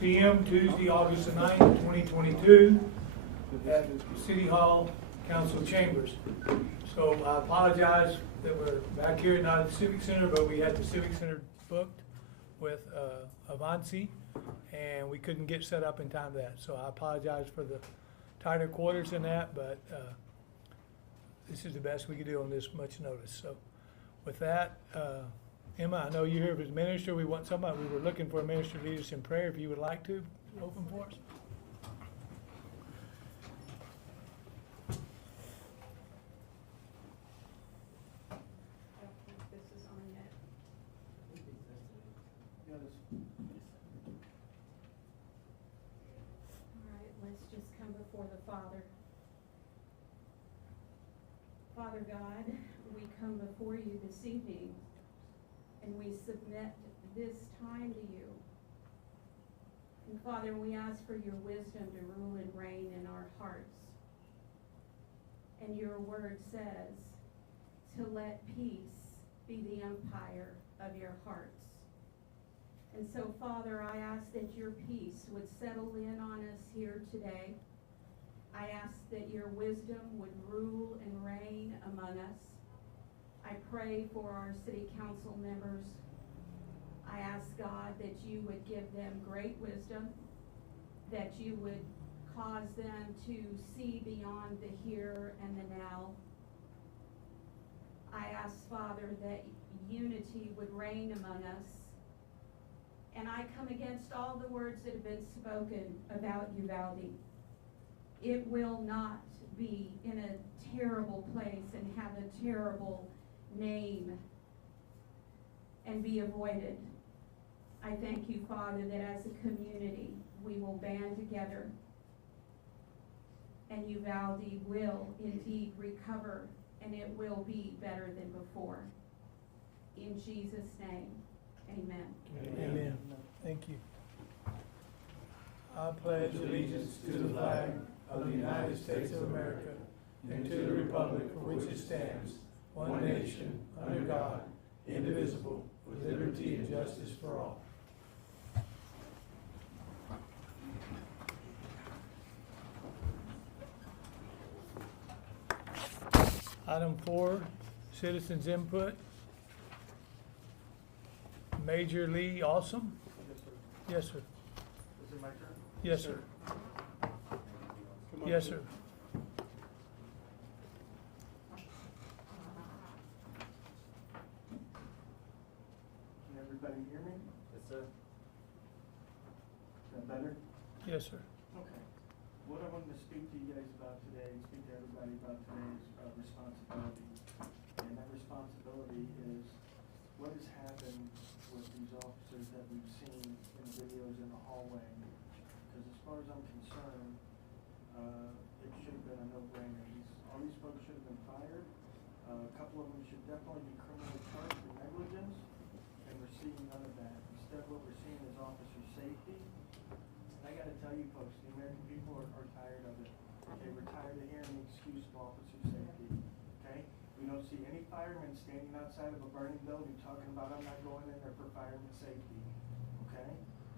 p.m. Tuesday, August the 9th, 2022 at City Hall Council Chambers. So I apologize that we're back here, not at the Civic Center, but we had the Civic Center booked with Avanci, and we couldn't get set up in time for that. So I apologize for the tighter quarters in that, but this is the best we could do on this much notice. So with that, Emma, I know you're here as minister. We want somebody, we were looking for a minister to lead us in prayer. If you would like to, open for us. Father God, we come before you this evening and we submit this time to you. And Father, we ask for your wisdom to rule and reign in our hearts. And your word says to let peace be the umpire of your hearts. And so, Father, I ask that your peace would settle in on us here today. I ask that your wisdom would rule and reign among us. I pray for our city council members. I ask, God, that you would give them great wisdom, that you would cause them to see beyond the here and the now. I ask, Father, that unity would reign among us. And I come against all the words that have been spoken about Uvalde. It will not be in a terrible place and have a terrible name and be avoided. I thank you, Father, that as a community we will band together and Uvalde will indeed recover and it will be better than before. In Jesus' name, amen. Amen. Thank you. I pledge allegiance to the flag of the United States of America and to the republic for which it stands, one nation, under God, indivisible, with liberty and justice for all. Item 4, citizens input. Major Lee Awesome? Yes, sir. Is it my turn? Yes, sir. Yes, sir. Can everybody hear me? Yes, sir. Is that better? Yes, sir. Okay. What I wanted to speak to you guys about today, speak to everybody about today is responsibility. And that responsibility is what has happened with these officers that we've seen in the videos in the hallway. Because as far as I'm concerned, it should have been a no-brainer. All these folks should have been fired. A couple of them should definitely be criminally charged for negligence, and we're seeing none of that. Instead, what we're seeing is officer safety. I got to tell you folks, the American people are tired of it. Okay, we're tired of hearing the excuse of officer safety. Okay, we don't see any firemen standing outside of a burning building talking about I'm not going in there for fireman safety. Okay,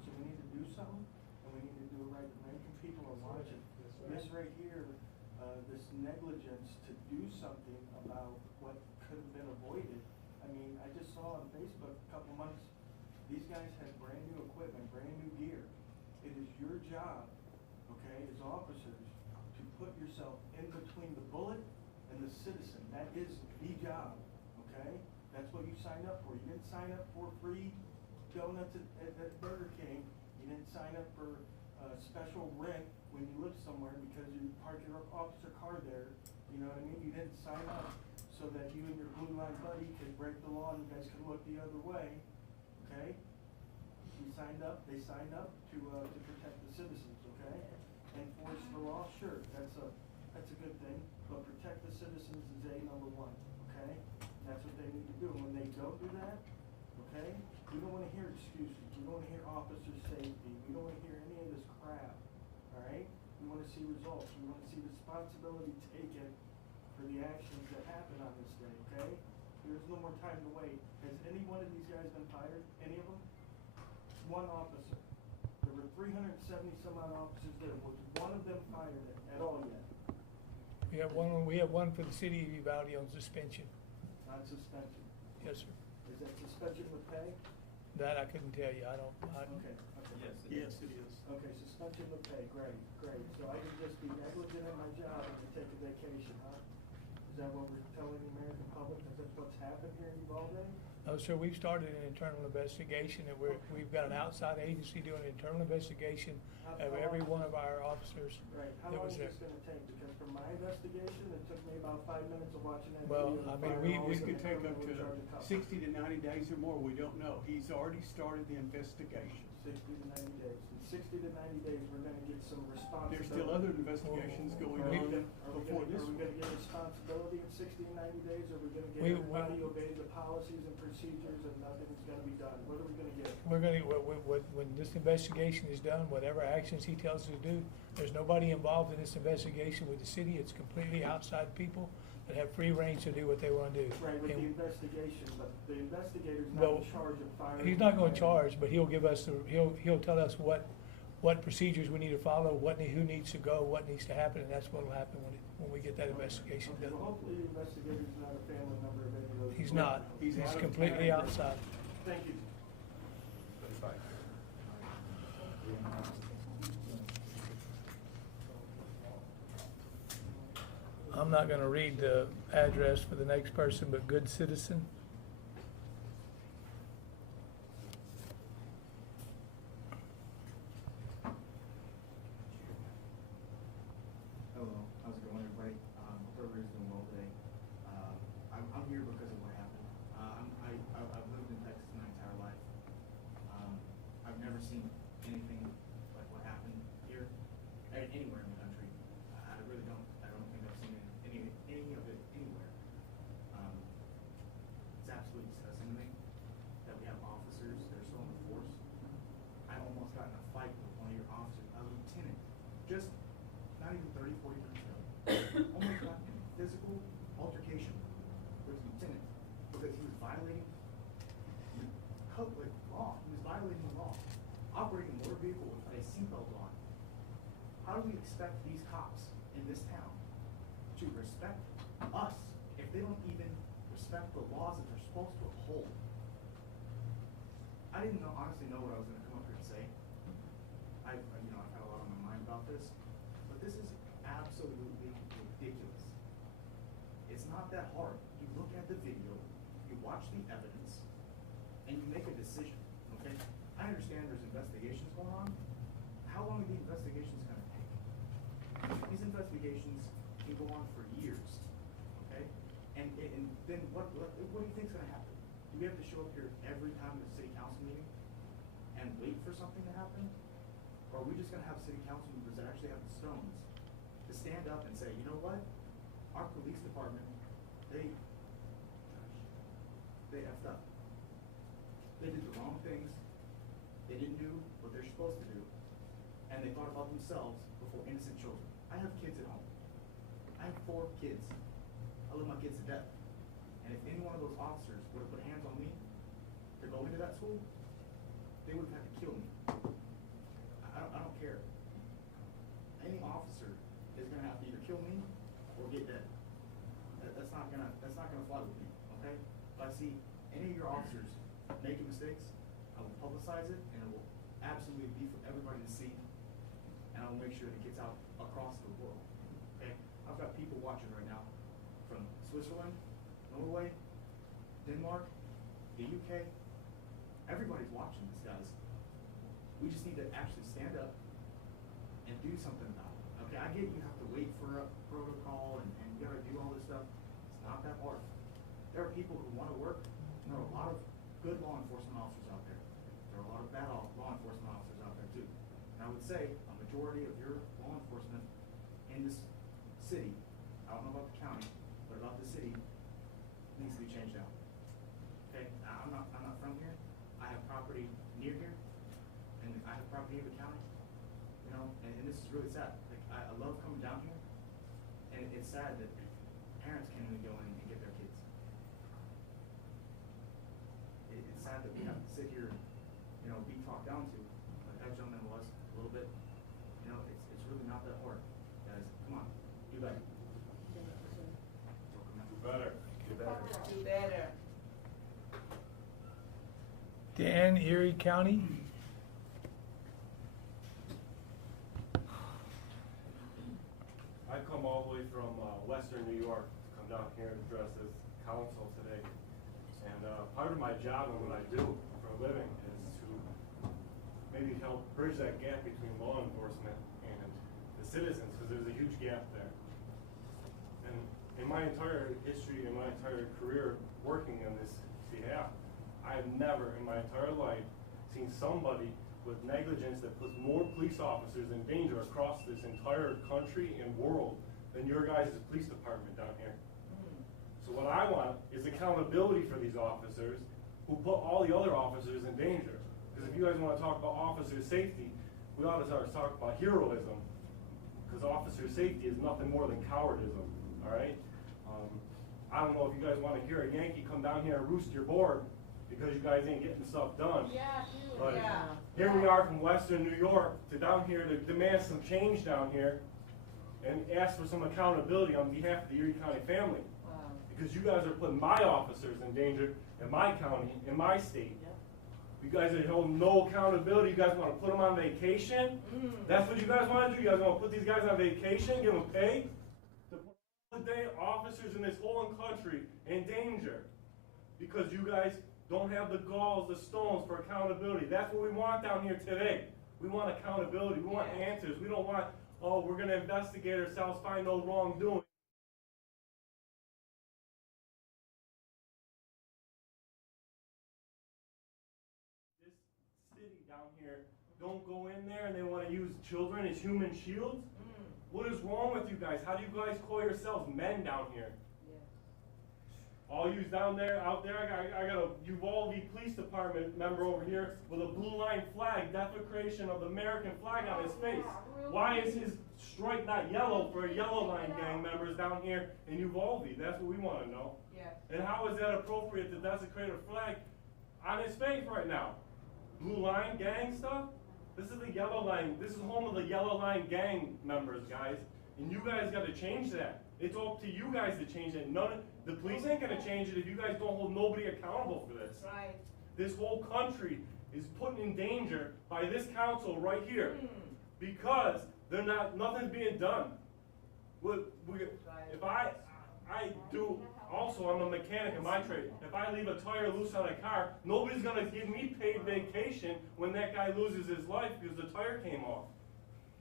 so we need to do something, and we need to do it right. The American people are watching. This right here, this negligence to do something about what could have been avoided. I mean, I just saw on Facebook a couple months, these guys had brand new equipment, brand new gear. It is your job, okay, as officers, to put yourself in between the bullet and the citizen. That is the job, okay? That's what you signed up for. You didn't sign up for free donuts at Burger King. You didn't sign up for special rent when you live somewhere because you parked your officer car there. You know what I mean? You didn't sign up so that you and your blue line buddy could break the law and you guys could look the other way, okay? You signed up, they signed up to protect the citizens, okay? Enforce the law, sure, that's a good thing, but protect the citizens is number one, okay? That's what they need to do, and when they don't do that, okay, we don't want to hear excuses, we don't want to hear officer safety, we don't want to hear any of this crap, all right? We want to see results, we want to see responsibility taken for the actions that happen on this day, okay? There's no more time to wait. Has any one of these guys been fired? Any of them? One officer. There were 370 some odd officers there, was one of them fired at all yet? We have one for the city of Uvalde on suspension. Not suspension. Yes, sir. Is that suspension with pay? That I couldn't tell you. Okay. Yes, it is. Okay, suspension with pay, great. So I can just be negligent in my job and take a vacation, huh? Is that what we're telling the American public, that that's what's happened here in Uvalde? No, sir, we've started an internal investigation, and we've got an outside agency doing an internal investigation of every one of our officers. Right, how that long was is there. this gonna take? Because from my investigation, it took me about 5 minutes of watching that Well, video. I to mean, fire we all It the could take criminals up in charge of to cops. 60 to 90 days or more, we don't know. He's already started the investigation. 60 to 90 days. In 60 to 90 days, we're gonna get some responsibility. There's still other investigations going Are we on gonna before this one. get responsibility in 60 to 90 days, or are we gonna get We- everybody obey the policies and procedures and nothing's gonna be done? What are we gonna get? We're gonna, when this investigation is done, whatever actions he tells us to do, there's nobody involved in this investigation with the city. It's completely outside people that have free range to do what they wanna do. Right, with the And investigation, but the investigator's not Well, in charge of firing. he's not gonna charge, but he'll give us, he'll tell us what procedures we need to follow, who needs to go, what needs to happen, and that's what'll happen when we get that investigation Okay, done. well, hopefully the investigator's not a family member of any of those. He's not. He's He's out of completely town. outside. Thank you. I'm not gonna read the address for the next person, but good citizen. Hello, how's it going, everybody? Hope everybody's doing well today. I'm here because of what happened. I've lived in Texas my entire life. I've never seen anything like what happened here, anywhere in the country. I really don't. I don't think I've seen any of it anywhere. It's absolutely disgusting to me that we have officers that are still on the force. I almost got in a fight with one of your officers, a lieutenant, just not even 30, 40 minutes ago. Almost got in a physical altercation with the lieutenant because he was violating the public law. He was violating the law. Operating a motor vehicle with a seatbelt on. How do we expect these cops in this town to respect us if they don't even respect the laws that they're supposed to uphold? I didn't honestly know what I was going to come up here and say. I've had a lot on my mind about this, but this is absolutely ridiculous. It's not that hard. You look at the video, you watch the evidence, and you make a decision, okay? I understand there's investigations going on. How long are the investigations going to take? These investigations can go on for years, okay? And then what do you think is going to happen? Do we have to show up here every time there's a city council meeting and wait for something to happen? Or are we just going to have city council members that actually have the stones to stand up and say, you know what? Our police department, they effed up. They did the wrong things. They didn't do what they're supposed to do. And they thought about themselves before innocent children. I have kids at home. I have 4 kids. I love my kids to death. And if any one of those officers would have put hands on me to go into that school, they would have had to kill me. I don't care. Any officer is gonna have to either kill me or get dead. That's not gonna fly with me, okay? If I see any of your officers making mistakes, I will publicize it and it will absolutely be for everybody to see. And I will make sure that it gets out across the world, okay? I've got people watching right now from Switzerland, Norway, Denmark, the UK. Everybody's watching this, guys. We just need to actually stand up and do something about it. Okay, I get you have to wait for a protocol and you gotta do all this stuff. It's not that hard. There are people who wanna work, and there are a lot of good law enforcement officers out there. There are a lot of bad law enforcement officers out there too. And I would say a majority of your law enforcement in this city, I don't know about the county, but about the city, needs to be changed out. Okay, I'm not from here. I have property near here, and I have property in the county. You know, and this is really sad. Like I love coming down here, and it's sad that parents can't even go in and get their kids. It's sad that we have to sit here, be talked down to, like that gentleman was Do better. Dan, Erie County. I come all the way from Western New York to come down here and address this council today. And part of my job and what I do for a living is to maybe help bridge that gap between law enforcement and the citizens, because there's a huge gap there. And in my entire history, in my entire career working on this behalf, I've never in my entire life seen somebody with negligence that puts more police officers in danger across this entire country and world than your guys' police department down here. So what I want is accountability for these officers who put all the other officers in danger. Because if you guys want to talk about officer safety, we ought to start talking about heroism. Because officer safety is nothing more than cowardism, all right? I don't know if you guys want to hear a Yankee come down here and roost your board because you guys ain't getting stuff done. Yeah, But yeah. here we are from Western New York to down here to demand some change down here and ask for some accountability on behalf of the Erie County family. Wow. Because you guys are putting my officers in danger in my county, in my state. You guys are holding no accountability. You guys want to put them on vacation? That's what you guys want to do? You guys want to put these guys on vacation, give them pay? To put all the day officers in this whole country in danger because you guys don't have the galls, the stones for accountability. That's what we want down here today. We want accountability. We want answers. We don't want, oh, we're going to investigate ourselves, find no wrongdoing. This city down here don't go in there and they want to use children as human shields? What is wrong with you guys? How do you guys call yourselves men down here? All you down there, out there, I got a Uvalde Police Department member over here with a blue line flag, desecration of the American flag on his face. Why is his stripe not yellow for yellow line gang members down here in Uvalde? That's what we want to know. And how is that appropriate to desecrate a flag on his face right now? Blue line gang stuff? This is the yellow line. This is home of the yellow line gang members, guys. And you guys got to change that. It's up to you guys to change it. The police ain't gonna change it if you guys don't hold nobody accountable for this. Right. This whole country is put in danger by this council right here because nothing's being done. If I do, also I'm a mechanic in my trade. If I leave a tire loose on a car, nobody's gonna give me paid vacation when that guy loses his life because the tire came off.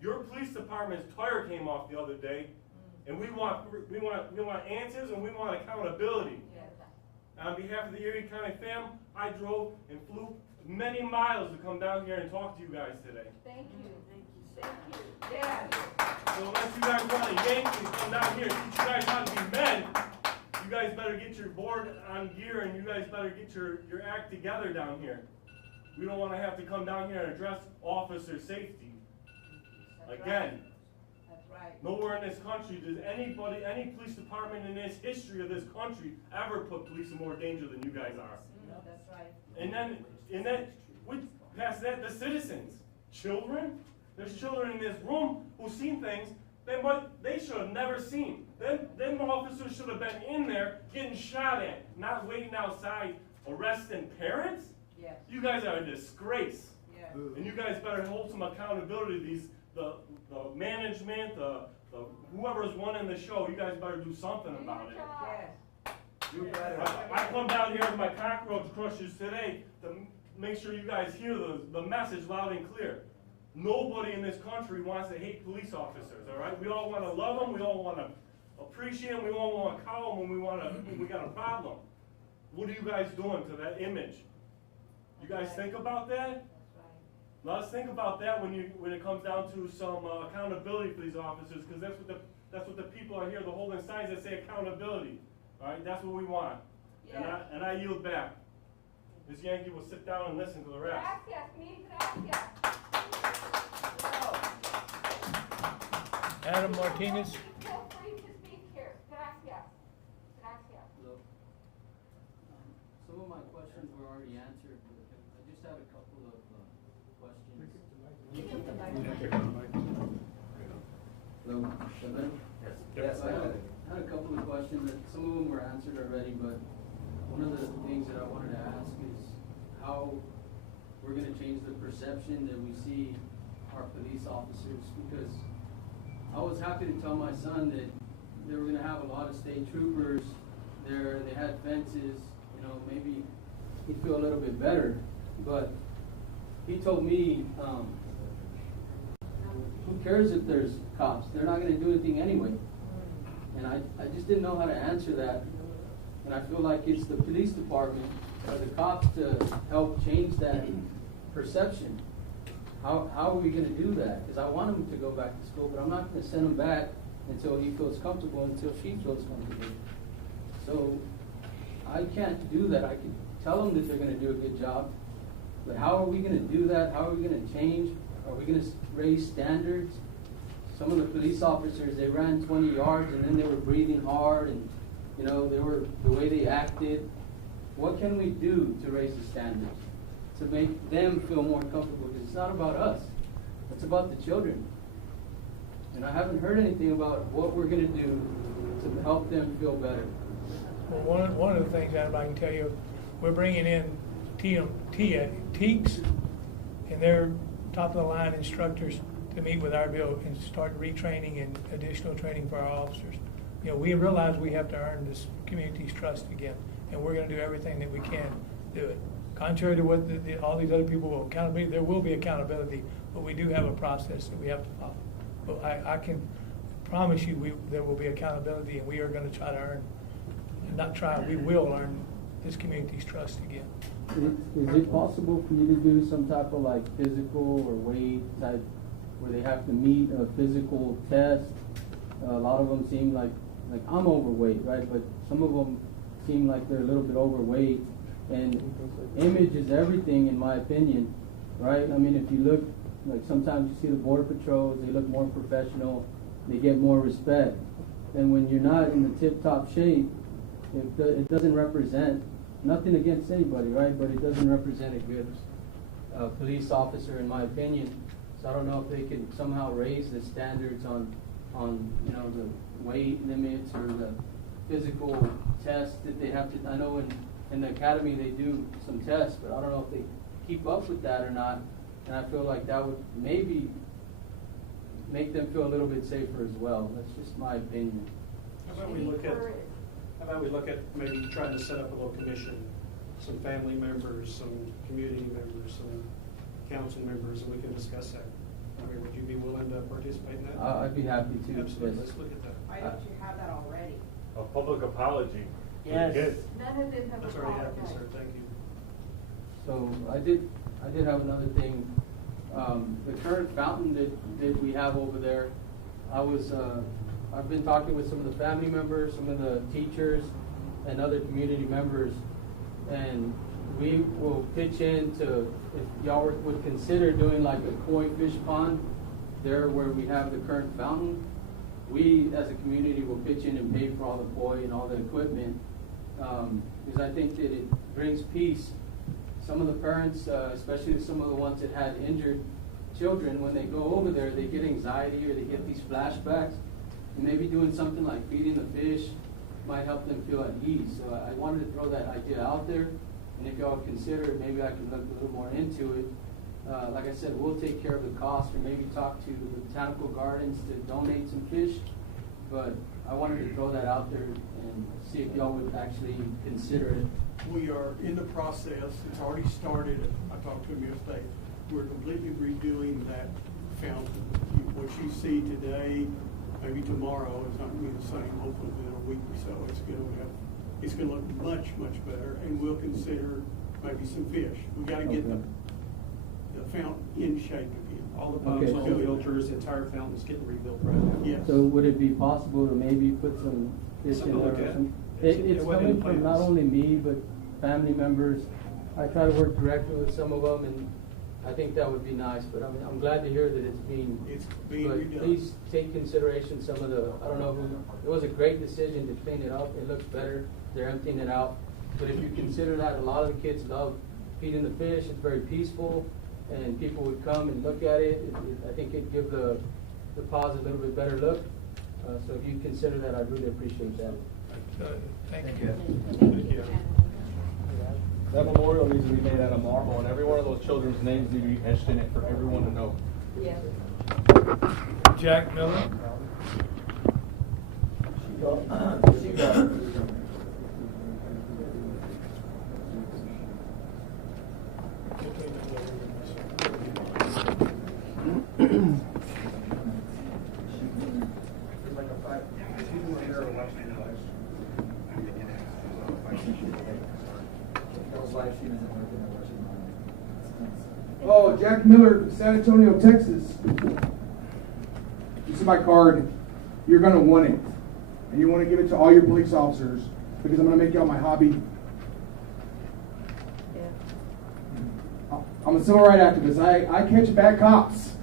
Your police department's tire came off the other day. And we want answers and we want accountability. On behalf of the Erie County fam, I drove and flew many miles to come down here and talk to you guys today. Thank you. Thank you. Yeah. So unless you guys want a Yankee to come down here and teach you guys how to be men, you guys better get your board on gear and you guys better get your act together down here. We don't want to have to come down here and address officer safety. Again. Nowhere in this country does any police department in this history of this country ever put police in more danger than you guys are. That's right. And then we pass that, the citizens, children. There's children in this room who've seen things they should have never seen. Them officers should have been in there getting shot at, not waiting outside arresting parents. Yes. You guys are a disgrace. Yes. And you guys better hold some accountability to the management, whoever's running the show, you guys better do something about it. Yes. You better. I come down here with my cockroach crushers today to make sure you guys hear the message loud and clear. Nobody in this country wants to hate police officers, all right? We all want to love them, we all want to appreciate them, we all want to call them when we got a problem. What are you guys doing to that image? You guys think about that? Let's think about that when it comes down to some accountability for these officers, because that's what the people are here. They're holding signs that say accountability. All right, that's what we want. Yes. And I yield back. This Yankee will sit down and listen to the rest. Gracias, mil gracias. Adam Martinez. Feel free to speak here. Gracias. Gracias. Hello. Some of my questions were already answered, but I just had a couple of questions. Hello, Kevin? Yes. I had a couple of questions that some of them were answered already, but one of the things that I wanted to ask is how we're gonna change the perception that we see our police officers, because I was happy to tell my son that they were gonna have a lot of state troopers there, they had fences, you know, maybe he'd feel a little bit better, but he told me, who cares if there's cops? They're not gonna do anything anyway. And I just didn't know how to answer that. And I feel like it's the police department or the cops to help change that perception. How are we gonna do that? Because I want him to go back to school, but I'm not gonna send him back until he feels comfortable, until she feels comfortable. So I can't do that. I can tell them that they're gonna do a good job, but how are we gonna do that? How are we gonna change? Are we gonna raise standards? Some of the police officers, they ran 20 yards and then they were breathing hard and, you know, they were, the way they acted. What can we do to raise the standards? To make them feel more comfortable? Because it's not about us. It's about the children. And I haven't heard anything about what we're gonna do to help them feel better. Well, one of the things, Adam, I can tell you, we're bringing in TEACs and their top-of-the-line instructors to meet with our bill and start retraining and additional training for our officers. You know, we realize we have to earn this community's trust again, and we're going to do everything that we can to do it. Contrary to what all these other people will accountability, there will be accountability, but we do have a process that we have to follow. But I can promise you there will be accountability, and we are going to try to earn, not try, we will earn this community's trust again. Is it possible for you to do some type of like physical or weight type, where they have to meet a physical test? A lot of them seem like I'm overweight, right? But some of them seem like they're a little bit overweight. And image is everything, in my opinion, right? I mean, if you look, like sometimes you see the border patrols, they look more professional, they get more respect. And when you're not in the tip-top shape, it doesn't represent, nothing against anybody, right? But it doesn't represent a good police officer, in my opinion. So I don't know if they can somehow raise the standards on you know, the weight limits or the physical tests that they have to. I know in the academy they do some tests, but I don't know if they keep up with that or not. And I feel like that would maybe make them feel a little bit safer as well. That's just my opinion. How about we look at maybe trying to set up a little commission, some family members, some community members, some council members, and we can discuss that. I mean, would you be willing to participate in that? I'd be happy to. Absolutely, Yes. let's look at that. Why don't you have that already? A public apology. for the Yes. kids. None of them have That's already happened, apologized. sir, thank you. So I did have another thing. The current fountain that we have over there, I've been talking with some of the family members, some of the teachers, and other community members, and we will pitch in to, if y'all would consider doing like a koi fish pond there where we have the current fountain. We, as a community, will pitch in and pay for all the koi and all the equipment, because I think that it brings peace. Some of the parents, especially some of the ones that had injured children, when they go over there, they get anxiety or they get these flashbacks. And maybe doing something like feeding the fish might help them feel at ease. So I wanted to throw that idea out there. And if y'all consider it, maybe I can look a little more into it. Like I said, we'll take care of the cost, or maybe talk to the botanical gardens to donate some fish. But I wanted to throw that out there and see if y'all would actually consider it. We are in the process, it's already started, I talked to him yesterday, we're completely redoing that fountain. What you see today, maybe tomorrow, it's not gonna be the same, hopefully within a week or so, it's gonna look much, much better, and we'll consider maybe some fish. We gotta get the fountain in shape again. All the pumps, Okay, all so- the filters, the entire fountain's getting rebuilt right now. Yes. So would it be possible to maybe put some fish in Something there? like Or that. some? It It's wasn't coming in from not plans. only me, but family members. I try to work directly with some of them, and I think that would be nice. But I'm glad to hear that it's being. It's being But redone. please take consideration some of the, I don't know who, it was a great decision to clean it up. It looks better. They're emptying it out. But if you consider that, a lot of the kids love feeding the fish. It's very peaceful, and people would come and look at it. I think it'd give the pause a little bit better look. So if you consider that, I'd really appreciate that. Thank you. Thank you. memorial needs to be made out of marble, and every one of those children's names need to be etched in it for everyone to know. Yeah. Jack Miller. Oh, Jack Miller, San Antonio, Texas. This is my card. You're going to want it. And you want to give it to all your police officers because I'm going to make y'all my hobby. I'm a civil rights activist. I catch bad cops.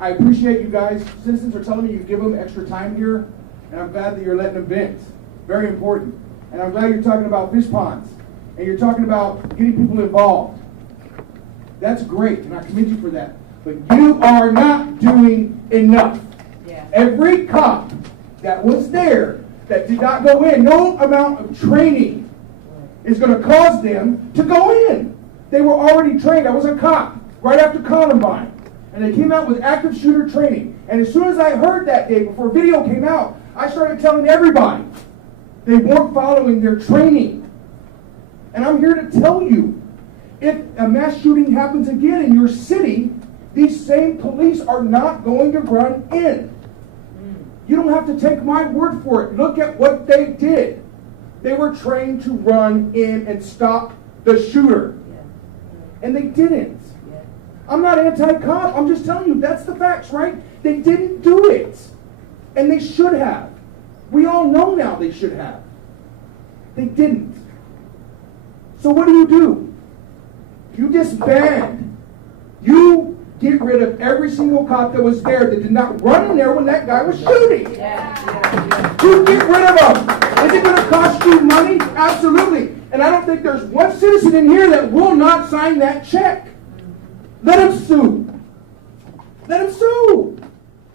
I appreciate you guys. Citizens are telling me you give them extra time here, and I'm glad that you're letting them vent. Very important. And I'm glad you're talking about fish ponds, and you're talking about getting people involved. That's great, and I commend you for that. But you are not doing enough. Yeah. Every cop that was there that did not go in, no amount of training is going to cause them to go in. They were already trained. I was a cop right after Columbine, and they came out with active shooter training. And as soon as I heard that day, before video came out, I started telling everybody they weren't following their training. And I'm here to tell you, if a mass shooting happens again in your city, these same police are not going to run in. You don't have to take my word for it. Look at what they did. They were trained to run in and stop the shooter. And they didn't. I'm not anti-cop. I'm just telling you, that's the facts, right? They didn't do it. And they should have. We all know now they should have. They didn't. So what do? You disband. You get rid of every single cop that was there that did not run in there when that guy was shooting. You get rid of them. Is it going to cost you money? Absolutely. And I don't think there's one citizen in here that will not sign that check. Let him sue. Let him sue.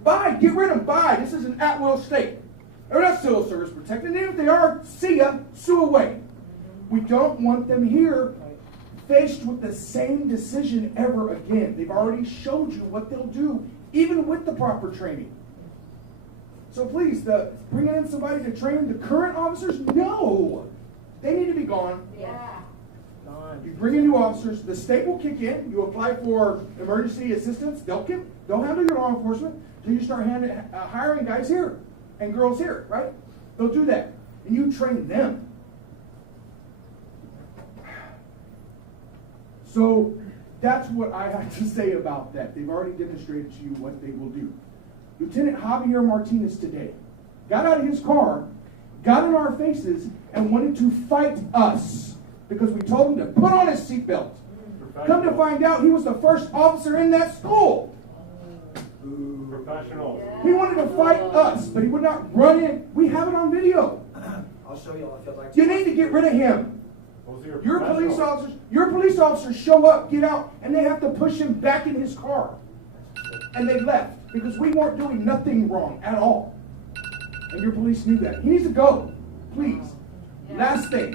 Buy. Get rid of them. Buy. This is an at-will state. They're not civil service protected. And if they are, see ya. Sue away. We don't want them here faced with the same decision ever again. They've already showed you what they'll do, even with the proper training. So please, bringing in somebody to train the current officers, no. They need to be gone. Yeah. You bring in new officers, the state will kick in, you apply for emergency assistance, they'll handle your law enforcement until you start hiring guys here and girls here, right? They'll do that. And you train them. So that's what I have to say about that. They've already demonstrated to you what they will do. Lieutenant Javier Martinez today got out of his car, got in our faces, and wanted to fight us because we told him to put on his seatbelt. Come to find out, he was the first officer in that school. Professional. He wanted to fight us, but he would not run in. We have it on video. I'll show you if you'd like to. You need to get rid of him. Your Professional. police officers show up, get out, and they have to push him back in his car. And they left because we weren't doing nothing wrong at all. And your police knew that. He needs to go. Please. Last thing.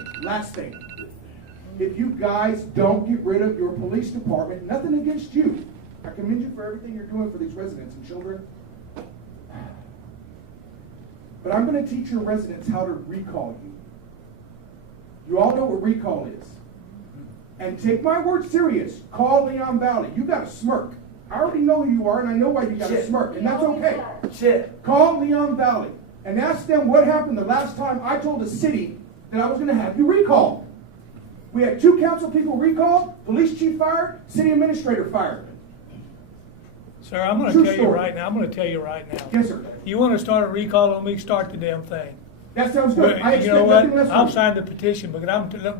If you guys don't get rid of your police department, nothing against you. I commend you for everything you're doing for these residents and children. But I'm going to teach your residents how to recall you. You all know what recall is. And take my word serious. Call Leon Valley. You got a smirk. I already know who you are, and I know why you got a smirk, and that's okay. Call Leon Valley and ask them what happened the last time I told a city that I was going to have you recalled. We had 2 council people recalled, police chief fired, city administrator fired. Sir, I'm going to tell you right now. Yes, sir. You want to start a recall on me? Start the damn thing. That sounds good. I You know expect what? nothing less I'll from sign the petition, but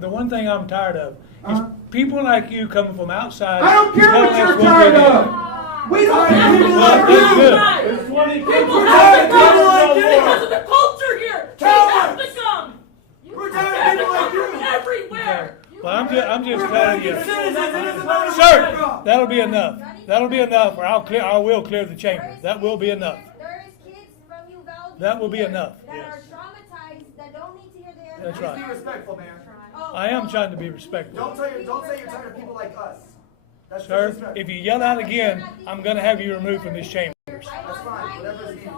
the one thing I'm tired of is people like you coming from outside. I don't care what you're tired of. We don't have people like you. It's 20 People people have to come like because of the culture here. They have to come. We're tired of people like you. Everywhere. Well, I'm just telling you, sir. That'll be enough. That'll be enough, or I will clear the chamber. That will be enough. There is kids from Uvalde That will be here enough. that are traumatized, that don't need to hear the That's Please be right. respectful, man. I am trying to be respectful. Don't say you're tired of people like us. That's Sir, disrespectful. if you yell out again, I'm gonna have you removed from this chamber. That's fine, whatever's needed.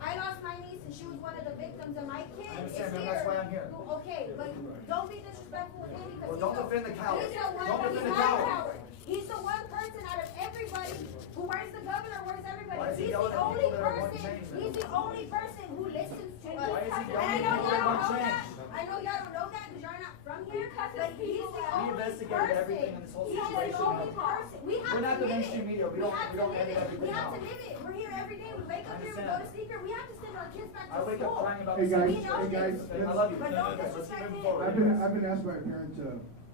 I lost my niece and she was one of the victims, and my kid I is understand, ma'am, here. that's why I'm here. Okay, but don't be disrespectful with him because Well, don't defend the coward. He's the one, Don't defend he's the not a coward. coward. He's the one person out of everybody who where's the governor, where's everybody? Why is he He's yelling the at only people that are going person, change, man? he's the only person who listens to us. Why is he And I yelling know at people that y'all want don't know change? that. I know y'all don't know that because y'all not from here, but he's the We only investigated everything in person. this whole He's the situation, only man. person. We have We're to not the live mainstream it. media. We don't have to edit live it. everything We have out. to live it. We're here every day. We wake up here, we go to speaker. We have to send our kids back to I wake up school. crying about Hey the guys, same hey guys, I love you. But don't Let's disrespect keep moving him. forward. I've been asked by a parent to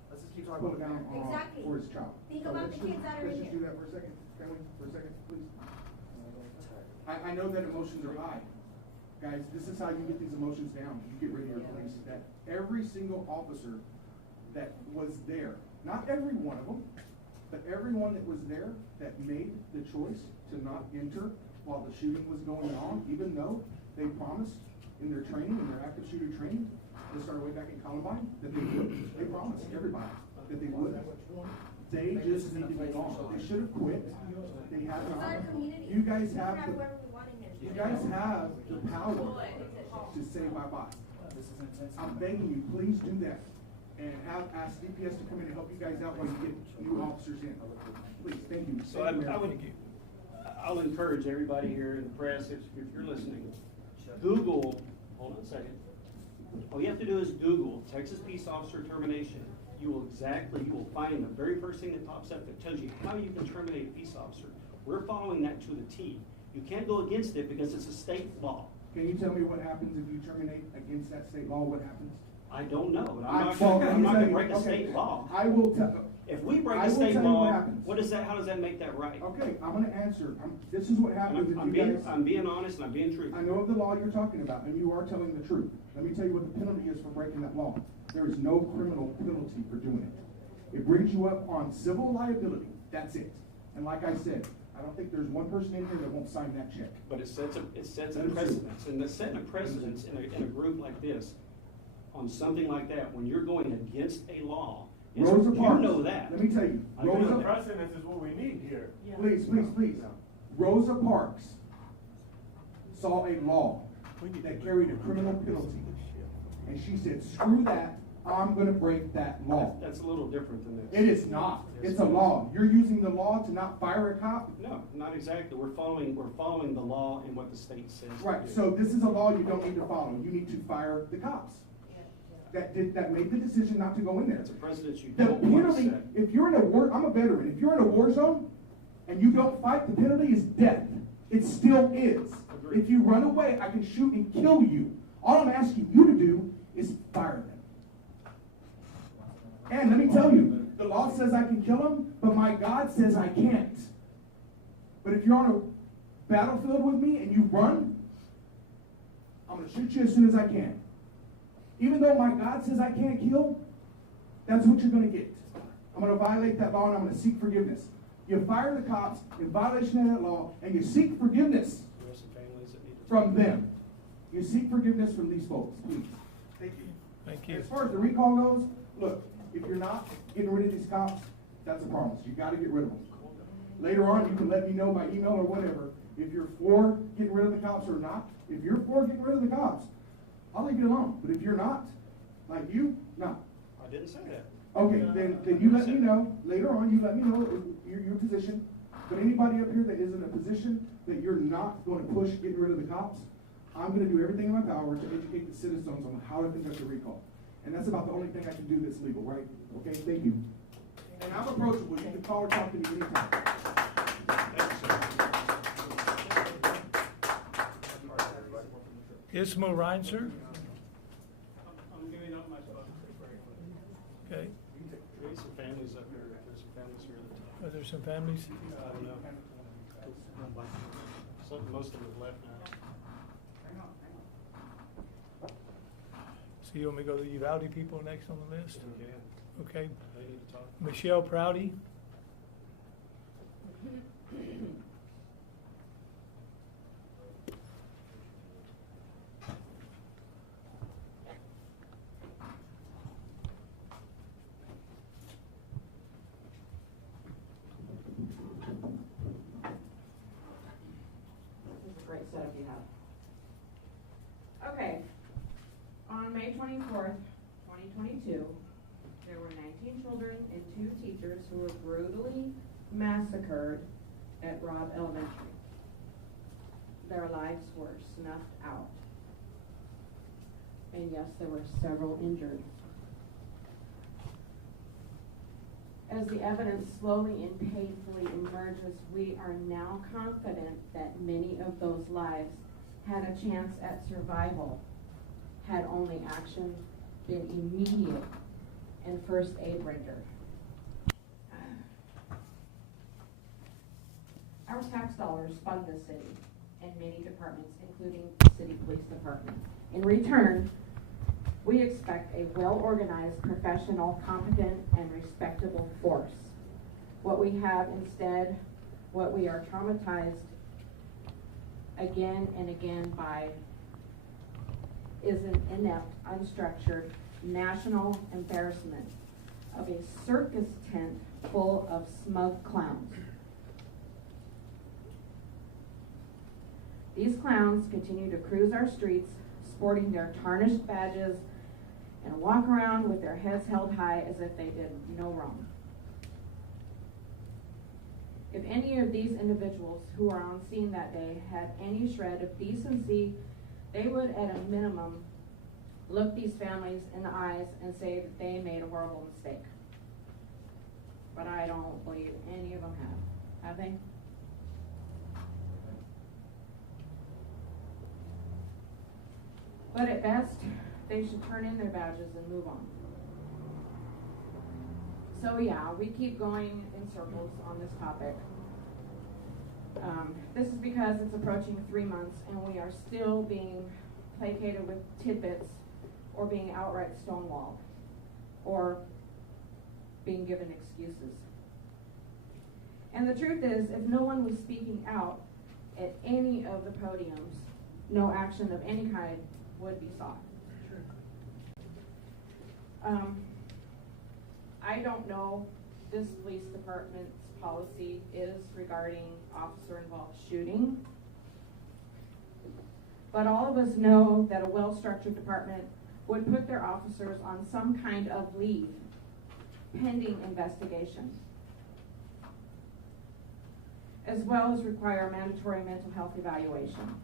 Let's just keep pull talking it down Exactly. for his child. Think So about let's the just- kids that are Let's in just here. do that for a second. Can we, for a second, please? I know that emotions are high. Guys, this is how you get these emotions down. You get rid of your police. That every single officer that was there, not every one of them, but everyone that was there that made the choice to not enter while the shooting was going on, even though they promised in their training, in their active shooter training, they started way back in Columbine, that they would. They promised everybody that they would. They just need to be gone. They should have quit. They have It's our not. community. You guys We can have have the, whoever we want in here. you guys have the power to say bye-bye. This is intense. I'm begging you, please do that. And ask DPS to come in and help you guys out while you get new officers in. Please, thank you. So I'll encourage everybody here in the press, if you're listening, Google, hold on a second. All you have to do is Google Texas Peace Officer Termination. You will find the very first thing that pops up that tells you how you can terminate a peace officer. We're following that to the T. You can't go against it because it's a state law. Can you tell me what happens if you terminate against that state law? What happens? I don't know, but Well, I'm not gonna you- break a okay. state law. I will tell. If we break I a will state tell you what law, happens. how does that make that right? Okay, I'm gonna answer. This is what happens if I'm you being, guys. I'm being honest and I'm being truthful. I know of the law you're talking about, and you are telling the truth. Let me tell you what the penalty is for breaking that law. There is no criminal penalty for doing it. It brings you up on civil liability. That's it. And like I said, I don't think there's one person in here that won't sign that check. But it sets a That is precedence, and setting a precedence in a group like this, on something like that, when you're going against a law, is, Rosa you Parks. know that. Let me tell you, I know Rosa. that. Precedence is what we need here. Please, please, please. Rosa Parks saw a law that carried a criminal penalty. And she said, screw that, I'm gonna break that law. That's a little different than this. It is not. It's a law. You're using the law to not fire a cop? No, not exactly. We're following the law and what the state says. to Right, do. so this is a law you don't need to follow. You need to fire the cops. That made the decision not to go in there. That's a precedence you The don't want to penalty, set. if you're in a war, I'm a veteran, if you're in a war zone and you don't fight, the penalty is death. It still is. Agreed. If you run away, I can shoot and kill you. All I'm asking you to do is fire them. And let me tell you, the law says I can kill them, but my God says I can't. But if you're on a battlefield with me and you run, I'm gonna shoot you as soon as I can. Even though my God says I can't kill, that's what you're gonna get. I'm gonna violate that law and I'm gonna seek forgiveness. You fire the cops in violation of that law and you seek forgiveness There are some families that need to. from them. You seek forgiveness from these folks, please. Thank you. Thank you. As far as the recall goes, look, if you're not getting rid of these cops, that's a promise. You gotta get rid of them. Later on, you can let me know by email or whatever, if you're for getting rid of the cops or not. If you're for getting rid of the cops, I'll leave you alone. But if you're not, like you, no. I didn't say that. Okay, then you let me know, later on, you let me know your position. But anybody up here that is in a position that you're not gonna push getting rid of the cops, I'm gonna do everything in my power to educate the citizens on how to conduct a recall. And that's about the only thing I can do that's legal, right? Okay, thank you. And I'm approachable, you can call or talk to me anytime. Thank you, sir. Ismail Ryan, sir? I'm giving up my spot. Okay. There's some families up here, there's some families here that. Are there some families? I don't know. Most of them have left now. So you want me to go to the Uvalde people next on the list? Yeah, Okay. they need to talk. Michelle Prouty? set if you have. Okay, on May 24th, 2022, there were 19 children and 2 teachers who were brutally massacred at Robb Elementary. Their lives were snuffed out. And yes, there were several injured. As the evidence slowly and painfully emerges, we are now confident that many of those lives had a chance at survival had only action been immediate and first aid rendered. Our tax dollars fund the city and many departments, including the city police department. In return, we expect a well-organized, professional, competent, and respectable force. What we have instead, what we are traumatized again and again by, is an inept, unstructured, national embarrassment of a circus tent full of smug clowns. These clowns continue to cruise our streets, sporting their tarnished badges, and walk around with their heads held high as if they did no wrong. If any of these individuals who were on scene that day had any shred of decency, they would at a minimum look these families in the eyes and say that they made a horrible mistake. But I don't believe any of them have. Have they? But at best, they should turn in their badges and move on. So yeah, we keep going in circles on this topic. This is because it's approaching 3 months and we are still being placated with tidbits or being outright stonewalled or being given excuses. And the truth is, if no one was speaking out at any of the podiums, no action of any kind would be sought. I don't know this police department's policy is regarding officer-involved shooting, but all of us know that a well-structured department would put their officers on some kind of leave pending investigation, as well as require mandatory mental health evaluation.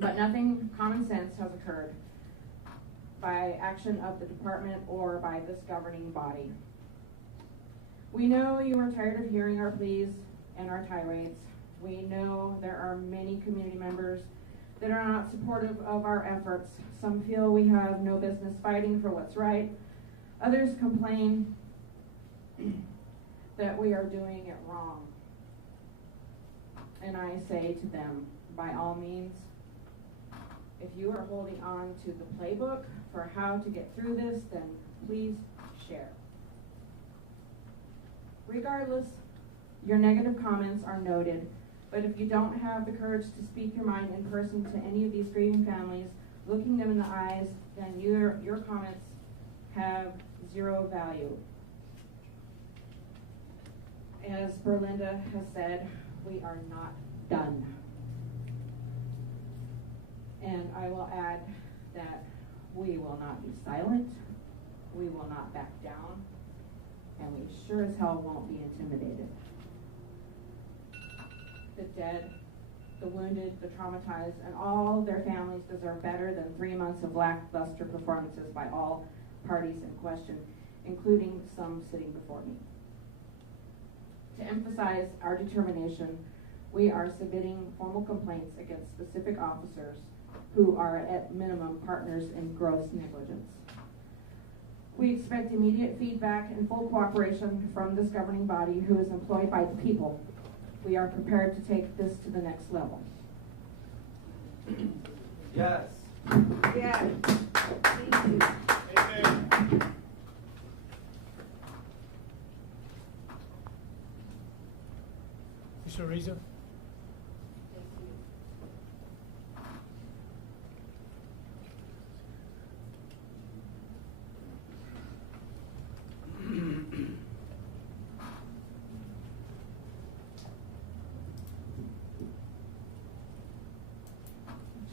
But nothing common sense has occurred by action of the department or by this governing body. We know you are tired of hearing our pleas and our tirades. We know there are many community members that are not supportive of our efforts. Some feel we have no business fighting for what's right. Others complain that we are doing it wrong. And I say to them, by all means, if you are holding on to the playbook for how to get through this, then please share. Regardless, your negative comments are noted, but if you don't have the courage to speak your mind in person to any of these grieving families, looking them in the eyes, then your comments have zero value. As Berlinda has said, we are not done. And I will add that we will not be silent, we will not back down, and we sure as hell won't be intimidated. The dead, the wounded, the traumatized, and all their families deserve better than 3 months of lackluster performances by all parties in question, including some sitting before me. To emphasize our determination, we are submitting formal complaints against specific officers who are at minimum partners in gross negligence. We expect immediate feedback and full cooperation from this governing body who is employed by the people. We are prepared to take this to the next level. Yes. Yeah. Thank you. Amen. Mr. Ariza?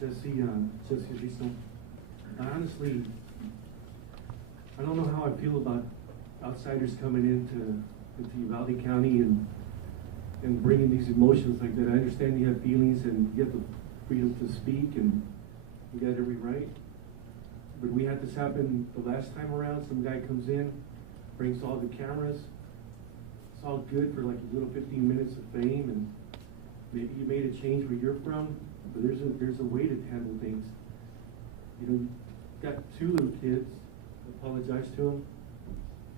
Jesse Rizzo. Honestly, I don't know how I feel about outsiders coming into Uvalde County and bringing these emotions like that. I understand you have feelings and you have the freedom to speak and you got every right. But we had this happen the last time around. Some guy comes in, brings all the cameras. It's all good for like a little 15 minutes of fame, and maybe you made a change where you're from, but there's a way to handle things. You know, you got 2 little kids. Apologize to them.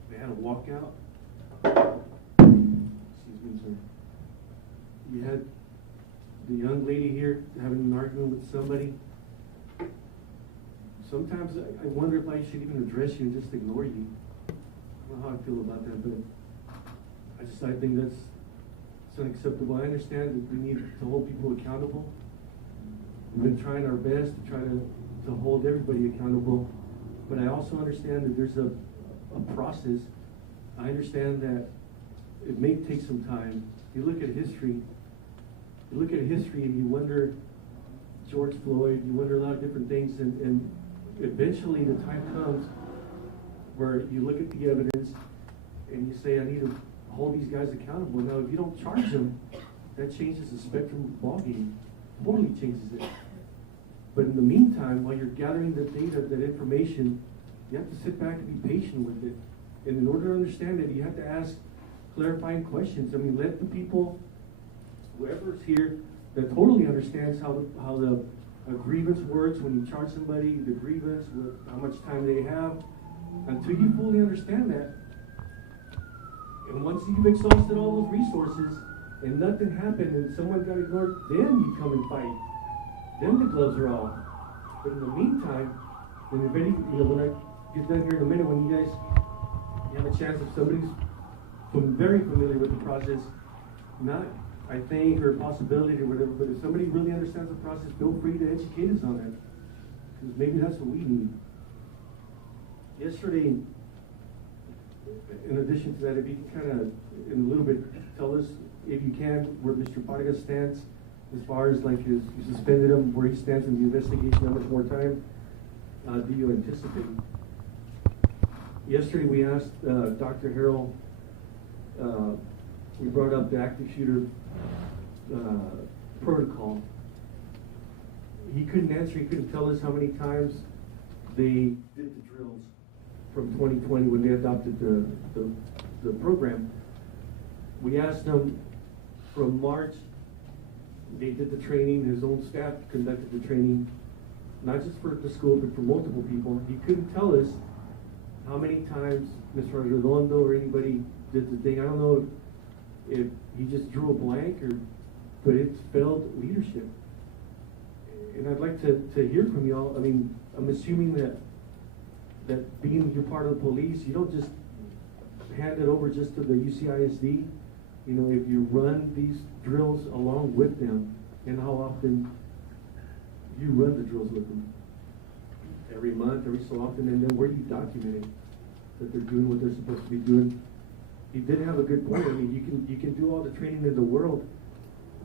They had a walkout. Excuse me, sir. You had the young lady here having an argument with somebody. Sometimes I wonder if I should even address you and just ignore you. I don't know how I feel about that, but I think that's unacceptable. I understand that we need to hold people accountable. We've been trying our best to try to hold everybody accountable, but I also understand that there's a process. I understand that it may take some time. You look at history and you wonder George Floyd, you wonder a lot of different things, and eventually the time comes where you look at the evidence and you say, I need to hold these guys accountable. Now, if you don't charge them, that changes the spectrum of the ballgame, totally changes it. But in the meantime, while you're gathering the data, that information, you have to sit back and be patient with it. And in order to understand it, you have to ask clarifying questions. I mean, let the people, whoever's here, that totally understands how the grievance works when you charge somebody, the grievance, with how much time they have, until you fully understand that. And once you've exhausted all those resources and nothing happened and someone got ignored, then you come and fight. Then the gloves are off. But in the meantime, and if any, when I get done here in a minute, when you guys have a chance, if somebody's very familiar with the process, not I think or possibility or whatever, but if somebody really understands the process, feel free to educate us on it, because maybe that's what we need. Yesterday, in addition to that, if you can kind of, in a little bit, tell us, if you can, where Mr. Vargas stands, as far as like you suspended him, where he stands in the investigation, how much more time do you anticipate? Yesterday we asked Dr. Harrell, we brought up the active shooter protocol. He couldn't answer, he couldn't tell us how many times they did the drills from 2020 when they adopted the program. We asked him from March, they did the training, his own staff conducted the training, not just for the school, but for multiple people. He couldn't tell us how many times Mr. Redondo or anybody did the thing. I don't know if he just drew a blank, but it's failed leadership. And I'd like to hear from y'all. I mean, I'm assuming that being you're part of the police, you don't just hand it over just to the UCISD. You know, if you run these drills along with them, and how often you run the drills with them? Every month, every so often, and then where do you document it that they're doing what they're supposed to be doing? He did have a good point. I mean, you can do all the training in the world,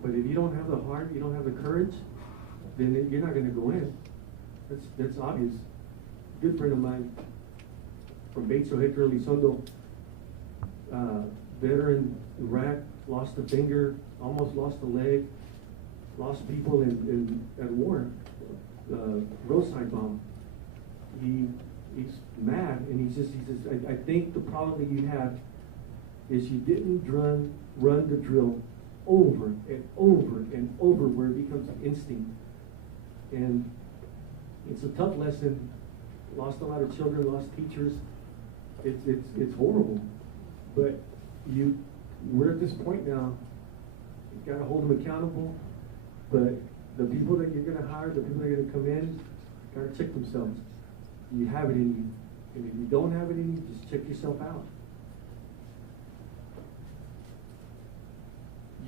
but if you don't have the heart, you don't have the courage, then you're not going to go in. That's obvious. Good friend of mine from Bates Hector Elizondo, veteran, Iraq, lost a finger, almost lost a leg, lost people at war, roadside bomb. He's mad, and he says, I think the problem that you have is you didn't run the drill over and over and over where it becomes an instinct. And it's a tough lesson. Lost a lot of children, lost teachers. It's horrible. But we're at this point now. You've got to hold them accountable. But the people that you're going to hire, the people that are going to come in, got to check themselves. You have it in you. And if you don't have it in you, just check yourself out.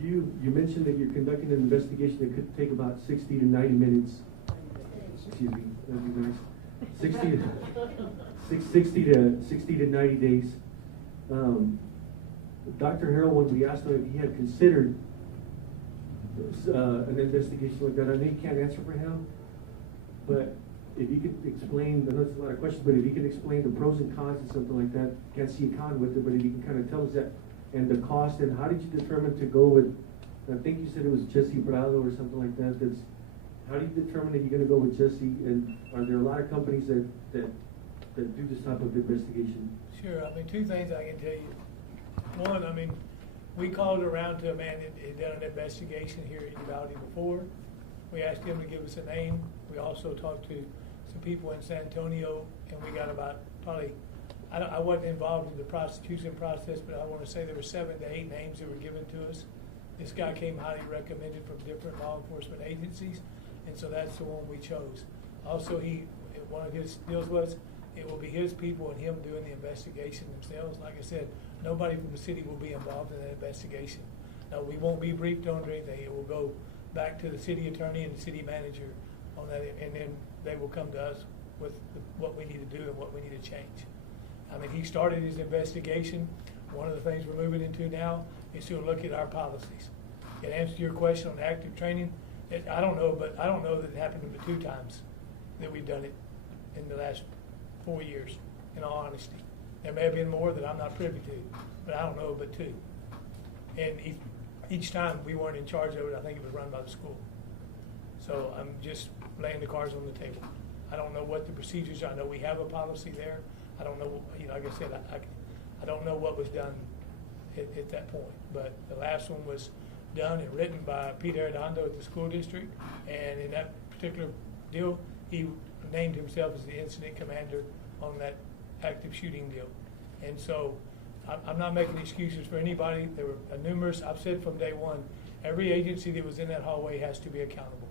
You mentioned that you're conducting an investigation that could take about 60 to 90 minutes. Excuse me, that'd be nice. 60 to 90 days. Dr. Harrell, when we asked him if he had considered an investigation like that, I know you can't answer for him, but if you could explain, I know it's a lot of questions, but if you could explain the pros and cons and something like that, can't see a con with it, but if you can kind of tell us that, and the cost, and how did you determine to go with, I think you said it was Jesse Prado or something like that, how do you determine that you're gonna go with Jesse, and are there a lot of companies that do this type of investigation? Sure, I mean, two things I can tell you. One, I mean, we called around to a man that had done an investigation here in Uvalde before. We asked him to give us a name. We also talked to some people in San Antonio, and we got about probably, I wasn't involved in the prosecution process, but I want to say there were 7 to 8 names that were given to us. This guy came highly recommended from different law enforcement agencies, and so that's the one we chose. Also, one of his deals was, it will be his people and him doing the investigation themselves. Like I said, nobody from the city will be involved in that investigation. No, we won't be briefed on or anything. It will go back to the city attorney and the city manager on that, and then they will come to us with what we need to do and what we need to change. I mean, he started his investigation. One of the things we're moving into now is to look at our policies. In answer to your question on active training, I don't know, but I don't know that it happened but 2 times that we've done it in the last 4 years, in all honesty. There may have been more that I'm not privy to, but I don't know but 2. And each time we weren't in charge of it, I think it was run by the school. So I'm just laying the cards on the table. I don't know what the procedures are. I know we have a policy there. I don't know, like I said, I don't know what was done at that point. But the last one was done and written by Pete Arredondo at the school district. And in that particular deal, he named himself as the incident commander on that active shooting deal. And so I'm not making excuses for anybody. There were numerous, I've said from day one, every agency that was in that hallway has to be accountable.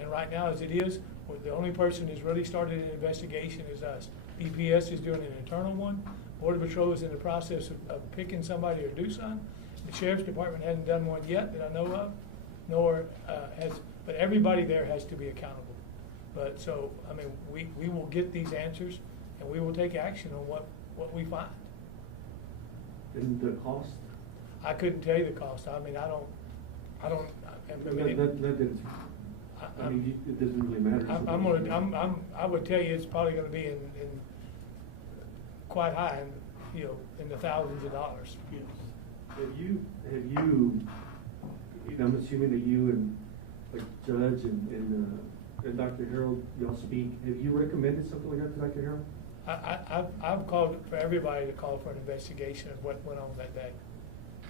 And right now, as it is, the only person who's really started an investigation is us. EPS is doing an internal one. Border Patrol is in the process of picking somebody to do something. The Sheriff's Department hasn't done one yet that I know of, nor but everybody there has to be accountable. But so, I mean, we will get these answers and we will take action on what we find. And the cost? I couldn't tell you the cost. I mean, I mean, it doesn't really matter. I would tell you it's probably going to be in quite high, in the thousands of dollars. Yes. Have you, I'm assuming that you and like Judge and Dr. Harold, y'all speak. Have you recommended something like that to Dr. Harold? I've called for everybody to call for an investigation of what went on that day.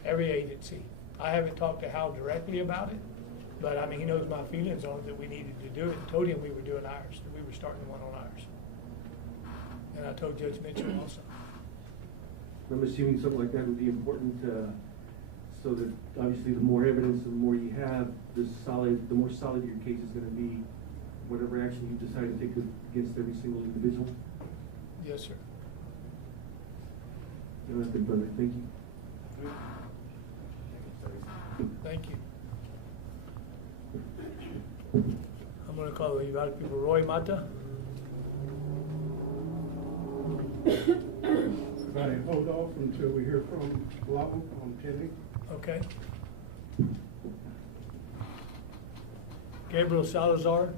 Every agency. I haven't talked to Hal directly about it, but I mean, he knows my feelings on it, that we needed to do it. I told him we were doing ours, that we were starting one on ours. And I told Judge Mitchell also. I'm assuming something like that would be important, so that obviously the more evidence, the more you have, the more solid your case is going to be, whatever action you decide to take against every single individual. Yes, sir. That's good, brother. Thank you. Thank you. I'm going to call the Uvalde people. Roy Mata. Everybody hold off until we hear from Law on 10. Okay. Gabriel Salazar.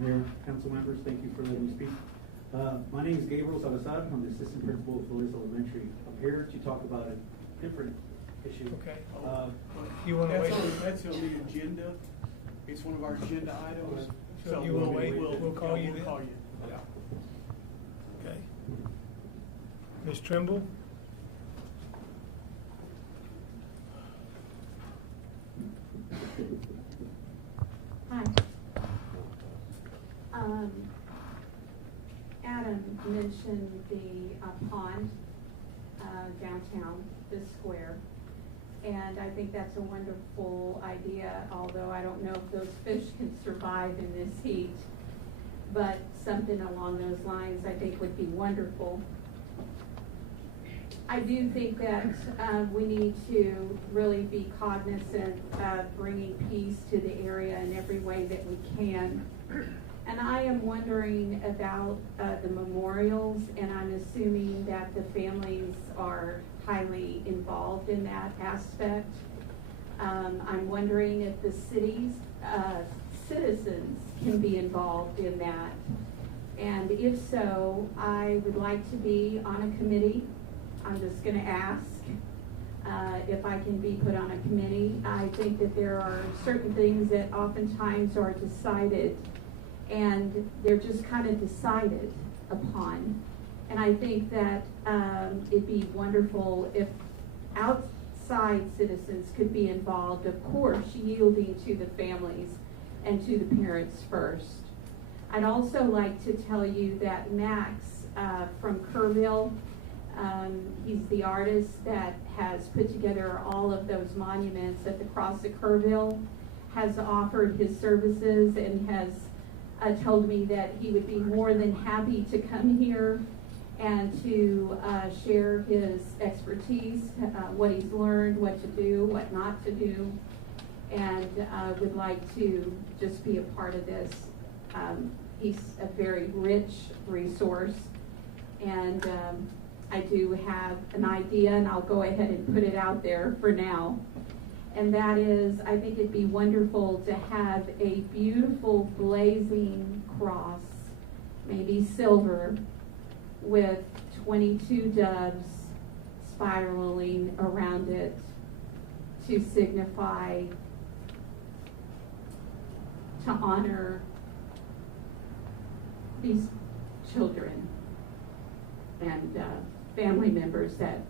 Mayor, council members, thank you for letting me speak. My name is Gabriel Salazar. I'm the assistant principal of Flores Elementary. I'm here to talk about a different issue. Okay. You want to wait? That's on the agenda. It's one of our agenda items. So you will wait? We'll call you then? We'll call you. Okay. Ms. Trimble? Hi. Adam mentioned the pond downtown, this square, and I think that's a wonderful idea, although I don't know if those fish can survive in this heat, but something along those lines I think would be wonderful. I do think that we need to really be cognizant of bringing peace to the area in every way that we can. And I am wondering about the memorials, and I'm assuming that the families are highly involved in that aspect. I'm wondering if the city's citizens can be involved in that. And if so, I would like to be on a committee. I'm just gonna ask if I can be put on a committee. I think that there are certain things that oftentimes are decided, and they're just kind of decided upon. And I think that it'd be wonderful if outside citizens could be involved, of course, yielding to the families and to the parents first. I'd also like to tell you that Max from Kerrville, he's the artist that has put together all of those monuments at the Cross of Kerrville, has offered his services and has told me that he would be more than happy to come here and to share his expertise, what he's learned, what to do, what not to do, and would like to just be a part of this. He's a very rich resource, and I do have an idea, and I'll go ahead and put it out there for now. And that is, I think it'd be wonderful to have a beautiful blazing cross, maybe silver, with 22 doves spiraling around it to signify, to honor these children and family members that,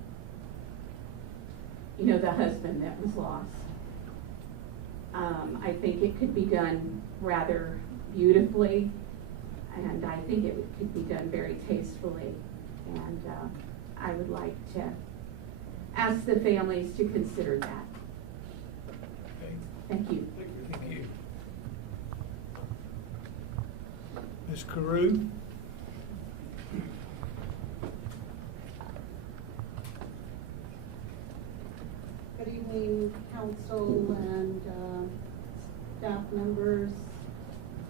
you know, the husband that was lost. I think it could be done rather beautifully, and I think it could be done very tastefully. And I would like to ask the families to consider that. Okay. Thank you. Thank you. Ms. Carew? Good evening, council and staff members,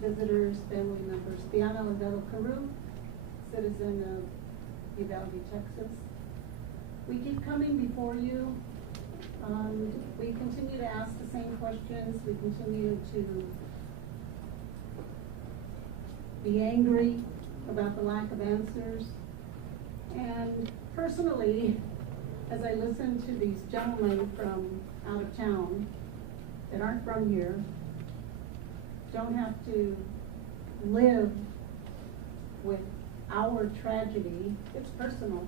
visitors, family members. Diana Lindell Carew, citizen of Uvalde, Texas. We keep coming before you. We continue to ask the same questions. We continue to be angry about the lack of answers. And personally, as I listen to these gentlemen from out of town that aren't from here, don't have to live with our tragedy, it's personal.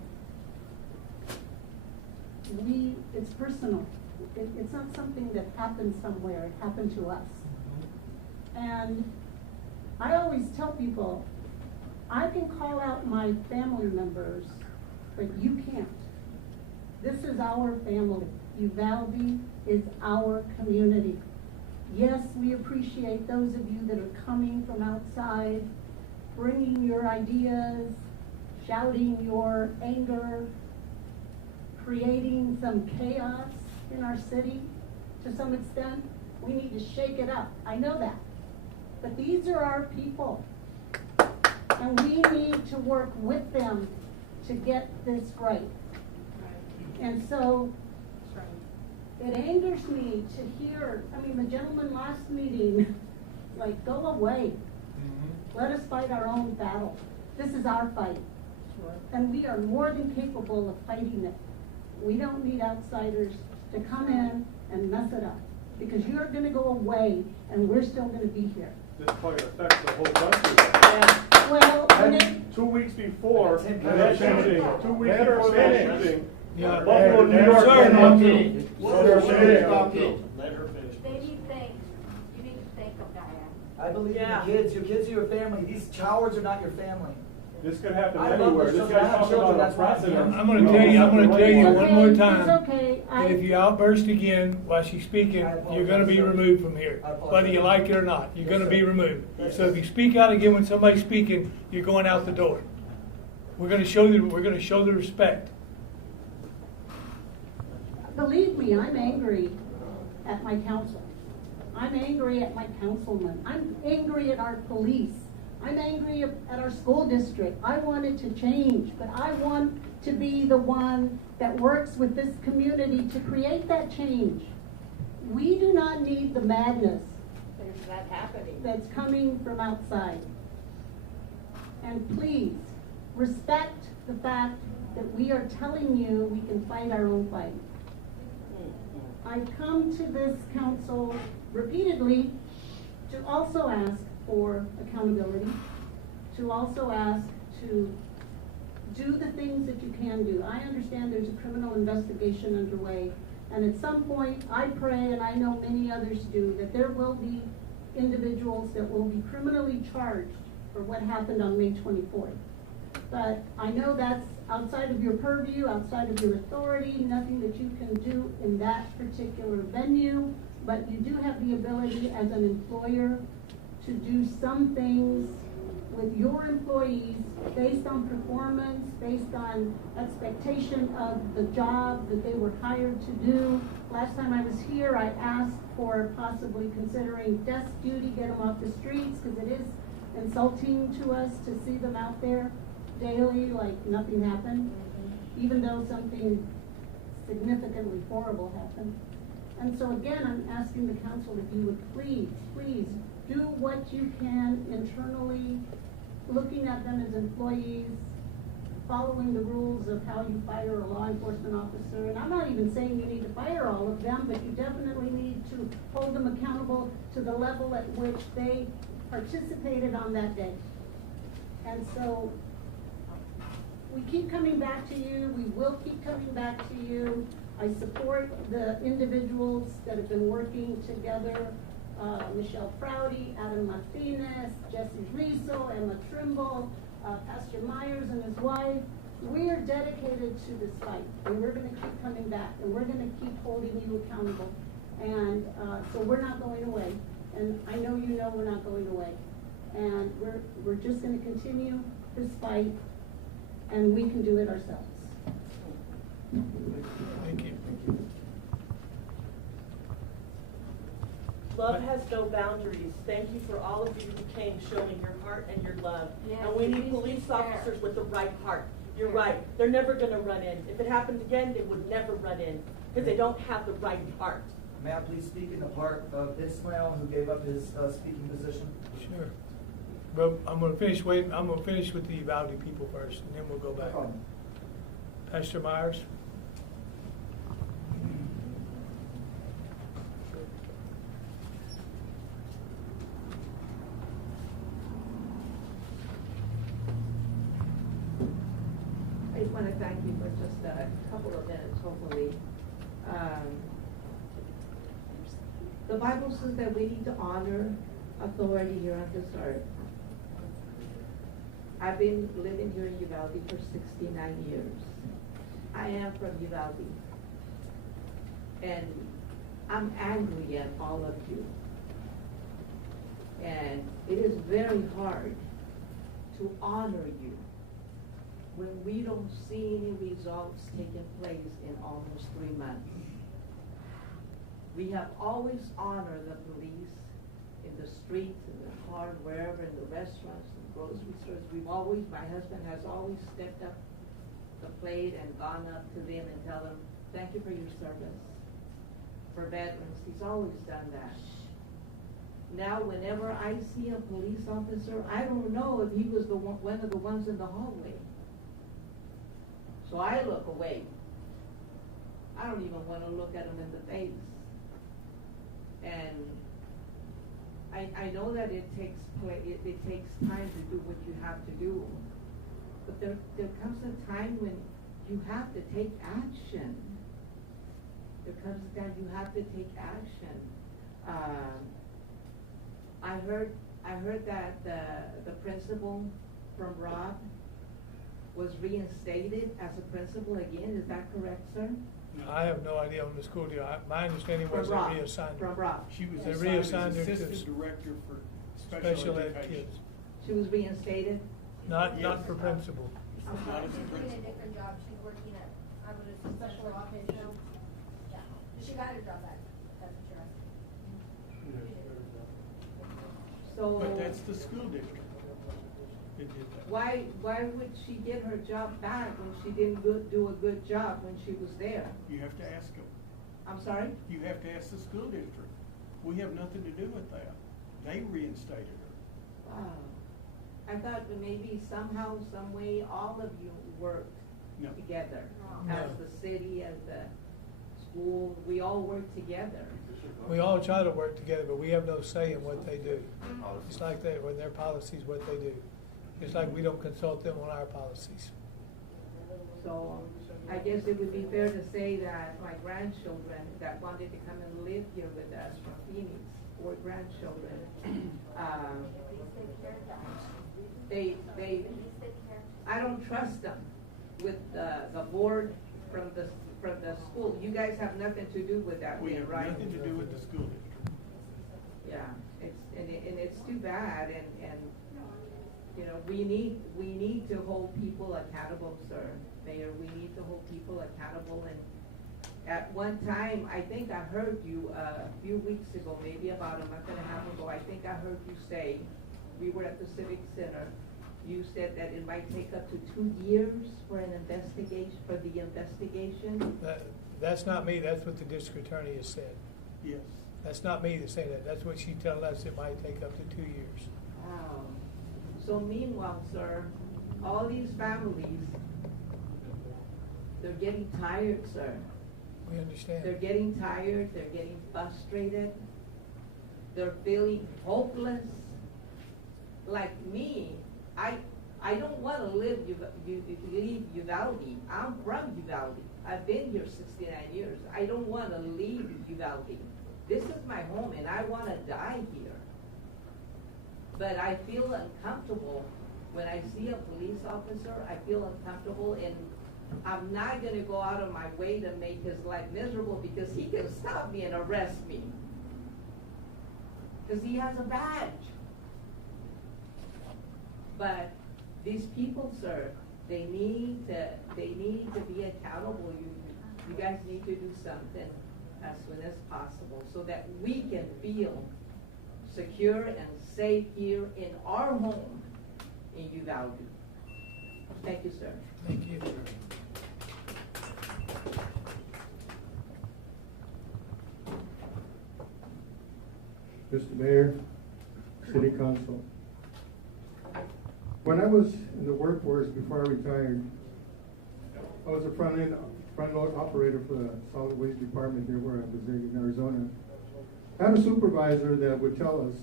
It's personal. It's not something that happened somewhere, it happened to us. And I always tell people, I can call out my family members, but you can't. This is our family. Uvalde is our community. Yes, we appreciate those of you that are coming from outside, bringing your ideas, shouting your anger, creating some chaos in our city to some extent. We need to shake it up. I know that. But these are our people. And we need to work with them to get this right. And so it angers me to hear, I mean, the gentleman last meeting, like, go away. Let us fight our own battle. This is our fight. And we are more than capable of fighting it. We don't need outsiders to come in and mess it up. Because you're going to go away and we're still going to be here. This probably affects the whole country. Yeah. Well, And 2 weeks before that shooting, 2 weeks before that shooting, Yeah, Buffalo, New York. Sir, Let her finish. They need to think. You need to think of Diane. I believe in the kids. Your kids are your family. These cowards are not your family. This could happen I love anywhere. this This children. I guy's have talking children. about a That's why I'm precedent. here. I'm gonna tell you one more time. It's okay. that if you outburst again while she's speaking, you're gonna be removed from here. Whether you like it or not, you're gonna be removed. So if you speak out again when somebody's speaking, you're going out the door. We're gonna show the respect. Believe me, I'm angry at my council. I'm angry at my councilman. I'm angry at our police I'm angry at our school district. I want it to change, but I want to be the one that works with this community to create that change. We do not need the madness There's that happening. that's coming from outside. And please, respect the fact that we are telling you we can fight our own fight. I've come to this council repeatedly to also ask for accountability, to also ask to do the things that you can do. I understand there's a criminal investigation underway, and at some point, I pray, and I know many others do, that there will be individuals that will be criminally charged for what happened on May 24th. But I know that's outside of your purview, outside of your authority, nothing that you can do in that particular venue, but you do have the ability as an employer to do some things with your employees based on performance, based on expectation of the job that they were hired to do. Last time I was here, I asked for possibly considering desk duty, get them off the streets, because it is insulting to us to see them out there daily like nothing happened, even though something significantly horrible happened. And so again, I'm asking the council if you would please do what you can internally, looking at them as employees, following the rules of how you fire a law enforcement officer. And I'm not even saying you need to fire all of them, but you definitely need to hold them accountable to the level at which they participated on that day. And so we keep coming back to you. We will keep coming back to you. I support the individuals that have been working together, Michelle Prouty, Adam Martinez, Jesse Rizzo, Emma Trimble, Pastor Myers and his wife. We are dedicated to this fight, and we're going to keep coming back, and we're going to keep holding you accountable. And so we're not going away, and I know you know we're not going away. And we're just going to continue this fight, and we can do it ourselves. Thank you. Love has no boundaries. Thank you for all of you who came showing your heart and your love. Yes, And we need please police be fair. officers with the right heart. You're right. They're never going to run in. If it happened again, they would never run in because they don't have the right heart. May I please speak in the part of Ismail who gave up his speaking position? Sure. But I'm gonna finish with the Uvalde people first, and then we'll go back. Pastor Myers? I just want to thank you for just a couple of minutes, hopefully. The Bible says that we need to honor authority here on this earth. I've been living here in Uvalde for 69 years. I am from Uvalde. And I'm angry at all of you. And it is very hard to honor you when we don't see any results taking place in almost 3 months. We have always honored the police in the streets, in the car, wherever, in the restaurants, in the grocery stores. My husband has always stepped up the plate and gone up to them and tell them, thank you for your service. For veterans, he's always done that. Now, whenever I see a police officer, I don't know if he was one of the ones in the hallway. So I look away. I don't even want to look at him in the face. And I know that it takes time to do what you have to do. But there comes a time when you have to take action. There comes a time you have to take action. I heard that the principal from Rob was reinstated as a principal again. Is that correct, sir? I have no idea on the school deal. My understanding was they reassigned her. From Rob. She was They assigned reassigned as her to assistant director for special ed kids. She was reinstated? Not for principal. She's doing a different job. She's working at, I would assume, special education. Yeah, she got her job back. That's what you're asking. So. But that's the school district. It did that. Why would she get her job back when she didn't do a good job when she was there? You have to ask them. I'm sorry? You have to ask the school district. We have nothing to do with that. They reinstated her. Wow. I thought that maybe somehow, some way, all of you worked No. together. No. As the city, as the school, we all work together. We all try to work together, but we have no say in what they do. It's like that, when their policies, what they do. It's like we don't consult them on our policies. So I guess it would be fair to say that my grandchildren that wanted to come and live here with us from Phoenix, 4 grandchildren, I don't trust them with the board from the school. You guys have nothing to do with that, We have right? nothing to do with the school district. Yeah, it's too bad, and you know, we need to hold people accountable, sir, Mayor. We need to hold people accountable. And at one time, I think I heard you a few weeks ago, maybe about a month and a half ago, I think I heard you say, we were at the Civic Center, you said that it might take up to 2 years for an investigation, for the investigation. That's not me, that's what the district attorney has said. Yes. That's not me to say that, that's what she telling us, it might take up to 2 years. Wow. So meanwhile, sir, all these families, they're getting tired, sir. We understand. They're getting tired, they're getting frustrated, they're feeling hopeless. Like me, I don't want to leave Uvalde. I'm from Uvalde. I've been here 69 years. I don't want to leave Uvalde. This is my home and I want to die here. But I feel uncomfortable when I see a police officer. I feel uncomfortable, and I'm not going to go out of my way to make his life miserable, because he can stop me and arrest me. Because he has a badge. But these people, sir, they need to be accountable. You guys need to do something as soon as possible so that we can feel secure and safe here in our home in Uvalde. Thank you, sir. Thank you. Mr. Mayor, City Council. When I was in the workforce before I retired, I was a front load operator for the solid waste department here where I was in Arizona. I had a supervisor that would tell us,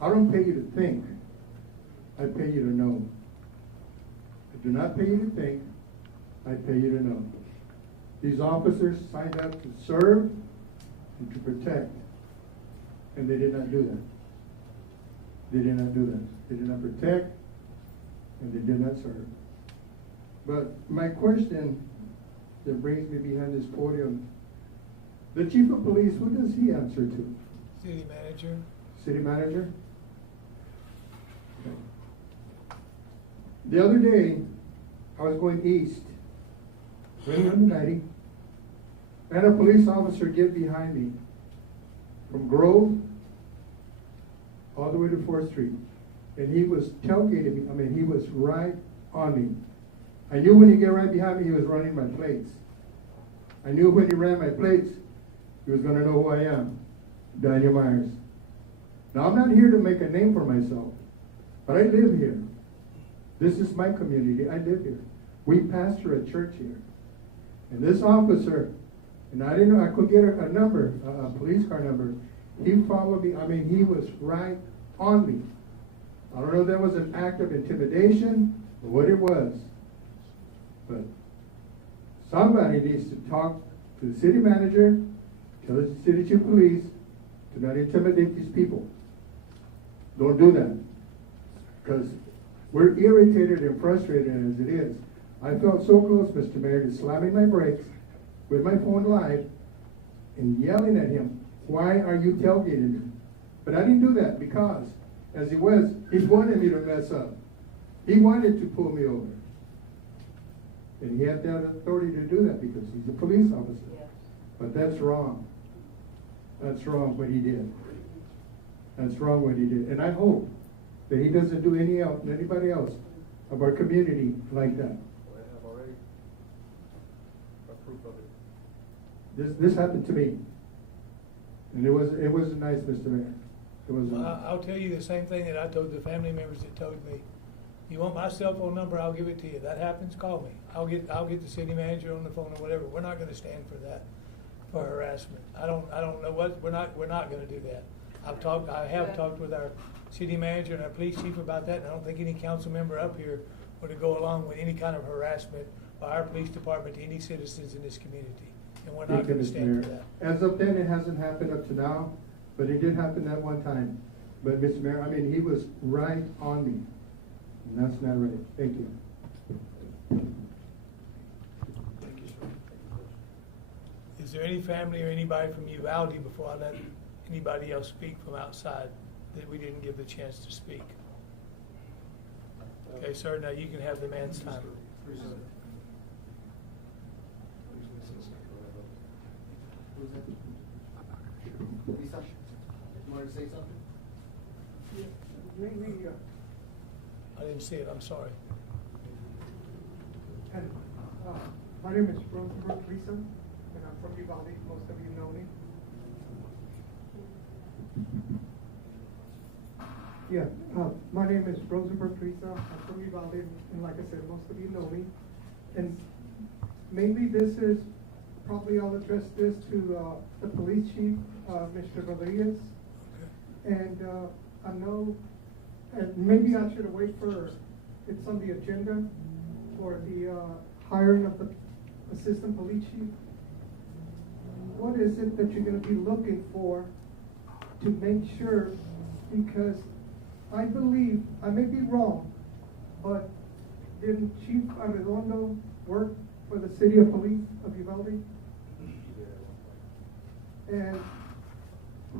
I don't pay you to think, I pay you to know. I do not pay you to think, I pay you to know. These officers signed up to serve and to protect, and they did not do that. They did not do that. They did not protect, and they did not serve. But my question that brings me behind this podium, the chief of police, who does he answer to? City manager. City manager? Okay. The other day, I was going east, going on the 90, and a police officer get behind me from Grove all the way to 4th Street. And he was tailgating me. I mean, he was right on me. I knew when he get right behind me, he was running my plates. I knew when he ran my plates, he was going to know who I am, Daniel Myers. Now, I'm not here to make a name for myself, but I live here. This is my community. I live here. We pastor a church here. And this officer, and I didn't know, I could get a number, a police car number. He followed me. I mean, he was right on me. I don't know if that was an act of intimidation or what it was, but somebody needs to talk to the city manager, tell the city chief of police to not intimidate these people. Don't do that, because we're irritated and frustrated as it is. I felt so close, Mr. Mayor, to slamming my brakes with my phone live and yelling at him, "Why are you tailgating me?" But I didn't do that because, as he wanted me to mess up. He wanted to pull me over. And he had that authority to do that because he's a police officer. Yes. But that's wrong. That's wrong what he did. That's wrong what he did. And I hope that he doesn't do anybody else of our community like that. I have already a proof of it. This happened to me. And it wasn't nice, Mr. Mayor. It wasn't. Well, I'll tell you the same thing that I told the family members that told me. You want my cell phone number, I'll give it to you. If that happens, call me. I'll get the city manager on the phone or whatever. We're not gonna stand for that, for harassment. I don't know what, we're not gonna do that. I have talked with our city manager and our police chief about that, and I don't think any council member up here would go along with any kind of harassment by our police department to any citizens in this community. And we're not gonna stand for that. As of then, it hasn't happened up to now, but it did happen that one time. But Mr. Mayor, I mean, he was right on me. And that's not right. Thank you. Thank you, sir. Is there any family or anybody from Uvalde, before I let anybody else speak from outside, that we didn't give the chance to speak? Okay, sir, now you can have the man's time. Lisa, you wanted to say something? I didn't see it, I'm sorry. And, my name is Rosenberg Lisa, and I'm from Uvalde. Most of you know me. Yeah, my name is Rosenberg Lisa. I'm from Uvalde, and like I said, most of you know me. And mainly this is, probably I'll address this to the police chief, Mr. Rodriguez. And I know, and maybe I should wait for, it's on the agenda for the hiring of the assistant police chief. What is it that you're gonna be looking for to make sure, because I believe, I may be wrong, but didn't Chief Arredondo work for the city of police of Uvalde? And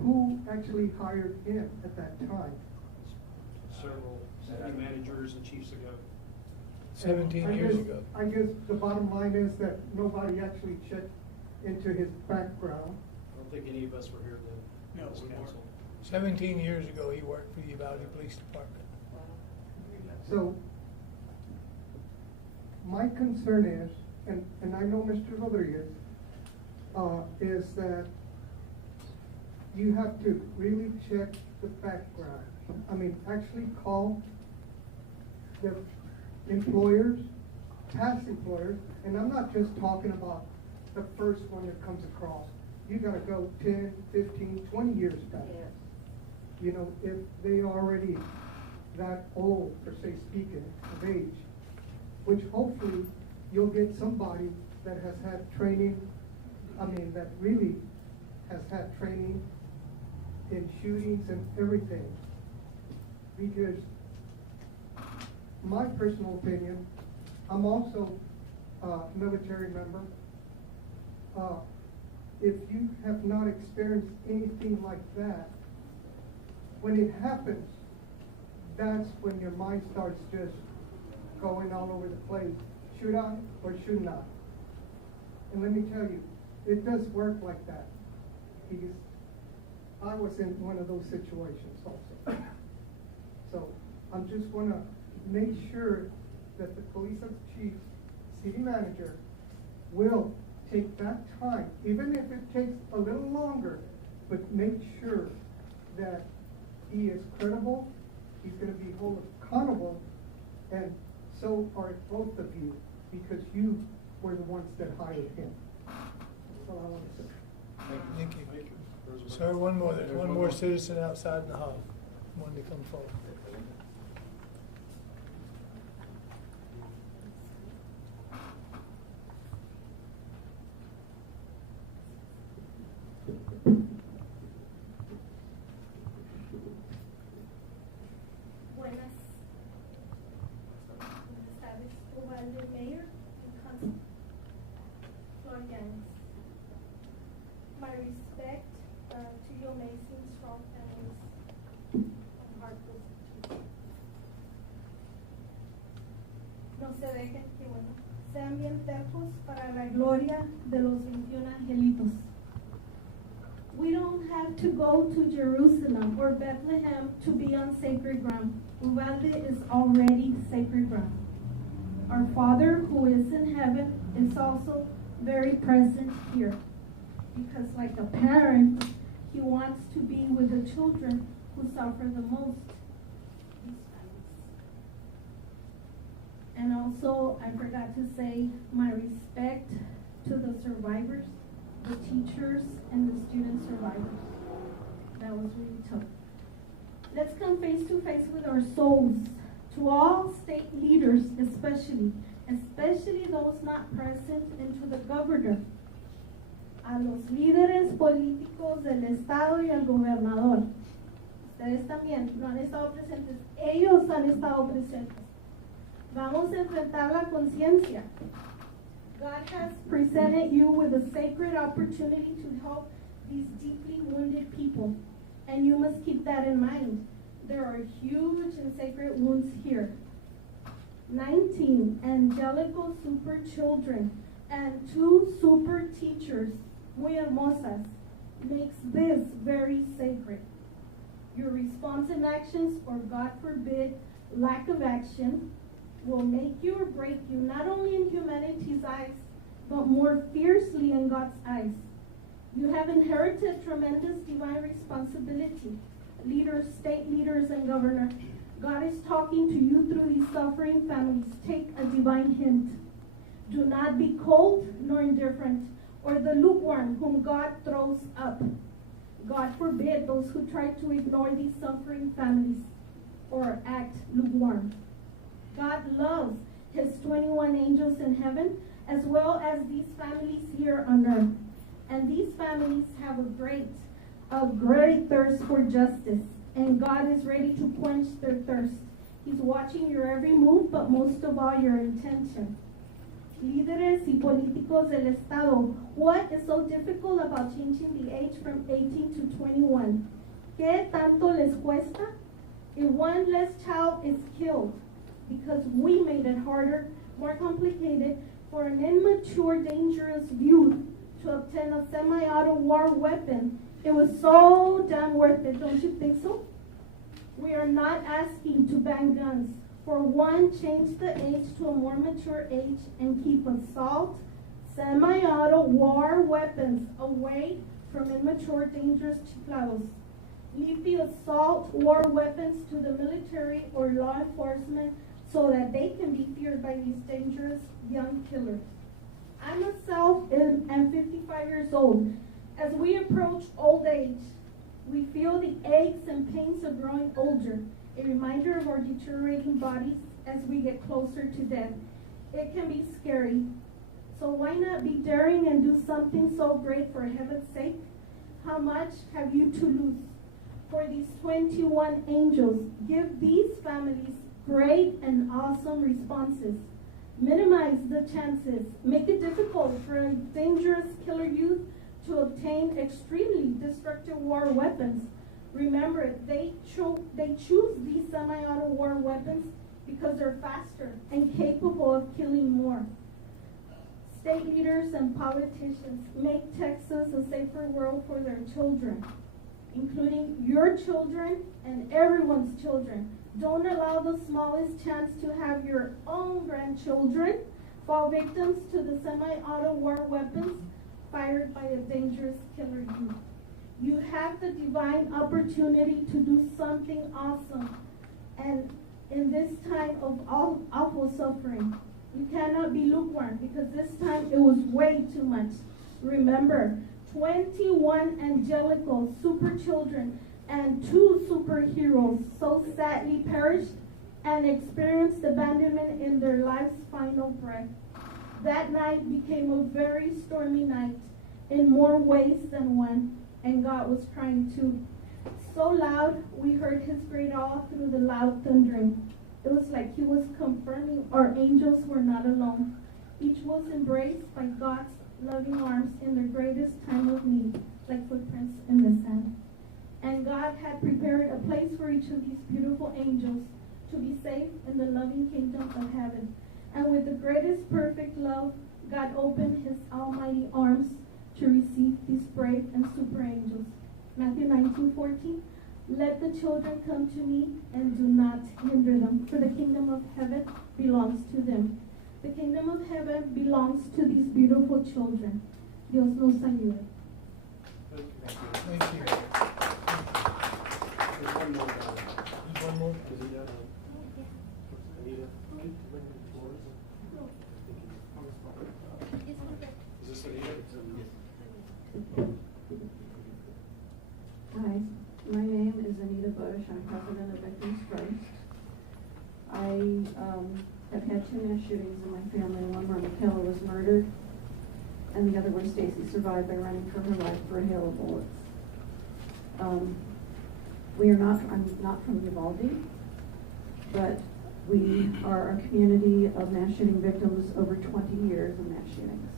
who actually hired him at that time? Several city managers and chiefs ago. 17 years ago. I guess the bottom line is that nobody actually checked into his background. I don't think any of us were here then. No, we weren't. 17 years ago, he worked for the Uvalde Police Department. So, my concern is, and I know Mr. Rodriguez, is that you have to really check the background. I mean, actually call the employers, past employers, and I'm not just talking about the first one that comes across. You gotta go 10, 15, 20 years back. You know, if they already that old, per se speaking, of age, which hopefully you'll get somebody that has had training, that really has had training in shootings and everything. Because my personal opinion, I'm also a military member. If you have not experienced anything like that, when it happens, that's when your mind starts just going all over the place. Should I or should not? And let me tell you, it does work like that. Because I was in one of those situations also. So I'm just gonna make sure that the police chief, city manager, will take that time, even if it takes a little longer, but make sure that he is credible, he's gonna be held accountable, and so are both of you, because you were the ones that hired him. That's all I want to say. Thank you. Sir, one more. There's one more citizen outside in the hall. Wanted to come forward. Buenas tardes, Uvalde Mayor and Council. Florians. My respect to your amazing, strong families and heartfelt. No se dejen, que bueno, sean bien tercos para la gloria de los 21 angelitos. We don't have to go to Jerusalem or Bethlehem to be on sacred ground. Uvalde is already sacred ground. Our Father who is in heaven is also very present here. Because like a parent, he wants to be with the children who suffer the most. And also, I forgot to say my respect to the survivors, the teachers, and the student survivors. That was really tough. Let's come face to face with our souls. To all state leaders, especially those not present, and to the governor. A los líderes políticos del estado y al gobernador. Ustedes también no han estado presentes. Ellos han estado presentes. Vamos a enfrentar la conciencia. God has presented you with a sacred opportunity to help these deeply wounded people. And you must keep that in mind. There are huge and sacred wounds here. 19 angelical super children and 2 super teachers, muy hermosas, makes this very sacred. Your response and actions, or God forbid, lack of action, will make you or break you, not only in humanity's eyes, but more fiercely in God's eyes. You have inherited tremendous divine responsibility. Leaders, state leaders, and governor, God is talking to you through these suffering families. Take a divine hint. Do not be cold nor indifferent, or the lukewarm whom God throws up. God forbid those who try to ignore these suffering families or act lukewarm. God loves his 21 angels in heaven, as well as these families here on earth. And these families have a great thirst for justice. And God is ready to quench their thirst. He's watching your every move, but most of all, your intention. Líderes y políticos del Estado, what is so difficult about changing the age from 18 to 21? ¿Qué tanto les cuesta? If one less child is killed, because we made it harder, more complicated, for an immature, dangerous youth to obtain a semi-auto war weapon, it was so damn worth it, don't you think so? We are not asking to ban guns. For one, change the age to a more mature age and keep assault, semi-auto war weapons away from immature, dangerous chiflados. Leave the assault war weapons to the military or law enforcement so that they can be feared by these dangerous young killers. I myself am 55 years old. As we approach old age, we feel the aches and pains of growing older, a reminder of our deteriorating bodies as we get closer to death. It can be scary. So why not be daring and do something so great for heaven's sake? How much have you to lose? For these 21 angels, give these families great and awesome responses. Minimize the chances. Make it difficult for a dangerous killer youth to obtain extremely destructive war weapons. Remember, they choose these semi-auto war weapons because they're faster and capable of killing more. State leaders and politicians make Texas a safer world for their children, including your children and everyone's children. Don't allow the smallest chance to have your own grandchildren fall victims to the semi-auto war weapons fired by a dangerous killer youth. You have the divine opportunity to do something awesome. And in this time of awful suffering, you cannot be lukewarm, because this time it was way too much. Remember, 21 angelical super children and 2 superheroes so sadly perished and experienced abandonment in their life's final breath. That night became a very stormy night in more ways than one, and God was crying too. So loud, we heard his great awe through the loud thundering. It was like he was confirming our angels were not alone. Each was embraced by God's loving arms in their greatest time of need, like footprints in the sand. And God had prepared a place for each of these beautiful angels to be safe in the loving kingdom of heaven. And with the greatest perfect love, God opened his almighty arms to receive these brave and super angels. Matthew 19:14. Let the children come to me and do not hinder them, for the kingdom of heaven belongs to them. The kingdom of heaven belongs to these beautiful children. Dios nos ayude. Thank you. There's one more. There's one more? Is it, Anita? Is this Anita? Hi, my name is Anita Bush. I'm president of Victims First. I have had two mass shootings in my family. One where Michaela was murdered, and the other where Stacy survived by running for her life for a hail of bullets. I'm not from Uvalde, but we are a community of mass shooting victims over 20 years of mass shootings.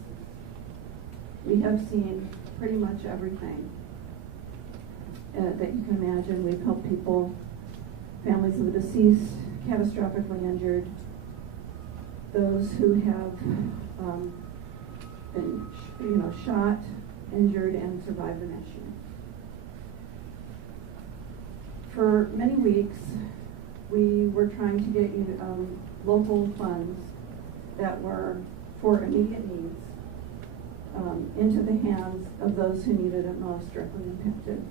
We have seen pretty much everything that you can imagine. We've helped people, families of the deceased, catastrophically injured, those who have been, shot, injured, and survived the mass shooting. For many weeks, we were trying to get local funds that were for immediate needs into the hands of those who needed it most, directly impacted.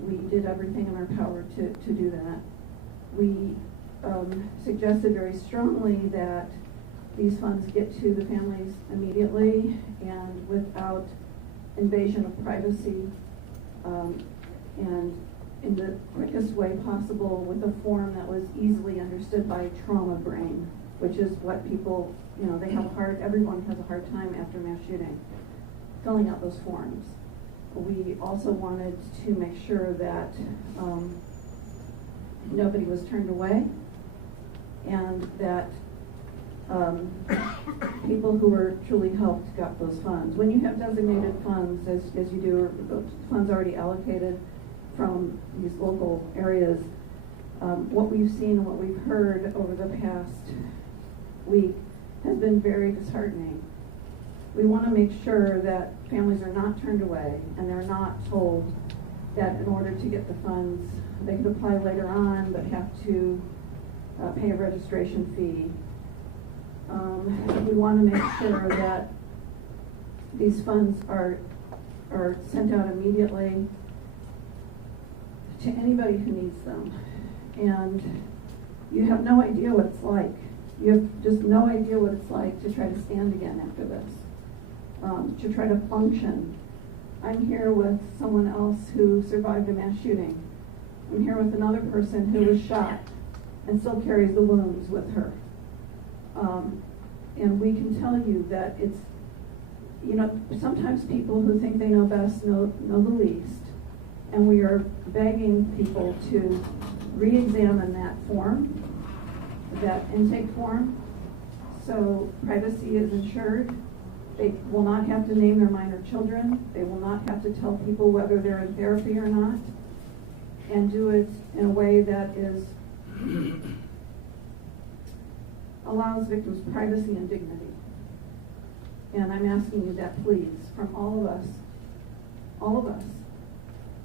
We did everything in our power to do that. We suggested very strongly that these funds get to the families immediately and without invasion of privacy, and in the quickest way possible with a form that was easily understood by trauma brain, which is what people, everyone has a hard time after mass shooting, filling out those forms. We also wanted to make sure that nobody was turned away, and that people who were truly helped got those funds. When you have designated funds, as you do, or those funds already allocated from these local areas, what we've seen and what we've heard over the past week has been very disheartening. We want to make sure that families are not turned away, and they're not told that in order to get the funds, they could apply later on but have to pay a registration fee. We want to make sure that these funds are sent out immediately to anybody who needs them. And you have no idea what it's like. You have just no idea what it's like to try to stand again after this, to try to function. I'm here with someone else who survived a mass shooting. I'm here with another person who was shot and still carries the wounds with her. And we can tell you that it's, sometimes people who think they know best know the least. And we are begging people to re-examine that form, that intake form, so privacy is ensured. They will not have to name their minor children. They will not have to tell people whether they're in therapy or not, and do it in a way that is allows victims privacy and dignity. And I'm asking you that, please, from all of us,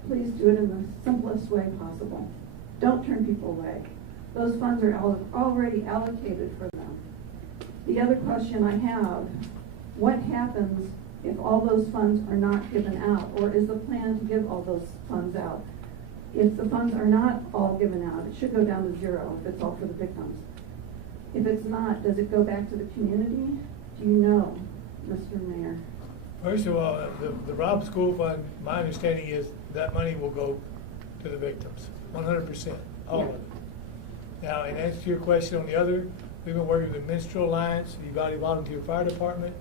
please do it in the simplest way possible. Don't turn people away. Those funds are already allocated for them. The other question I have, what happens if all those funds are not given out, or is the plan to give all those funds out? If the funds are not all given out, it should go down to zero if it's all for the victims. If it's not, does it go back to the community? Do you know, Mr. Mayor? First of all, the Robb School Fund, my understanding is that money will go to the victims, 100%, all of it. Now, in answer to your question on the other, we've been working with the Minstrel Alliance, the Uvalde Volunteer Fire Department,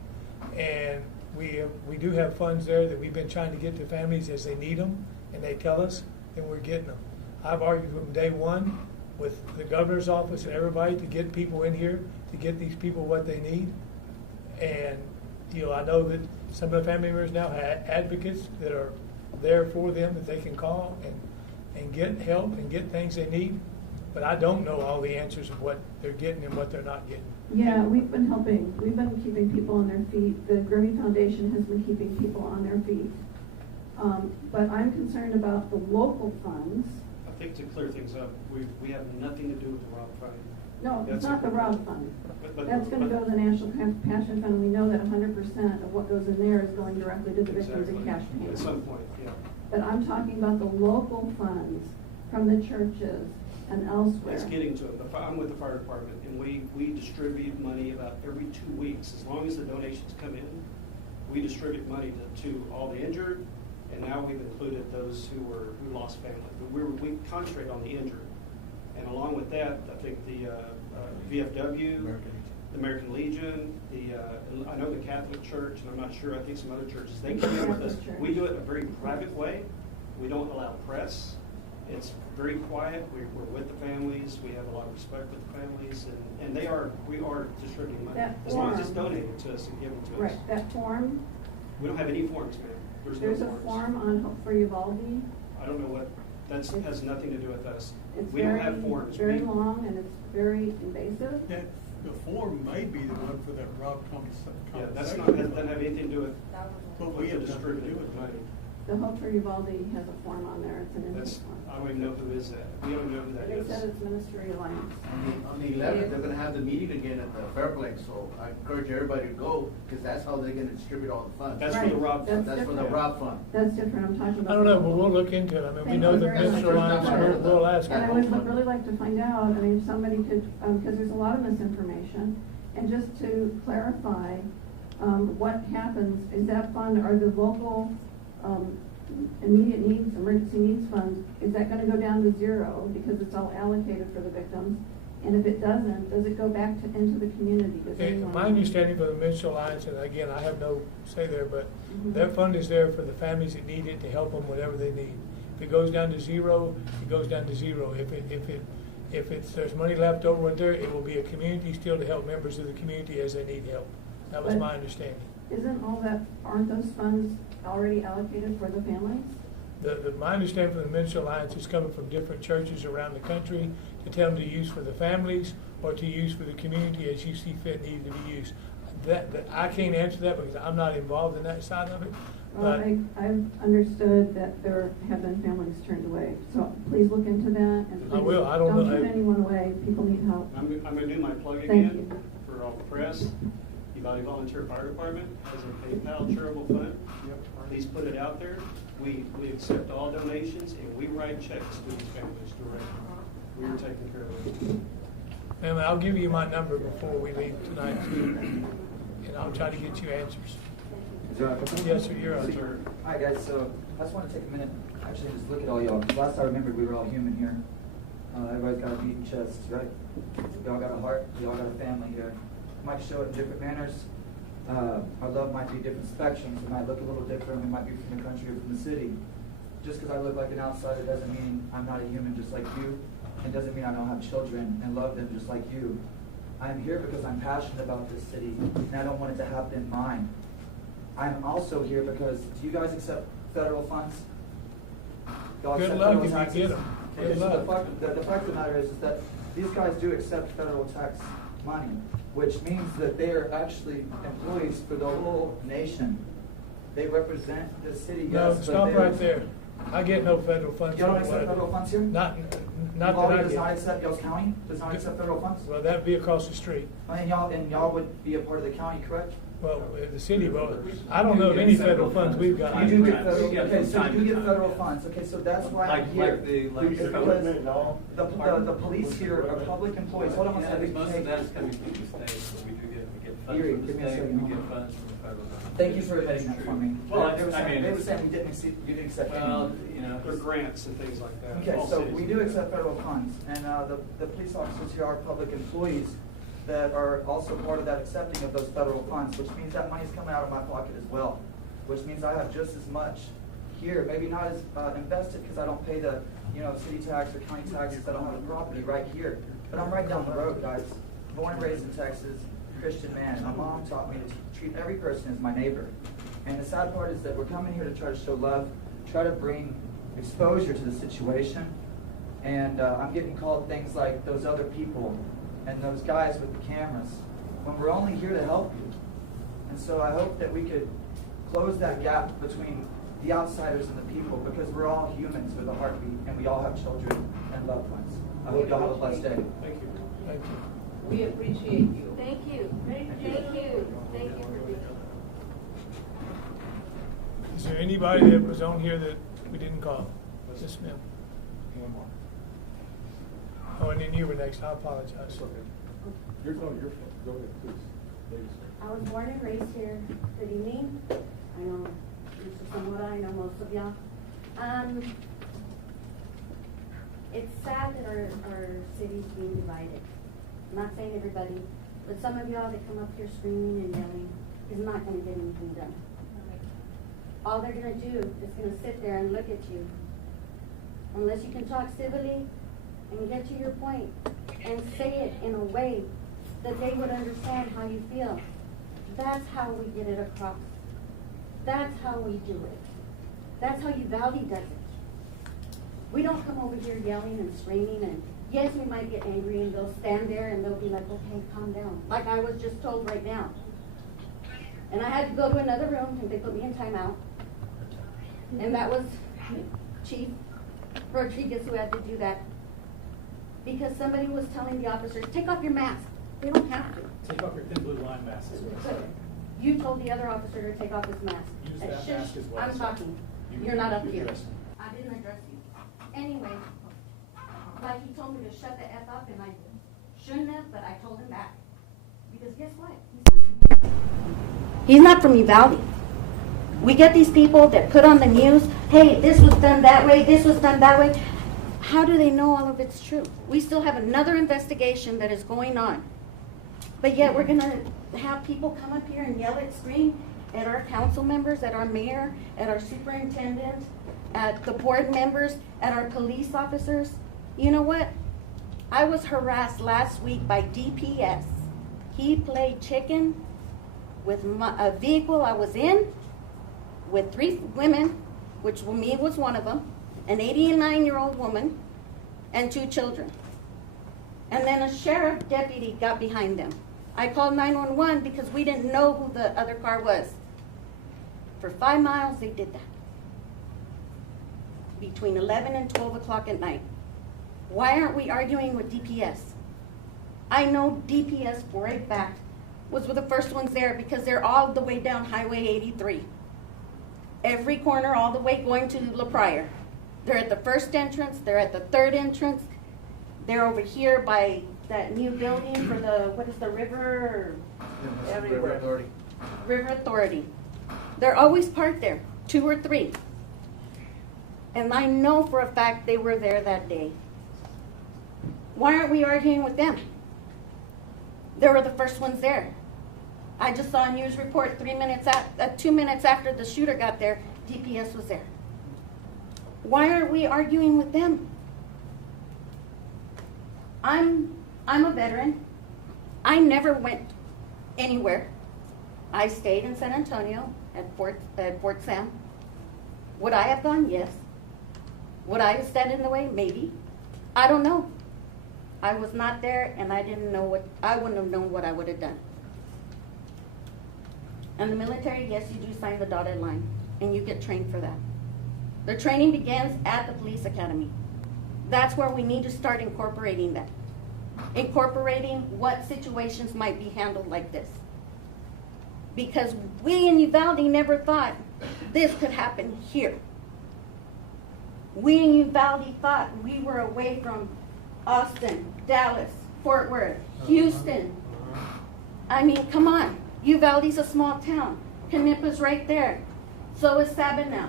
and we do have funds there that we've been trying to get to families as they need them, and they tell us, and we're getting them. I've argued from day one with the governor's office and everybody to get people in here, to get these people what they need. And, I know that some of the family members now have advocates that are there for them that they can call and get help and get things they need. But I don't know all the answers of what they're getting and what they're not getting. Yeah, we've been helping. We've been keeping people on their feet. The Grimmy Foundation has been keeping people on their feet. But I'm concerned about the local funds. I think to clear things up, we have nothing to do with the ROB fund. No, it's That's not the a- ROB fund. but- That's gonna go to the National Compassion Fund. We know that 100% of what goes in there is going directly to the victims in Exactly. cash At payments. some point, yeah. But I'm talking about the local funds from the churches and elsewhere. It's getting to it. I'm with the fire department, and we distribute money about every 2 weeks. As long as the donations come in, we distribute money to all the injured, and now we've included those who lost family. But we concentrate on the injured. And along with that, I think the VFW, the American Legion, I know the Catholic Church, and I'm not sure, I think some other churches, they come in with us. We do it in a very private way. We don't allow press. It's very quiet. We're with the families. We have a lot of respect with the families, and we are distributing money. That As long as form- it's donated to us and given to us. Right, that form, We don't have any forms, ma'am. there's no a forms. form on Hope for Uvalde. I don't know what, that has nothing to do with us. It's We don't have forms. very We- long and it's very invasive. The form may be the one for that Rob Yeah, that's conversation. not, that doesn't have anything to do with But what we the have nothing to do distributing with of money. The Hope for Uvalde has a form on there, it's an That's, intake form. I don't even know who is that. We don't know who that They is. said it's Ministry Alliance. On the 11th, they're gonna have the meeting again at the Fairplex, so I encourage everybody to go, because that's how they're gonna distribute all the funds. That's for the Rob fund. That's for the Rob fund. That's different, I'm talking about. I don't know, but we'll look into it. I mean, we Thank know you the very much. Minister Alliance, we'll ask. And I would really like to find out, I mean, if somebody could, because there's a lot of misinformation, and just to clarify, what happens, is that fund, are the local, immediate needs, emergency needs funds, is that gonna go down to zero, because it's all allocated for the victims? And if it doesn't, does it go back into the community? Does anyone My know? understanding for the Minister Alliance, and again, I have no say there, but Mhm. their fund is there for the families that need it to help them whatever they need. If it goes down to zero, it goes down to zero. If there's money left over in there, it will be a community still to help members of the community as they need help. That was But- my understanding. Isn't all that, aren't those funds already allocated for the families? My understanding from the Minister Alliance is coming from different churches around the country to tell them to use for the families or to use for the community as you see fit needed to be used. That I can't answer that because I'm not involved in that side of it. Well, But I've understood that there have been families turned away, so please look into that and I please will. I don't know. turn anyone away, people need help. I'm gonna do my plug Thank again you. for all the press. Uvalde Volunteer Fire Department has a PayPal charitable fund. Please put it out there. We accept all donations and we write checks to these families directly. We are taking care of it. And I'll give you my number before we leave tonight, and I'll try to get you answers. Yes, sir, you're on, sir. Hi, guys, so I just want to take a minute, actually just look at all y'all, 'cause last I remembered we were all human here. Everybody's got a beating chest, right? We all got a heart, we all got a family here. Might show it in different manners. Our love might be different spectrums, we might look a little different, we might be from the country or from the city. Just because I look like an outsider doesn't mean I'm not a human just like you, and doesn't mean I don't have children and love them just like you. I'm here because I'm passionate about this city, and I don't want it to happen in mine. I'm also here because, do you guys accept federal funds? Y'all Good accept luck federal if you taxes? get 'em. Okay, Good so luck. the fact of the matter is that these guys do accept federal tax money, which means that they are actually employees for the whole nation. They represent the city, No, yes, but stop they're- right there. I get no federal funds. Y'all don't from accept whatever. federal funds here? Not that Uvalde I does not get. accept, y'all's county does not accept federal funds? Well, that'd be across the street. And y'all would be a part of the county, correct? Well, the city, well, I don't know of any federal funds we've got. You do get federal, okay, so you get federal funds, okay, so that's why I'm here. Because the police here are public employees, hold on one second. Most of that is coming from the state, but we get funds Erie, from the give me a state, second. we get funds from the federal government. Thank you for admitting that for me. Well, They were I mean, saying we you didn't accept any. well, you know, They're grants and things like that. Okay, All so cities we do accept federal funds, and the police officers here are public employees that are also part of that accepting of those federal funds, which means that money's coming out of my pocket as well, which means I have just as much here, maybe not as invested because I don't pay the city tax or county taxes, I don't have the property right here, but I'm right down the road, guys. Born and raised in Texas, Christian man. My mom taught me to treat every person as my neighbor. And the sad part is that we're coming here to try to show love, try to bring exposure to the situation. And I'm getting called things like those other people and those guys with the cameras, when we're only here to help you. And so I hope that we could close that gap between the outsiders and the people, because we're all humans with a heartbeat, and we all have children and loved ones. I hope y'all have a blessed day. Thank you. Thank you. We appreciate you. Thank you. Thank you. Thank you for being. Is there anybody that was on here that we didn't call? Yes, ma'am. One more. Oh, and then you were next. I apologize. Your phone, go ahead, please. Ladies. I was born and raised here. Good evening. I know Mr. Zamora, I know most of y'all. It's sad that our city's being divided. I'm not saying everybody, but some of y'all that come up here screaming and yelling is not gonna get anything done. All they're gonna do is gonna sit there and look at you. Unless you can talk civilly and get to your point and say it in a way that they would understand how you feel. That's how we get it across. That's how we do it. That's how Uvalde does it. We don't come over here yelling and screaming, and yes, we might get angry and they'll stand there and they'll be like, okay, calm down. Like I was just told right now. And I had to go to another room and they put me in timeout. And that was Chief Rodriguez who had to do that. Because somebody was telling the officers, take off your mask. They don't have to. Take off your thin blue line mask. You told the other officer to take off his mask. Use that Shush, mask as well. I'm talking. You- You're not up you here. address me. I didn't address you. Anyway, like he told me to shut the F up, and I shouldn't have, but I told him back. Because guess what? He's not from Uvalde. We get these people that put on the news, hey, this was done that way, this was done that way. How do they know all of it's true? We still have another investigation that is going on. But yet we're gonna have people come up here and yell and scream at our council members, at our mayor, at our superintendent, at the board members, at our police officers. You know what? I was harassed last week by DPS. He played chicken with a vehicle I was in with 3 women, which me was one of them, an 89-year-old woman, and 2 children. And then a sheriff deputy got behind them. I called 911 because we didn't know who the other car was. For 5 miles, they did that. Between 11 and 12 o'clock at night. Why aren't we arguing with DPS? I know DPS for a fact was the first ones there because they're all the way down Highway 83. Every corner all the way going to La Pryor. They're at the first entrance, they're at the third entrance. They're over here by that new building for the, what is the river? River Authority. River Authority. They're always parked there, 2 or 3. And I know for a fact they were there that day. Why aren't we arguing with them? They were the first ones there. I just saw a news report 2 minutes after the shooter got there, DPS was there. Why aren't we arguing with them? I'm a veteran. I never went anywhere. I stayed in San Antonio at Fort Sam. Would I have gone? Yes. Would I have stood in the way? Maybe. I don't know. I was not there, and I wouldn't have known what I would have done. And the military, yes, you do sign the dotted line, and you get trained for that. The training begins at the police academy. That's where we need to start incorporating that. Incorporating what situations might be handled like this. Because we in Uvalde never thought this could happen here. We in Uvalde thought we were away from Austin, Dallas, Fort Worth, Houston. I mean, come on. Uvalde's a small town. Canipa's right there. So is Sabinal.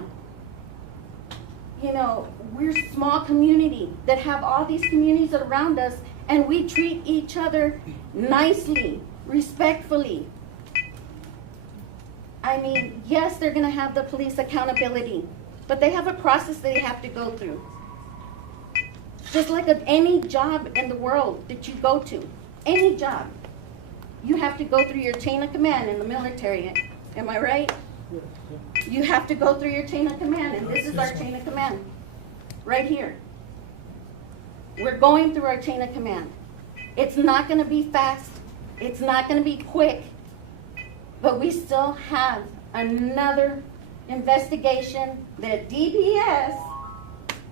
You know, we're a small community that have all these communities around us, and we treat each other nicely, respectfully. I mean, yes, they're going to have the police accountability, but they have a process they have to go through. Just like any job in the world that you go to, any job, you have to go through your chain of command in the military. Am I right? You have to go through your chain of command, and this is our chain of command, right here. We're going through our chain of command. It's not going to be fast. It's not going to be quick. But we still have another investigation that DPS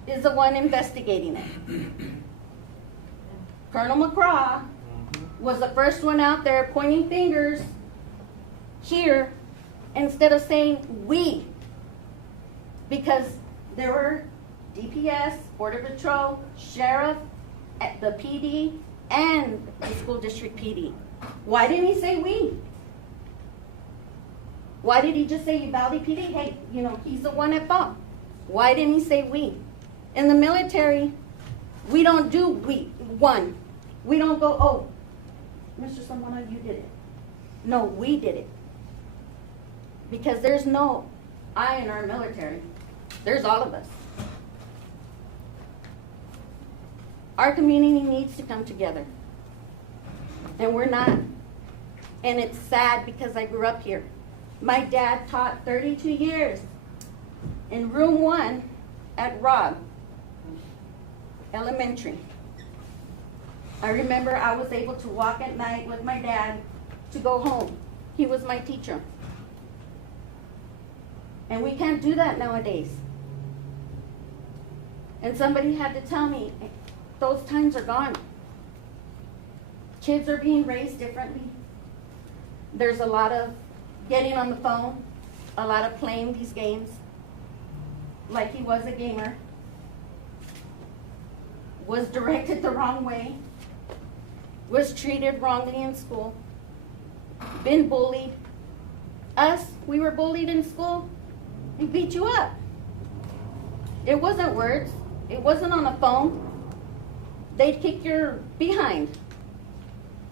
is the one investigating it. Colonel McCraw was the first one out there pointing fingers here instead of saying we. Because there were DPS, Border Patrol, Sheriff, the PD, and the school district PD. Why didn't he say we? Why did he just say Uvalde PD? Hey, you know, he's the one at fault. Why didn't he say we? In the military, we don't do one. We don't go, oh, Mr. Someone, you did it. No, we did it. Because there's no I in our military. There's all of us. Our community needs to come together. And we're not. And it's sad because I grew up here. My dad taught 32 years in room 1 at Robb Elementary. I remember I was able to walk at night with my dad to go home. He was my teacher. And we can't do that nowadays. And somebody had to tell me, those times are gone. Kids are being raised differently. There's a lot of getting on the phone, a lot of playing these games like he was a gamer, was directed the wrong way, was treated wrongly in school, been bullied. Us, we were bullied in school. They beat you up. It wasn't words. It wasn't on the phone. They'd kick your behind.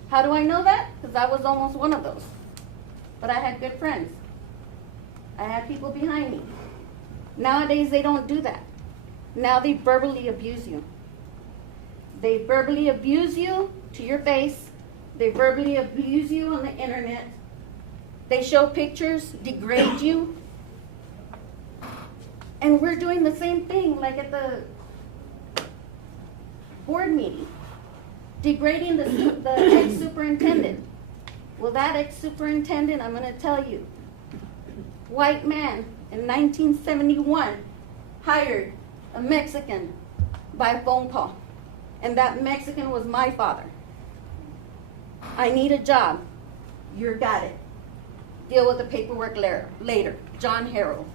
How do I know that? Because I was almost one of those. But I had good friends. I had people behind me. Nowadays, they don't do that. Now they verbally abuse you. They verbally abuse you to your face. They verbally abuse you on the internet. They show pictures, degrade you. And we're doing the same thing, like at the board meeting, degrading the ex-superintendent. Well, that ex-superintendent, I'm going to tell you, white man in 1971 hired a Mexican by phone call. And that Mexican was my father. I need a job. You got it. Deal with the paperwork later. John Harrell.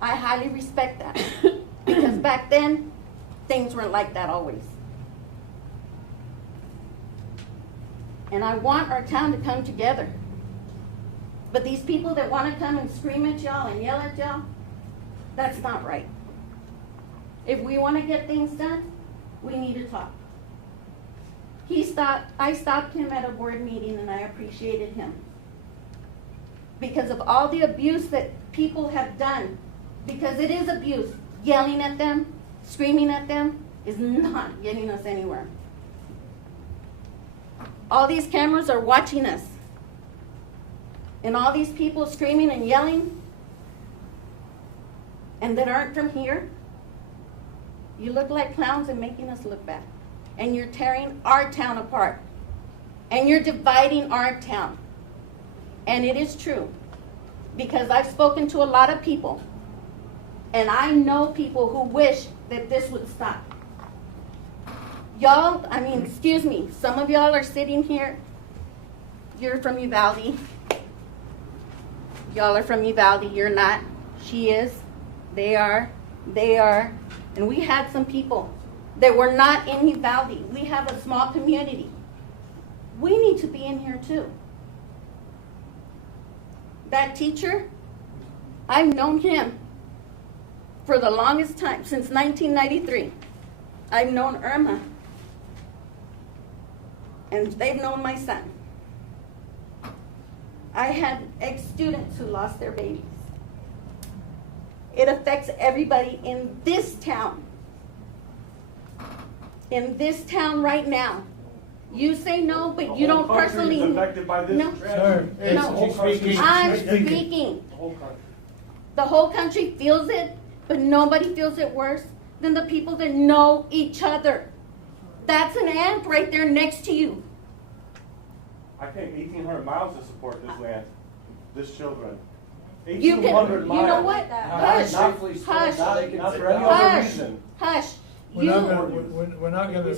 I highly respect that. Because back then, things weren't like that always. And I want our town to come together. But these people that want to come and scream at y'all and yell at y'all, that's not right. If we want to get things done, we need to talk. I stopped him at a board meeting and I appreciated him. Because of all the abuse that people have done, because it is abuse, yelling at them, screaming at them, is not getting us anywhere. All these cameras are watching us. And all these people screaming and yelling, and that aren't from here, you look like clowns and making us look bad. And you're tearing our town apart. And you're dividing our town. And it is true. Because I've spoken to a lot of people. And I know people who wish that this would stop. Y'all, excuse me, some of y'all are sitting here. You're from Uvalde. Y'all are from Uvalde. You're not. She is. They are. They are. And we had some people that were not in Uvalde. We have a small community. We need to be in here too. That teacher, I've known him for the longest time, since 1993. I've known Irma. And they've known my son. I had ex-students who lost their babies. It affects everybody in this town. In this town right now. You say no, but you don't personally. The whole country is affected by this. No, Sir, no. I'm speaking. The whole country. The whole country feels it, but nobody feels it worse than the people that know each other. That's an ant right there next to you. I came 1,800 miles to support this land, this children. You can, you know what? Hush, hush, hush, hush. We're not gonna, we're not gonna.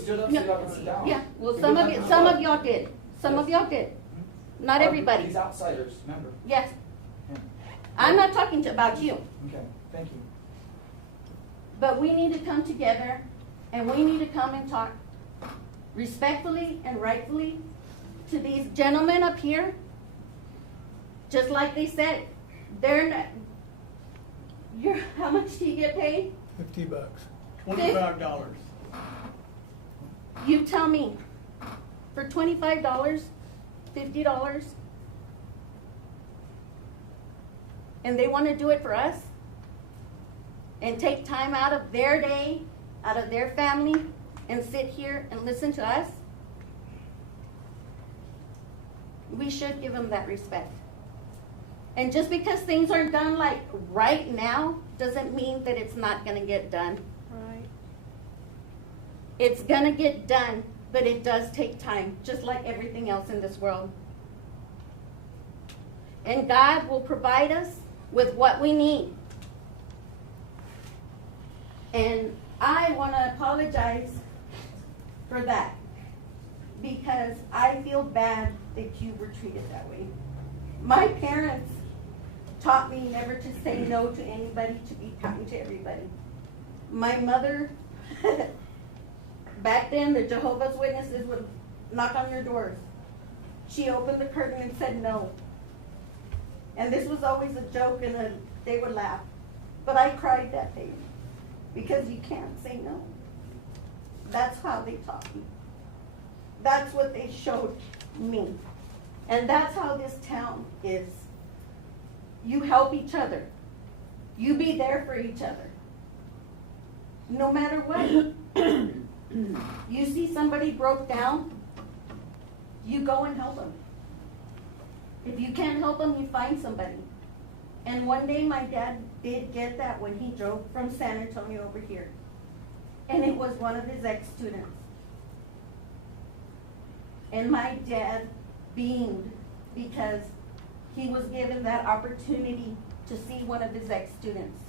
Yeah, well, some of y'all did. Some of y'all did. Not everybody. These outsiders, remember? Yes. I'm not talking about you. Okay, thank you. But we need to come together and we need to come and talk respectfully and rightfully to these gentlemen up here. Just like they said, they're not, how much do you get paid? $50. $25. You tell me, for $25, $50, and they want to do it for us, and take time out of their day, out of their family, and sit here and listen to us, we should give them that respect. And just because things aren't done like right now, doesn't mean that it's not going to get done. Right. It's going to get done, but it does take time, just like everything else in this world. And God will provide us with what we need. And I want to apologize for that, because I feel bad that you were treated that way. My parents taught me never to say no to anybody, to be kind to everybody. My mother, back then the Jehovah's Witnesses would knock on your doors. She opened the curtain and said no. And this was always a joke and they would laugh. But I cried that day because you can't say no. That's how they taught me. That's what they showed me. And that's how this town is. You help each other. You be there for each other. No matter what. You see somebody broke down, you go and help them. If you can't help them, you find somebody. And one day my dad did get that when he drove from San Antonio over here. And it was one of his ex-students. And my dad beamed because he was given that opportunity to see one of his ex-students.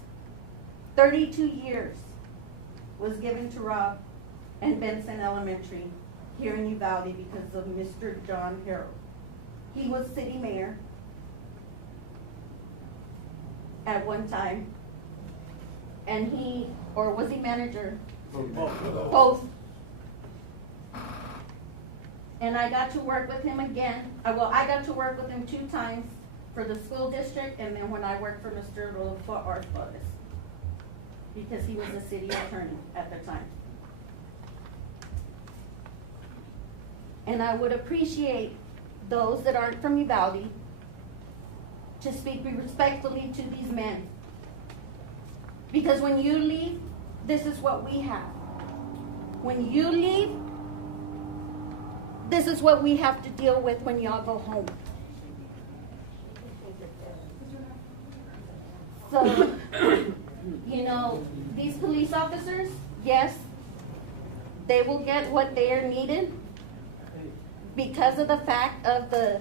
32 years was given to Rob and Benson Elementary here in Uvalde because of Mr. John Harrell. He was city mayor at one time, and or was he manager? Both. And I got to work with him again. I got to work with him 2 times for the school district, and then when I worked for Mr. Rodolfo Arthur, because he was the city attorney at the time. And I would appreciate those that aren't from Uvalde to speak respectfully to these men. Because when you leave, this is what we have. When you leave, this is what we have to deal with when y'all go home. So, you know, these police officers, yes, they will get what they are needed because of the fact of the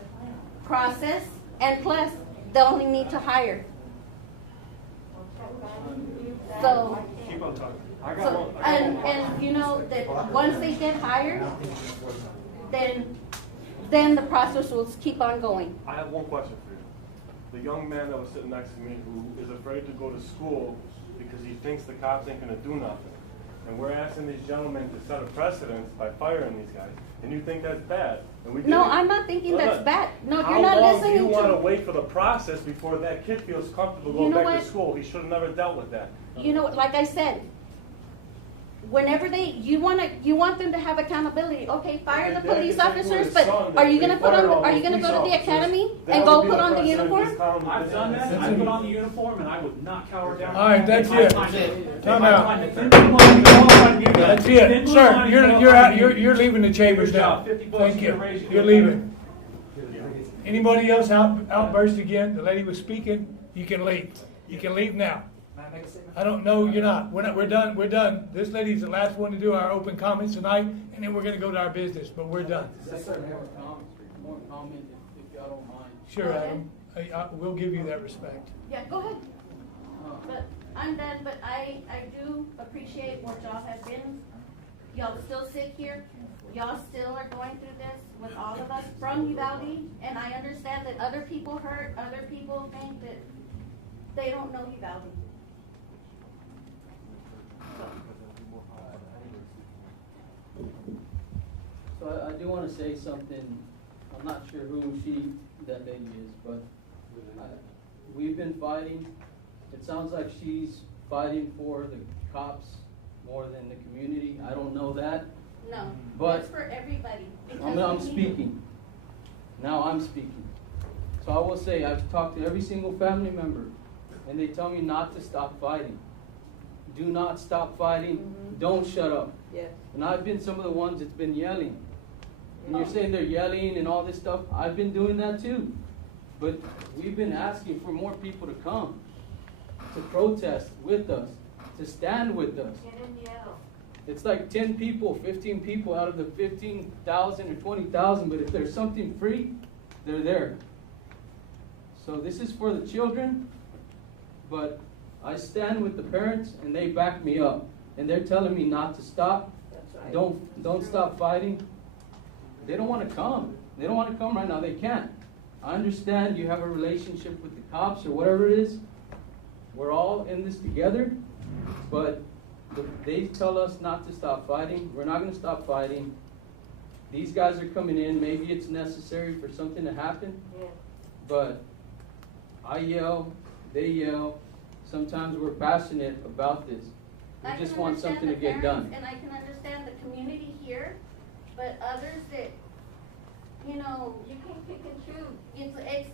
process, and plus, they only need to hire. So, Keep on talking. and you know that once they get hired, then the process will keep on going. I have one question for you. The young man that was sitting next to me who is afraid to go to school because he thinks the cops ain't gonna do nothing. And we're asking these gentlemen to set a precedence by firing these guys. And you think that's bad. And we No, did it. I'm not thinking that's bad. No, How you're not long listening do you want to to. wait for the process before that kid feels comfortable going You know back what? to school? He should have never dealt with that. You know, like I said, whenever you want them to have accountability. Okay, fire the police officers, but are you gonna go to the academy and go put on the uniform? I've done that, I put on the uniform, and I would not cower down. All right, that's it. Time out. That's That's it. Sir, you're out, you're leaving the chambers now. Thank you. You're leaving. Anybody else outburst again? The lady was speaking, you can leave. You can leave now. I don't know, you're not. We're done. We're done. This lady's the last one to do our open comments tonight, and then we're gonna go to our business, but we're done. Yes, sir. More comment if y'all don't mind. Sure, Adam. We'll give you that respect. Yeah, go ahead. But I'm done, but I do appreciate what y'all have been. Y'all still sit here. Y'all still are going through this with all of us from Uvalde. And I understand that other people hurt, other people think that they don't know Uvalde. So I do want to say something. I'm not sure who that lady is, but we've been fighting. It sounds like she's fighting for the cops more than the community. I don't know that. No, but that's for everybody. I'm speaking. Now I'm speaking. So I will say, I've talked to every single family member, and they tell me not to stop fighting. Do not stop fighting. Mm-hmm. Don't shut up. Yes. And I've been some of the ones that's been yelling. And you're saying they're yelling and all this stuff. I've been doing that too. But we've been asking for more people to come, to protest with us, to stand with us. Get in yell. It's like 10 people, 15 people out of the 15,000 or 20,000, but if there's something free, they're there. So this is for the children, but I stand with the parents and they back me up. And they're telling me not to stop. That's right. Don't stop fighting. They don't want to come. They don't want to come right now. They can't. I understand you have a relationship with the cops or whatever it is. We're all in this together, but they tell us not to stop fighting. We're not going to stop fighting. These guys are coming in. Maybe it's necessary for something to happen, but I yell, they yell. Sometimes we're passionate about this. We just want something to get done. And I can understand the community here, but others that, you know, you can pick and choose. It's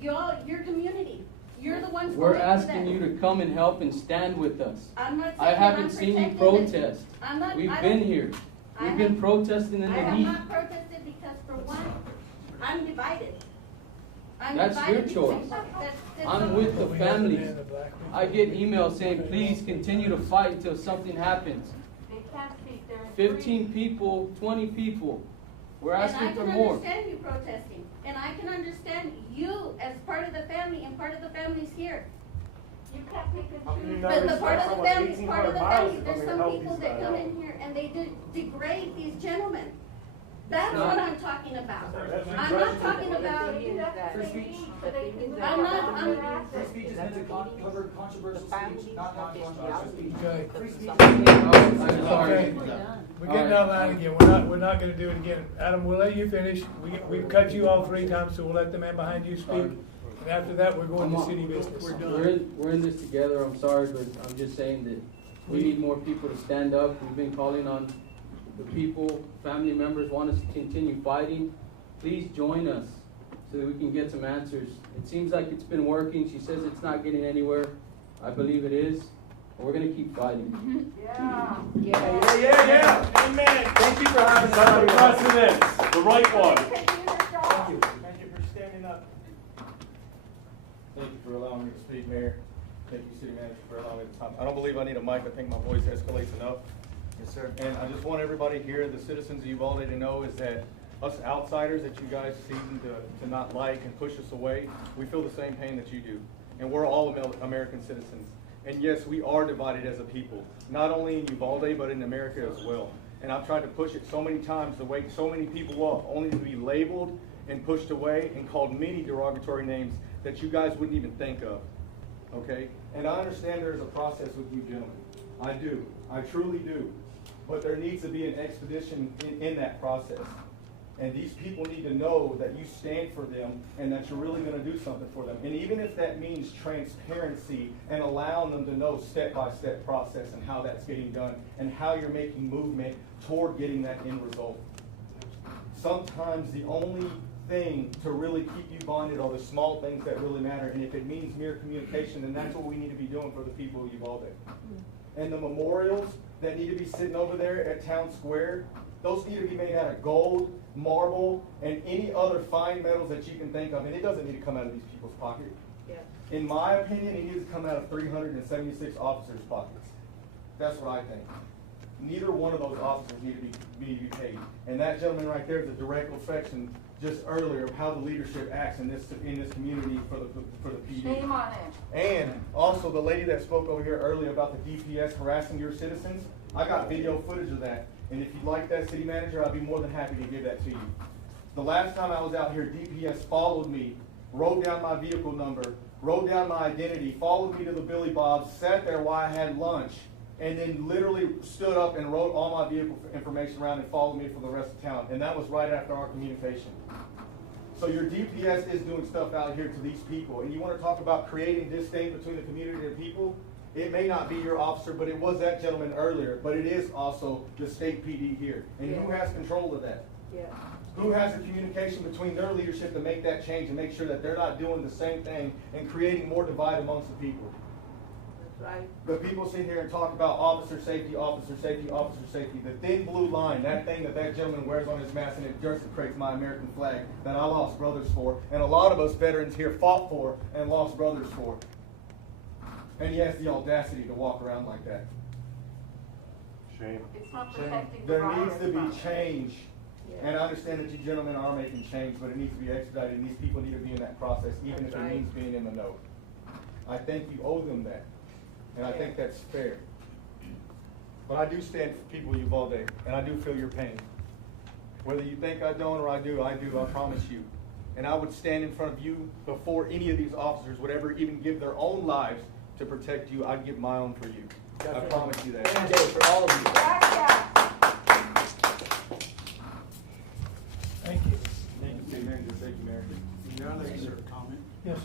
your community. You're the ones. We're asking you to come and help and stand with us. I'm not saying I haven't I'm seen you protecting protest. It. We've been here. We've been protesting in I the have heat. not protested because, for one, I'm divided. That's your choice. I'm with the families. I get emails saying, please continue to fight until something happens. They can't speak. They're 15 people, 20 people. We're asking for more. And I more. can understand you protesting. And I can understand you as part of the family and part of the families here. You can't pick and choose. But the part of the family is part of the family. There's some people that come in here and they degrade these gentlemen. That's what I'm talking about. I'm not talking about. Free speech. I'm not. Free speech is meant to cover controversial speech, not non-controversial speech. Okay. Free speech. I'm sorry. Okay. We're getting out of line again. We're not going to do it again. Adam, we'll let you finish. We've cut you off 3 times, so we'll let the man behind you speak. And after that, we're going to city business. We're in this together. I'm sorry, but I'm just saying that we need more people to stand up. We've been calling on the people, family members want us to continue fighting. Please join us so that we can get some answers. It seems like it's been working. She says it's not getting anywhere. I believe it is. But we're going to keep fighting. Yeah. Amen. Thank you for having Set the us. precedent, the right one. Thank you. Thank you for standing up. Thank you for allowing me to speak, Mayor. Thank you, City Manager, for allowing me to talk. I don't believe I need a mic. I think my voice escalates enough. Yes, sir. And I just want everybody here, the citizens of Uvalde, to know is that us outsiders that you guys seem to not like and push us away, we feel the same pain that you do. And we're all American citizens. And yes, we are divided as a people, not only in Uvalde, but in America as well. And I've tried to push it so many times to wake so many people up, only to be labeled and pushed away and called many derogatory names that you guys wouldn't even think of. Okay? And I understand there's a process with you gentlemen. I do. I truly do. But there needs to be an expedition in that process. And these people need to know that you stand for them and that you're really going to do something for them. And even if that means transparency and allowing them to know step-by-step process and how that's getting done and how you're making movement toward getting that end result. Sometimes the only thing to really keep you bonded are the small things that really matter. And if it means mere communication, then that's what we need to be doing for the people of Uvalde. And the memorials that need to be sitting over there at Town Square, those need to be made out of gold, marble, and any other fine metals that you can think of. And it doesn't need to come out of these people's pockets. Yeah. In my opinion, it needs to come out of 376 officers' pockets. That's what I think. Neither one of those officers need to be paid. And that gentleman right there is a direct reflection just earlier of how the leadership acts in this community for the PD. Shame on him. And also the lady that spoke over here earlier about the DPS harassing your citizens, I got video footage of that. And if you'd like that, city manager, I'd be more than happy to give that to you. The last time I was out here, DPS followed me, wrote down my vehicle number, wrote down my identity, followed me to the Billy Bob's, sat there while I had lunch, and then literally stood up and wrote all my vehicle information around and followed me for the rest of town. And that was right after our communication. So your DPS is doing stuff out here to these people. And you want to talk about creating disdain between the community and people? It may not be your officer, but it was that gentleman earlier. But it is also the state PD here. And who has control of that? Yeah. Who has the communication between their leadership to make that change and make sure that they're not doing the same thing and creating more divide amongst the people? That's right. But people sit here and talk about officer safety, officer safety, officer safety. The thin blue line, that thing that gentleman wears on his mask and it desecrates my American flag that I lost brothers for. And a lot of us veterans here fought for and lost brothers for. And he has the audacity to walk around like that. Shame. It's not protecting the There right needs to be response. change. And I understand that you gentlemen are making change, but it needs to be expedited, and these people need to be in that process, even if it means being in the know. I think you owe them that, and I think that's fair. But I do stand for people of Uvalde, and I do feel your pain. Whether you think I don't or I do, I promise you. And I would stand in front of you before any of these officers would ever even give their own lives to protect you. I'd give my own for you. I promise you that. For all of you. Thank you. Thank you, City Manager. Thank you, Mayor. May I make a comment? Yes, sir.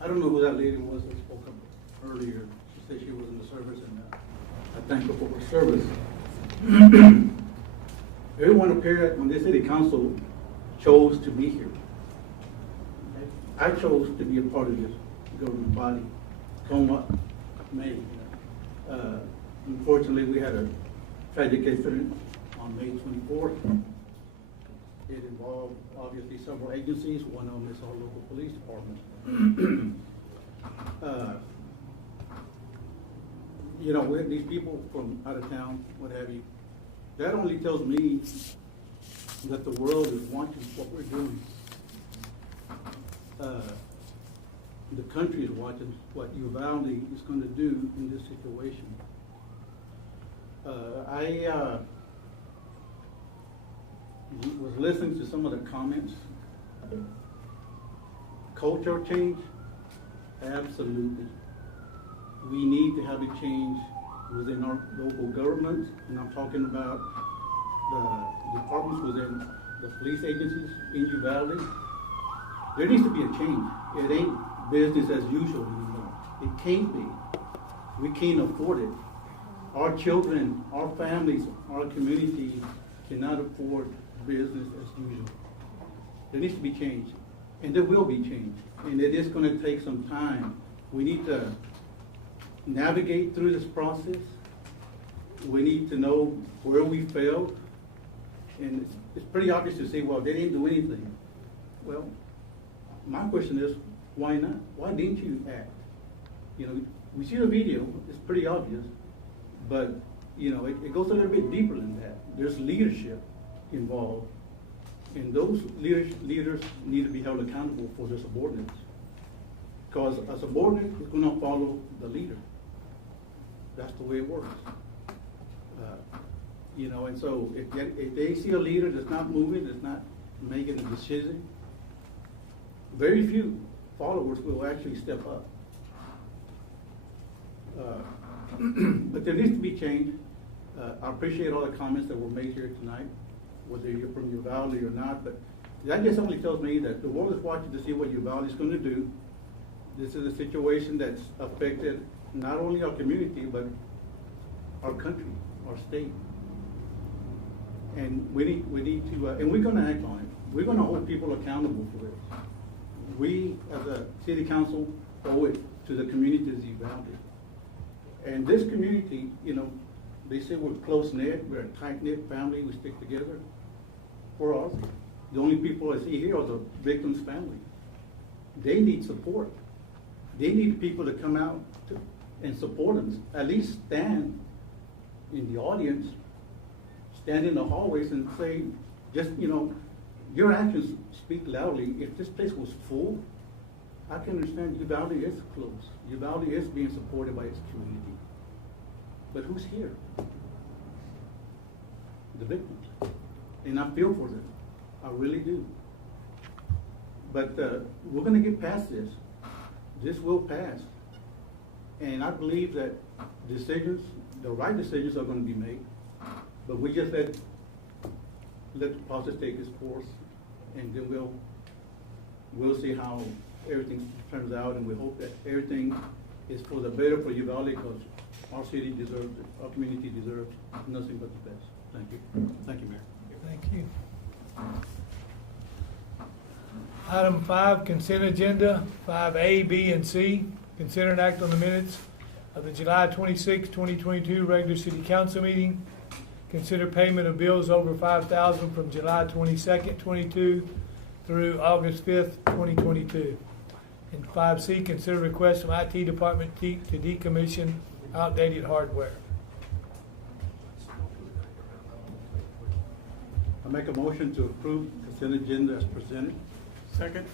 I don't know who that lady was that spoke up earlier. She said she was in the service, and I thank her for her service. Everyone up here on this city council chose to be here. I chose to be a part of this government body. Come what may. Unfortunately, we had a tragic incident on May 24th. It involved obviously several agencies. One of them is our local police department. You know, we have these people from out of town, what have you. That only tells me that the world is watching what we're doing. The country is watching what Uvalde is going to do in this situation. I was listening to some of the comments. Culture change? Absolutely. We need to have a change within our local government, and I'm talking about the departments within the police agencies in Uvalde. There needs to be a change. It ain't business as usual anymore. It can't be. We can't afford it. Our children, our families, our community cannot afford business as usual. There needs to be change, and there will be change, and it is going to take some time. We need to navigate through this process. We need to know where we failed, and it's pretty obvious to say, well, they didn't do anything. Well, my question is, why not? Why didn't you act? You know, we see the video, it's pretty obvious, but you know, it goes a little bit deeper than that. There's leadership involved, and those leaders need to be held accountable for their subordinates. Because a subordinate is going to follow the leader. That's the way it works. You know, and so if they see a leader that's not moving, that's not making a decision, very few followers will actually step up. But there needs to be change. I appreciate all the comments that were made here tonight, whether you're from Uvalde or not, but that just only tells me that the world is watching to see what Uvalde is going to do. This is a situation that's affected not only our community, but our country, our state. And we need to, and we're going to act on it. We're going to hold people accountable for this. We, as a city council, owe it to the communities of Uvalde. And this community, you know, they say we're close-knit, we're a tight-knit family, we stick together. We're all. The only people I see here are the victim's family. They need support. They need people to come out and support them, at least stand in the audience, stand in the hallways and say, just, your actions speak loudly. If this place was full, I can understand Uvalde is close. Uvalde is being supported by its community. But who's here? The victims. And I feel for them. I really do. But we're gonna get past this. This will pass. And I believe that decisions, the right decisions are gonna be made. But we just let the process take its course, and then we'll see how everything turns out, and we hope that everything is for the better for Uvalde, because our city deserves it, our community deserves nothing but the best. Thank you. Thank you, Mayor. Thank you. Item 5, consent agenda, 5A, B, and C. Consider and act on the minutes of the July 26, 2022 regular city council meeting. Consider payment of bills over $5,000 from July 22nd, 22 through August 5th, 2022. And 5C, consider request from IT department to decommission outdated hardware. I make a motion to approve consent agenda as presented. Second.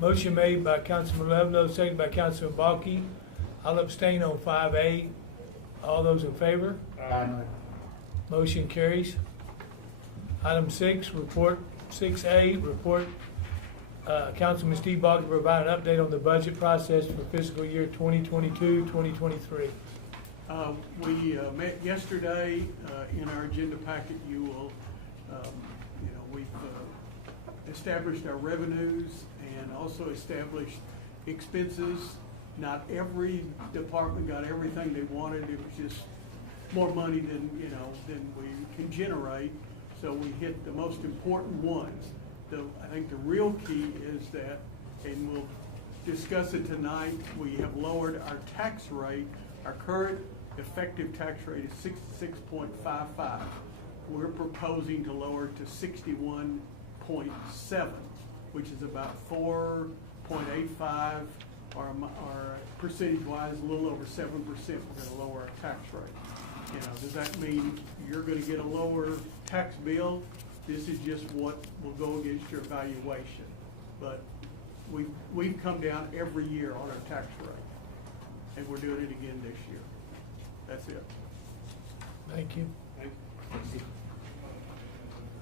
Motion made by Councilman Levno, seconded by Councilman Balky. I'll abstain on 5A. All those in favor? Aye. Motion carries. Item 6, report 6A, report Councilman Steve Balky to provide an update on the budget process for fiscal year 2022-2023. We met yesterday. In our agenda packet, you will, we've established our revenues and also established expenses. Not every department got everything they wanted. It was just more money than we can generate. So we hit the most important ones. I think the real key is that, and we'll discuss it tonight, we have lowered our tax rate. Our current effective tax rate is 66.55. We're proposing to lower it to 61.7, which is about 4.85, or percentage-wise, a little over 7%. We're going to lower our tax rate. Does that mean you're going to get a lower tax bill? This is just what will go against your valuation. But we've come down every year on our tax rate, and we're doing it again this year. That's it. Thank you. Thank you.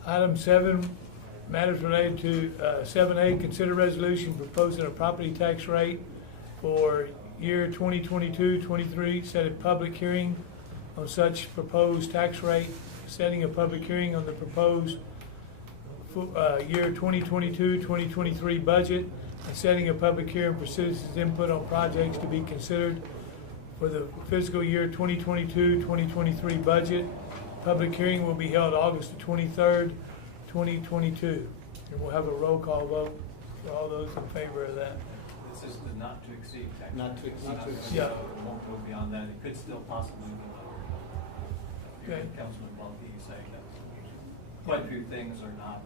Item 7, matters related to 7A, consider resolution proposing a property tax rate for year 2022-23, set a public hearing on such proposed tax rate, setting a public hearing on the proposed year 2022-2023 budget, and setting a public hearing for citizens' input on projects to be considered for the fiscal year 2022-2023 budget. Public hearing will be held August the 23rd, 2022. And we'll have a roll call vote for all those in favor of that. This is the not to exceed tax. Not to exceed. Yeah. It won't go beyond that. It could still possibly go lower. Okay. Councilman Balky is saying that quite a few things are not,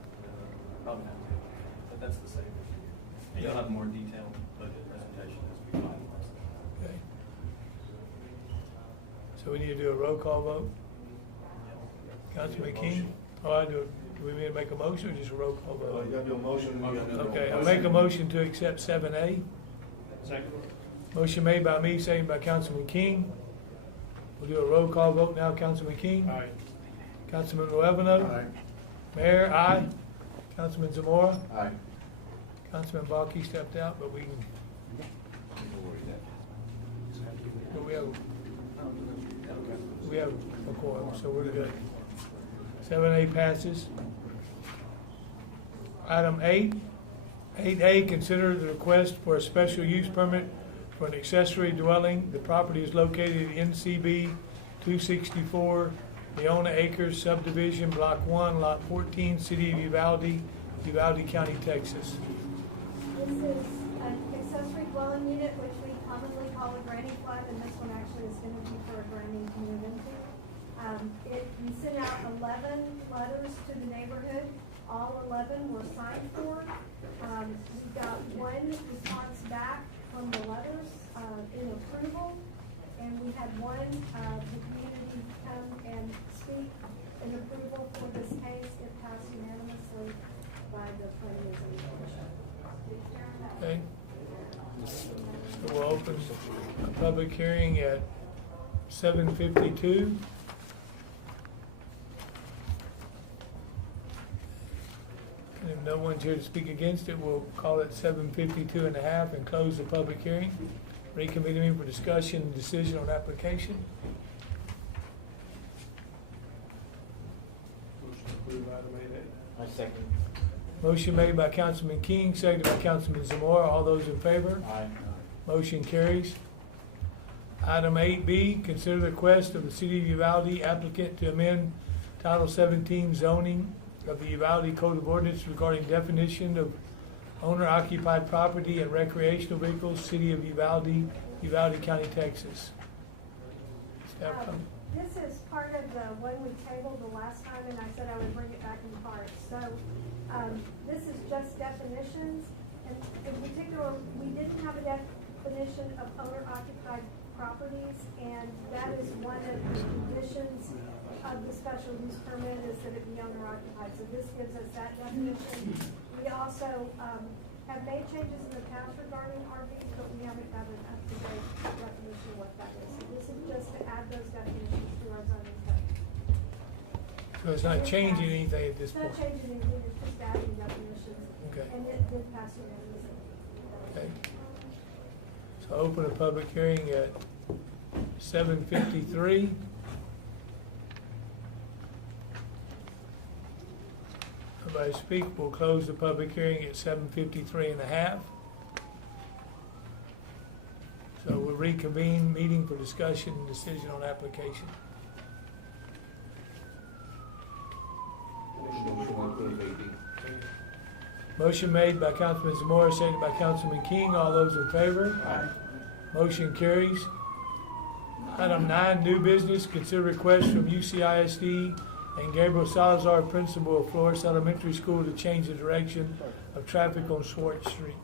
probably not good, but that's the same. And you'll have a more detailed budget presentation as we finalize that. Okay. So we need to do a roll call vote? Councilman King? Do we need to make a motion or just a roll call vote? You gotta do a motion. Okay, I make a motion to accept 7A. Second. Motion made by me, seconded by Councilman King. We'll do a roll call vote now. Councilman King? Aye. Councilman Luevano? Aye. Mayor, aye. Councilman Zamora? Aye. Councilman Balky stepped out, but we can. But we have a quorum, so we're good. 7A passes. Item 8. 8A, consider the request for a special use permit for an accessory dwelling. The property is located in NCB 264, Leona Acres subdivision, Block 1, Lot 14, City of Uvalde, Uvalde County, Texas. This is an accessory dwelling unit, which we commonly call a granny flat, and this one actually is going to be for a granny to move into. We sent out 11 letters to the neighborhood. All 11 were signed for. We got one response back from the letters in approval. And we had one of the community come and speak in approval for this case. It passed unanimously by the planning and zoning commission. Okay. So we'll open a public hearing at 7:52. And if no one's here to speak against it, we'll call it 7:52 and a half and close the public hearing. Reconvene for discussion and decision on application. Motion to approve item 8A. I second. Motion made by Councilman King, seconded by Councilman Zamora. All those in favor? Aye. Motion carries. Item 8B, consider the request of the City of Uvalde applicant to amend Title 17 zoning of the Uvalde Code of Ordinance regarding definition of owner-occupied property and recreational vehicles, City of Uvalde, Uvalde County, Texas. Staff comment? This is part of the one we tabled the last time, and I said I would bring it back in parts. So, this is just definitions, and in particular, we didn't have a definition of owner-occupied properties, and that is one of the conditions of the special use permit, is that it be owner-occupied. So this gives us that definition. We also, have made changes in the past regarding RVs, but we haven't got an up-to-date definition of what that is. So this is just to add those definitions to our zoning code. So it's not changing anything at this It's point? not changing anything, it's just adding definitions. Okay. And it did pass unanimously. Okay. So open a public hearing at 7:53. Nobody speak, we'll close the public hearing at 7:53 and a half. So we'll reconvene meeting for discussion and decision on application. Motion made by Councilman Zamora, seconded by Councilman King. All those in favor? Aye. Motion carries. Item 9, new business. Consider request from UCISD and Gabriel Salazar, principal of Flores Elementary School, to change the direction of traffic on Swartz Street.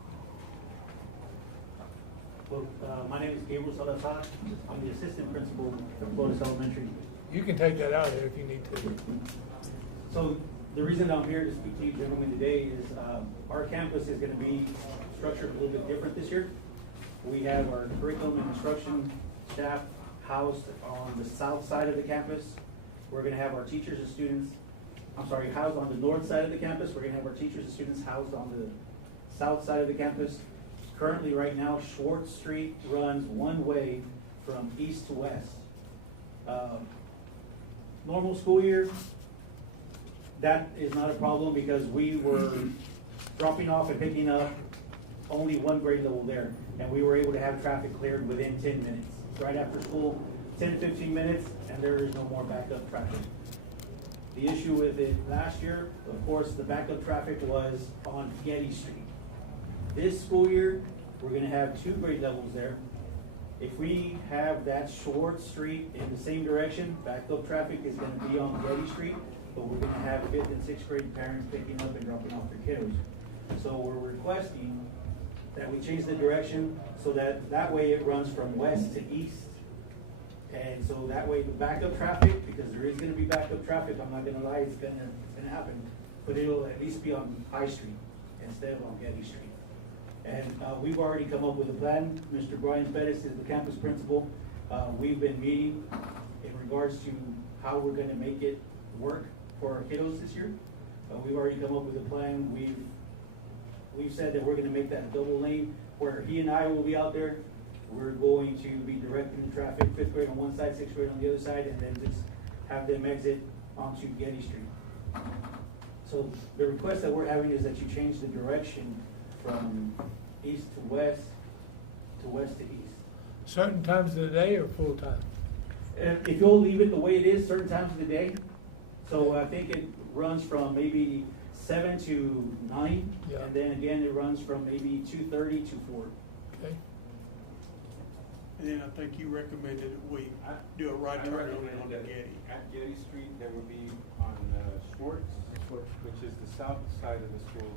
Well, my name is Gabriel Salazar. I'm the assistant principal of Flores Elementary. You can take that out of there if you need to. So the reason I'm here to speak to you gentlemen today is our campus is going to be structured a little bit different this year. We have our curriculum and instruction staff housed on the south side of the campus. We're going to have our teachers and students, housed on the north side of the campus. We're going to have our teachers and students housed on the south side of the campus. Currently, right now, Swartz Street runs one way from east to west. Normal school year, that is not a problem because we were dropping off and picking up only one grade level there. And we were able to have traffic cleared within 10 minutes. Right after school, 10 to 15 minutes, and there is no more backup traffic. The issue with it last year, of course, the backup traffic was on Getty Street. This school year, we're gonna have 2 grade levels there. If we have that Swartz Street in the same direction, backup traffic is gonna be on Getty Street, but we're gonna have 5th and 6th grade parents picking up and dropping off their kiddos. So we're requesting that we change the direction so that way it runs from west to east. And so that way the backup traffic, because there is gonna be backup traffic, I'm not gonna lie, it's gonna happen, but it'll at least be on High Street instead of on Getty Street. And we've already come up with a plan. Mr. Brian Pettis is the campus principal. We've been meeting in regards to how we're gonna make it work for our kiddos this year. We've already come up with a plan. We've said that we're gonna make that a double lane where he and I will be out there. We're going to be directing the traffic, 5th grade on one side, 6th grade on the other side, and then just have them exit onto Getty Street. So the request that we're having is that you change the direction from east to west to east. Certain times of the day or full time? If you'll leave it the way it is, certain times of the day. So I think it runs from maybe 7 to 9, Yeah. and then again it runs from maybe 2:30 to 4. Okay. And then I think you recommended that we do a right turn on Getty. At Getty Street, there would be on Schwartz, which is the south side of the school,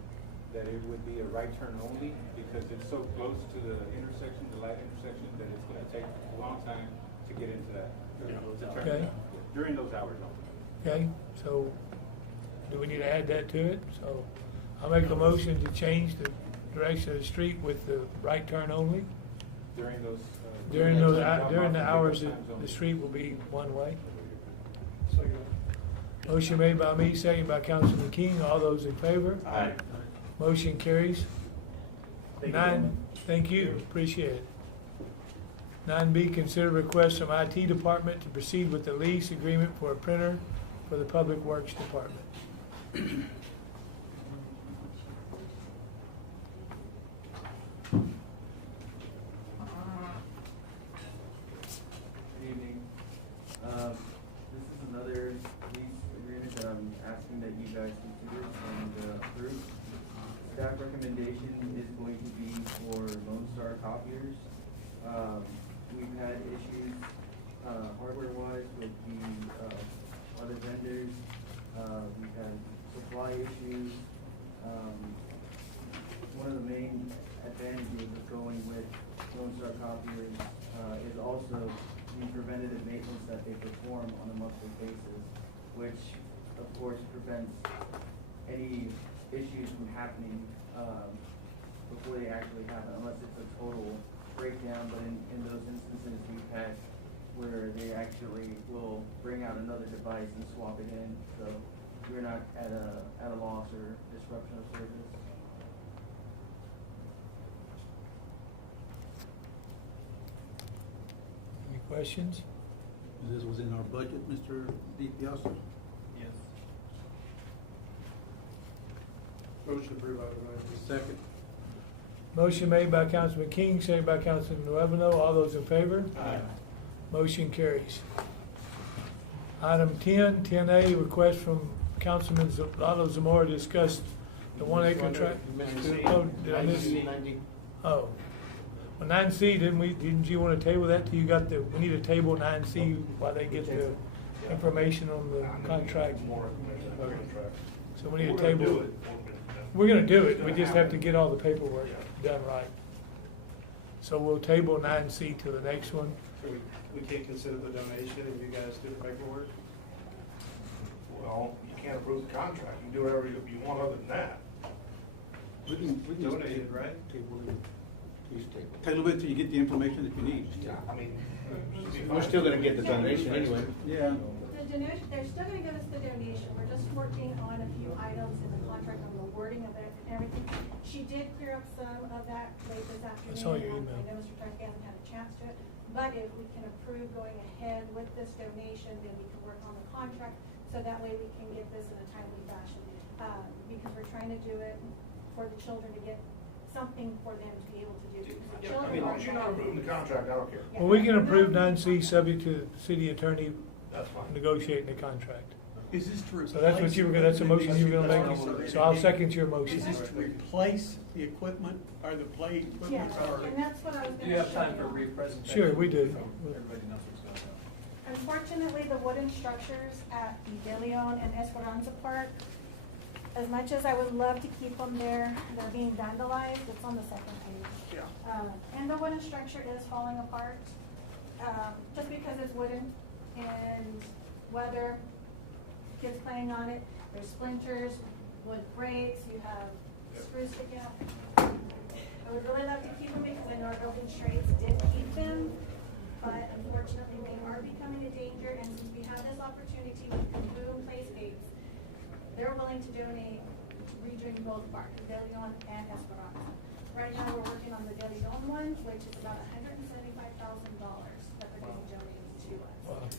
that it would be a right turn only because it's so close to the intersection, the light intersection, that it's going to take a long time to get into that. to Okay. terminate. During those hours only. Okay, so do we need to add that to it? So I'll make a motion to change the direction of the street with the right turn only. During those. During those those, drop-off during and the pick-up hours, times the only. street will be one way. Motion made by me, second by Councilman King. All those in favor? Aye. Motion carries. Thank you. 9, thank you, appreciate it. 9B, consider request from IT Department to proceed with the lease agreement for a printer for the Public Works Department. Good evening. This is another lease agreement that I'm asking that you guys consider and approve. Staff recommendation is going to be for Lone Star copiers. We've had issues, hardware-wise with the, other vendors. We've had supply issues. One of the main advantages of going with Lone Star copiers, is also the preventative maintenance that they perform on a monthly basis, which of course prevents any issues from happening, before they actually happen, unless it's a total breakdown. But in those instances, we've had where they actually will bring out another device and swap it in, so we're not at a loss or disruption of service. Any questions? This was in our budget, Mr. DiPiazza? Yes. Motion approved, Item Second. Motion made by Councilman King, second by Councilman Nuevano. All those in favor? Aye. Motion carries. Item 10, 10A, request from Councilman Lalo Zamora to discuss the 1 acre tract. Oh, did I miss? Oh. Well, 9C, didn't you want to table that till you got we need to table 9C while they get the information on the contract. So we need to table. We're gonna do it, we just have to get all the paperwork done right. So we'll table 9C to the next one. So we can't consider the donation and you guys do the paperwork? Well, you can't approve the contract, you can do whatever you want other than that. We can Donated, right? Table it till you get the information that you need. Yeah, I mean. We're still gonna get the donation anyway. Yeah. The donation, they're still gonna give us the donation, we're just working on a few items in the contract on the wording of it and everything. She did clear up some of that late this afternoon. I saw your email. I know Mr. Turkey hasn't had a chance to, but if we can approve going ahead with this donation, then we can work on the contract, so that way we can get this in a timely fashion. Because we're trying to do it for the children to get something for them to be able to do. Because the I children mean, are once you're not approving the contract, I don't care. Yeah. Well, we can approve 9C subject to the city attorney That's fine. negotiating the contract. Is this to replace? So that's what you were, that's a motion you were gonna make, so I'll second your motion. Is this to replace the equipment or the play Yeah, equipment or? and that's what I was gonna show Do you have time for a brief presentation? Sure, we do. Everybody knows what's going on. Unfortunately, the wooden structures at the De Leon and Esperanza Park, as much as I would love to keep them there, they're being vandalized. It's on the second page. And the wooden structure is falling apart, just because it's wooden and weather, kids playing on it. There's splinters, wood breaks, you have screws sticking out. I would really love to keep them because I know our open trades did keep them, but unfortunately they are becoming a danger, and since we have this opportunity with Kaboom Playscapes, they're willing to donate to redoing both parks, De Leon and Esperanza. Right now, we're working on the De Leon one, which is about $175,000 that they're going to donate to us.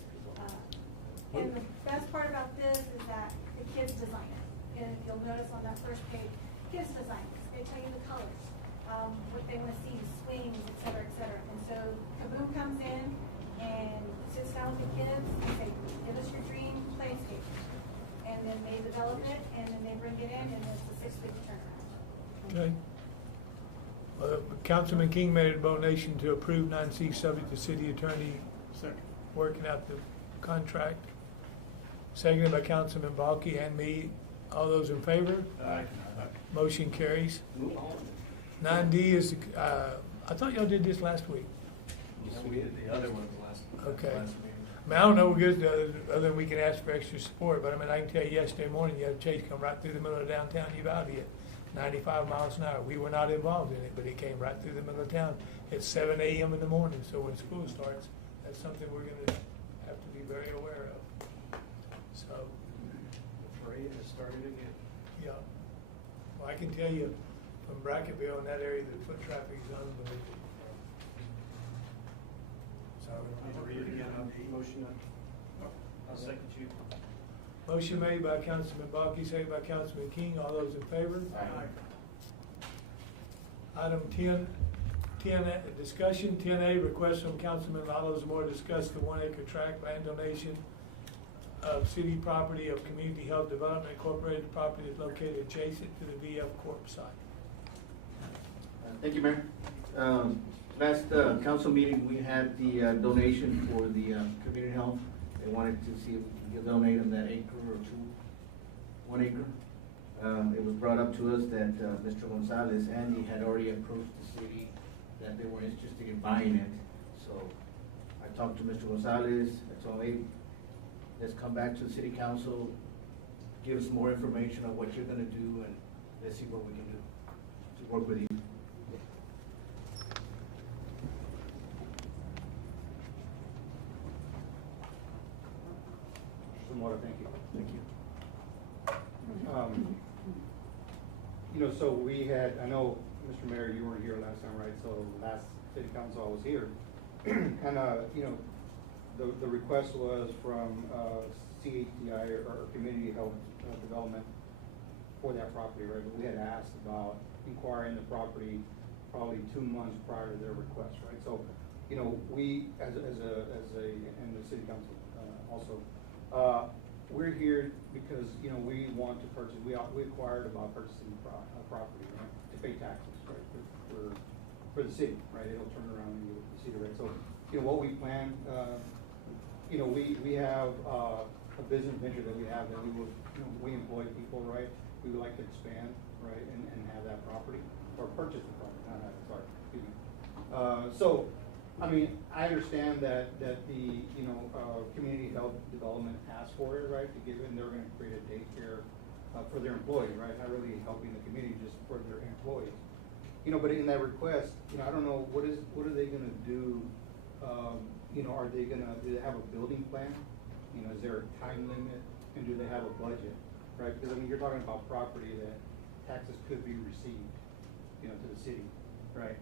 And the best part about this is that the kids design it. And if you'll notice on that first page, kids design it. They tell you the colors, what they want to see, swings, et cetera, et cetera. And so Kaboom comes in and sits down with the kids and say, give us your dream playscape. And then they develop it, and then they bring it in, and it's a 6-figure turnaround. Okay. Councilman King made a donation to approve 9C subject to city attorney working out the contract. Seconded by Councilman Balky and me. All those in favor? Aye. Motion carries. 9D is, I thought y'all did this last week. And we did the other ones last Okay. last meeting. I mean, I don't know what good, other than we can ask for extra support, but I mean, I can tell you yesterday morning, you had a chase come right through the middle of downtown Uvalde at 95 miles an hour. We were not involved in it, but it came right through the middle of town at 7 a.m. in the morning. So when school starts, that's something we're gonna have to be very aware of. So, The parade has started again. yeah. Well, I can tell you from Bracketville in that area, the foot traffic is unbelievable. So, I'll read it again, motion. I'll second you. motion made by Councilman Balky, seconded by Councilman King. All those in favor? Item 10, discussion. 10A, request from Councilman Lalo Zamora, discuss the 1 acre tract land donation of city property of Community Health Development Incorporated. Property is located adjacent to the VF Corp site. Thank you, Mayor. Last council meeting, we had the donation for the community health. They wanted to see if we could donate them that acre or 1 acre. It was brought up to us that Mr. Gonzalez, Andy, had already approached the city that they were interested in buying it. So I talked to Mr. Gonzalez. I told him, hey, let's come back to the city council, give us more information on what you're gonna do, and let's see what we can do to work with you. Thank you. Thank you. You know, so we had, I know, Mr. Mayor, you weren't here last time, right? So last city council I was here. And, you know, the request was from CHDI or Community Health Development for that property, right? But we had asked about inquiring the property probably 2 months prior to their request, right? So, you know, we, and the city council also, we're here because, you know, we want to purchase, we acquired about purchasing property, right, to pay taxes, right, for the city, right? It'll turn around and you see the rate. So, you know, what we plan, you know, we have a business venture that we have that we will, you know, we employ people, right? We would like to expand, right, and have that property, or purchase the property, not have it, sorry, excuse me. So, I mean, I understand that the, you know, community health development asked for it, right, to give, and they're gonna create a daycare for their employees, right, not really helping the community, just for their employees. You know, but in that request, you know, I don't know, what are they gonna do? You know, do they have a building plan? You know, is there a time limit, and do they have a budget, right? Because, I mean, you're talking about property that taxes could be received, you know, to the city, right?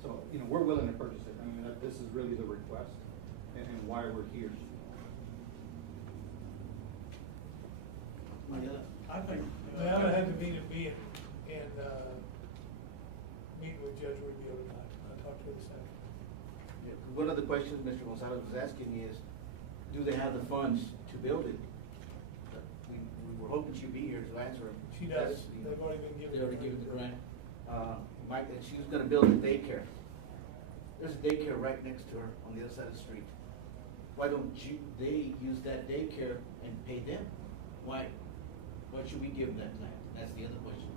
So, you know, we're willing to purchase it. I mean, this is really the request and why we're here. I think, well, I had to meet and meeting with Judge Rubio tonight. I talked to her this afternoon. Yeah, one of the questions Mr. Gonzalez was asking me is, do they have the funds to build it? We were hoping she'd be here to answer them. She does. They've already been given. They already given the grant. Mike, and she was gonna build a daycare. There's a daycare right next to her on the other side of the street. Why don't they use that daycare and pay them? Why should we give them that land? That's the other question.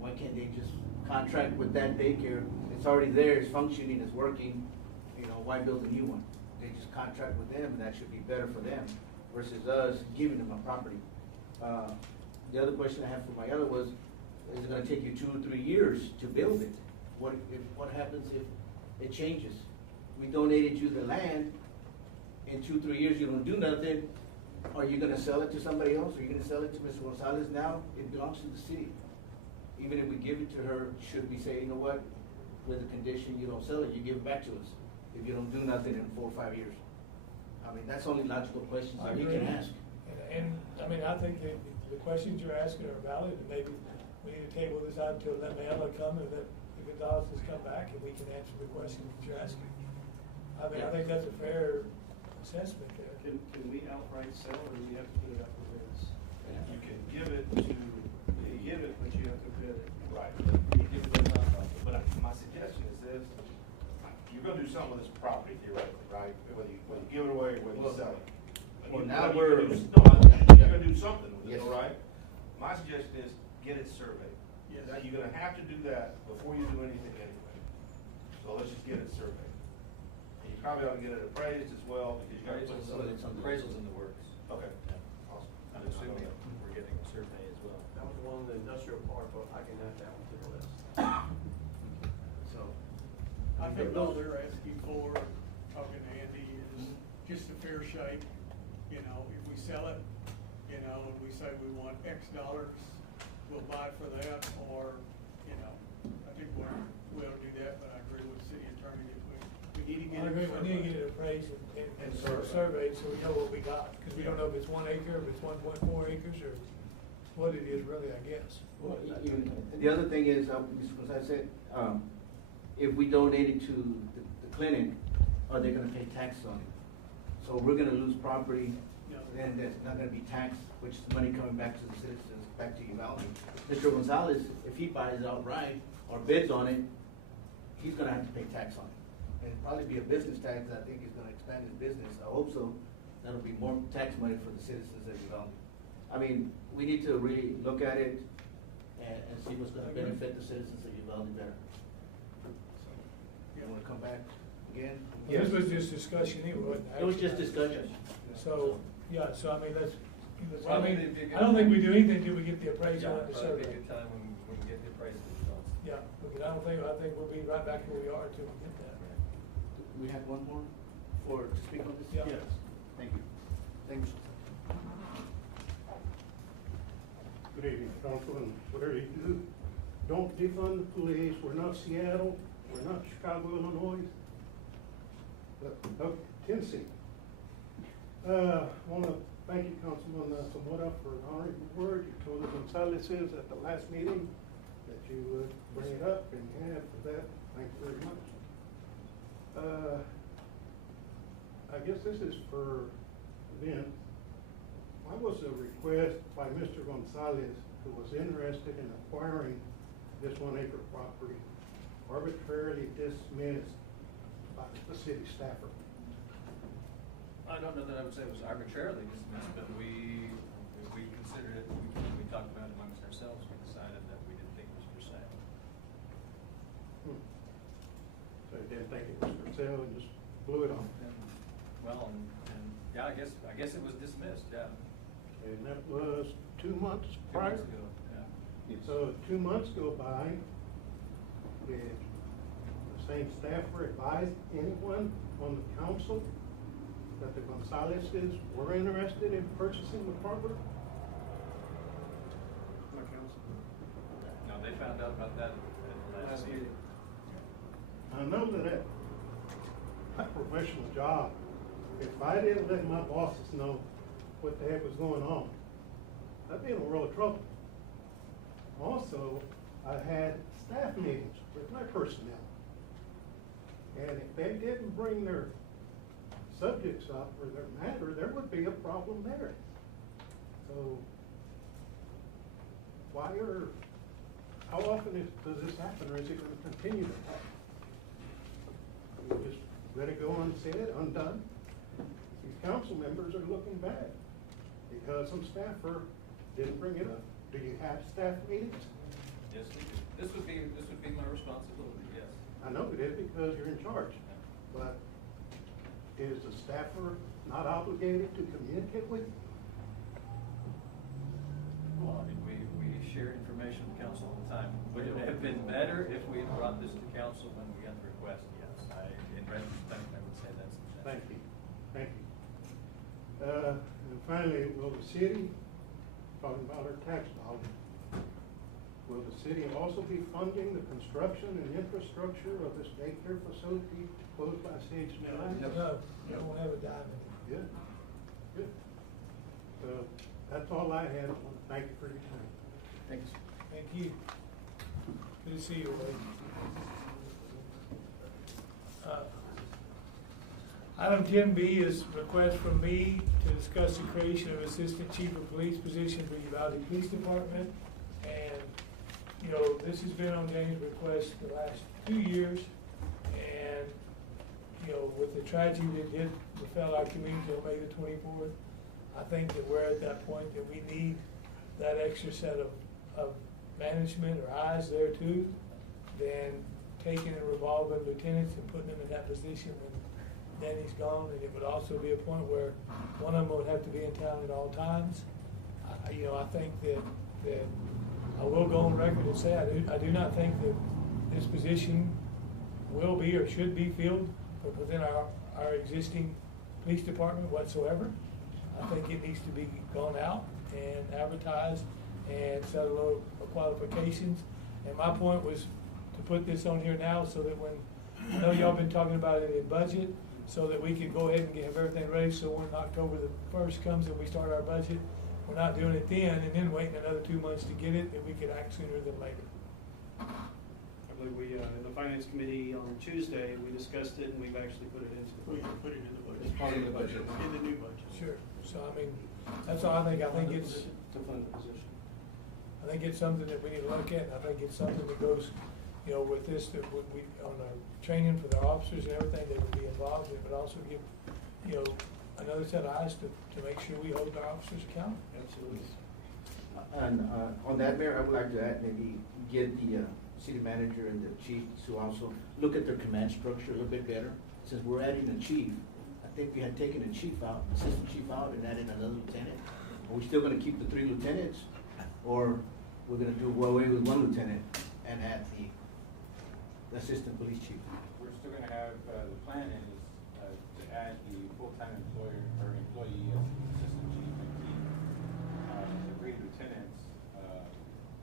Why can't they just contract with that daycare? It's already there, it's functioning, it's working, you know, why build a new one? They just contract with them, and that should be better for them versus us giving them a property. The other question I have for my other was, is it gonna take you 2 or 3 years to build it? What happens if it changes? We donated you the land, in 2 or 3 years you don't do nothing, are you gonna sell it to somebody else? Are you gonna sell it to Mr. Gonzalez now? It belongs to the city. Even if we give it to her, should we say, you know what, with the condition you don't sell it, you give it back to us, if you don't do nothing in 4 or 5 years? I mean, that's only logical questions that we can ask. And I mean, I think that the questions you're asking are valid, and maybe we need to table this out until Lemela come and let the Gonzalez's come back and we can answer the questions that you're asking. I mean, I think that's a fair assessment there. Can we outright sell, or do we have to put it up for bids? You can give it, but you have to bid it. Right. You give it to them, but my suggestion is this: you're going to do something with this property theoretically, right? Whether you give it away or whether you sell it. Well, now you're we're going to do something with it, yes. all right? My suggestion is get it surveyed. Yes. Now you're going to have to do that before you do anything anyway. So let's just get it surveyed. And you probably ought to get it appraised as well, because you gotta put Appraisal's in the works. Okay, awesome. I'm assuming we're getting a survey as well. That was one of the industrial park, but I can add that one to the list. So, I think all they're asking for, talking to Andy, is just a fair shake. You know, if we sell it, you know, and we say we want X dollars, we'll buy for that, or, you know, I think we'll do that, but I agree with the city attorney, if we need to get I it. agree, we need to get it appraised and surveyed, so we know what we got, because we don't know if it's 1 acre, if it's 1.4 acres, or what it is really, I guess. Well, the other thing is, because I said, if we donate it to the clinic, are they gonna pay tax on it? So we're gonna lose property, and that's not gonna be taxed, which is money coming back to the citizens, back to Uvalde. Mr. Gonzalez, if he buys it outright or bids on it, he's gonna have to pay tax on it. And probably be a business tax. I think he's gonna expand his business. I hope so. That'll be more tax money for the citizens of Uvalde. I mean, we need to really look at it and see what's gonna benefit the citizens of Uvalde better. You wanna come back again? This was just discussion anyway. It was just discussion. So, yeah, so I mean, let's, I Probably mean, be a good I don't think we time. do anything till we get the appraisal Yeah, and the probably be survey. a good time when we get the appraisal results. Yeah, because I think we'll be right back where we are until we get that. We have one more to speak on this? Yeah. Yes. Thank you. Thank you. Good evening, Council, and whatever you do, don't defund the police. We're not Seattle, we're not Chicago, Illinois, but Tennessee. I want to thank you, Councilman Zamora, for honoring the word. You told the Gonzalez's at the last meeting that you would bring it up, and you have for that. Thank you very much. I guess this is for Vince. I was a request by Mr. Gonzalez, who was interested in acquiring this 1 acre property, arbitrarily dismissed by the city staffer. I don't know that I would say it was arbitrarily dismissed, but we considered it, we talked about it amongst ourselves, we decided that we didn't think it was for sale. So you didn't think it was for sale and just blew it off? Well, and yeah, I guess it was dismissed, yeah. And that was 2 months 2 prior? months ago, yeah. So 2 months go by, did the same staffer advise anyone on the council that the Gonzalez's were interested in purchasing the property? My council. No, they found out about that at the last meeting. I know that my professional job, if I didn't let my bosses know what the heck was going on, I'd be in a world of trouble. Also, I had staff meetings with my personnel. And if they didn't bring their subjects up or their matter, there would be a problem there. So, how often does this happen, or is it going to continue to happen? We just let it go unsaid, undone? These council members are looking bad because some staffer didn't bring it up. Do you have staff meetings? Yes, we do. This would be my responsibility, yes. I know it is because you're in charge, but is the staffer not obligated to communicate with you? Well, I mean, we share information with council all the time. Would it have been better if we had brought this to council when we got the request? Yes. In retrospect, I would say that's. Thank you. Thank you. And finally, will the city, talking about our tax dollars, will the city also be funding the construction and infrastructure of this daycare facility close by Stage 9? No, you don't have a dime in it. Good, good. So that's all I had. I want to thank you for your time. Thanks. Thank you. Good to see you, Wade. Item 10B is request from me to discuss the creation of Assistant Chief of Police position for Uvalde Police Department. And, you know, this has been on James' request the last 2 years. And, you know, with the tragedy that did befell our community on May the 24th, I think that we're at that point that we need that extra set of management or eyes there too, than taking and revolving lieutenants and putting them in that position when Danny's gone, and it would also be a point where one of them would have to be in town at all times. I think that I will go on record and say I do not think that this position will be or should be filled within our existing police department whatsoever. I think it needs to be gone out and advertised and set a low qualifications. And my point was to put this on here now so that when, I know y'all been talking about it in budget, so that we could go ahead and have everything ready, so when October the 1st comes and we start our budget, we're not doing it then and then waiting another 2 months to get it, that we could act sooner than later. I believe we, in the finance committee on Tuesday, we discussed it and we've actually put it into the We budget. can put it in the budget. It's part of the budget. In the new budget. Sure. So I mean, that's all I think. I think it's, To fund the position. I think it's something that we need to look at, and I think it's something that goes, with this, that we, on our training for their officers and everything, they would be involved. It would also give, another set of eyes to make sure we hold our officers accountable. Absolutely. And on that, Mayor, I would like to add, maybe get the city manager and the chief to also look at their command structure a little bit better. Since we're adding a chief, I think we had taken a chief out, assistant chief out, and added another lieutenant. Are we still gonna keep the 3 lieutenants? Or we're gonna do away with 1 lieutenant and add the assistant police chief? We're still gonna have, the plan is, to add the full-time employee as assistant chief and keep, the 3 lieutenants,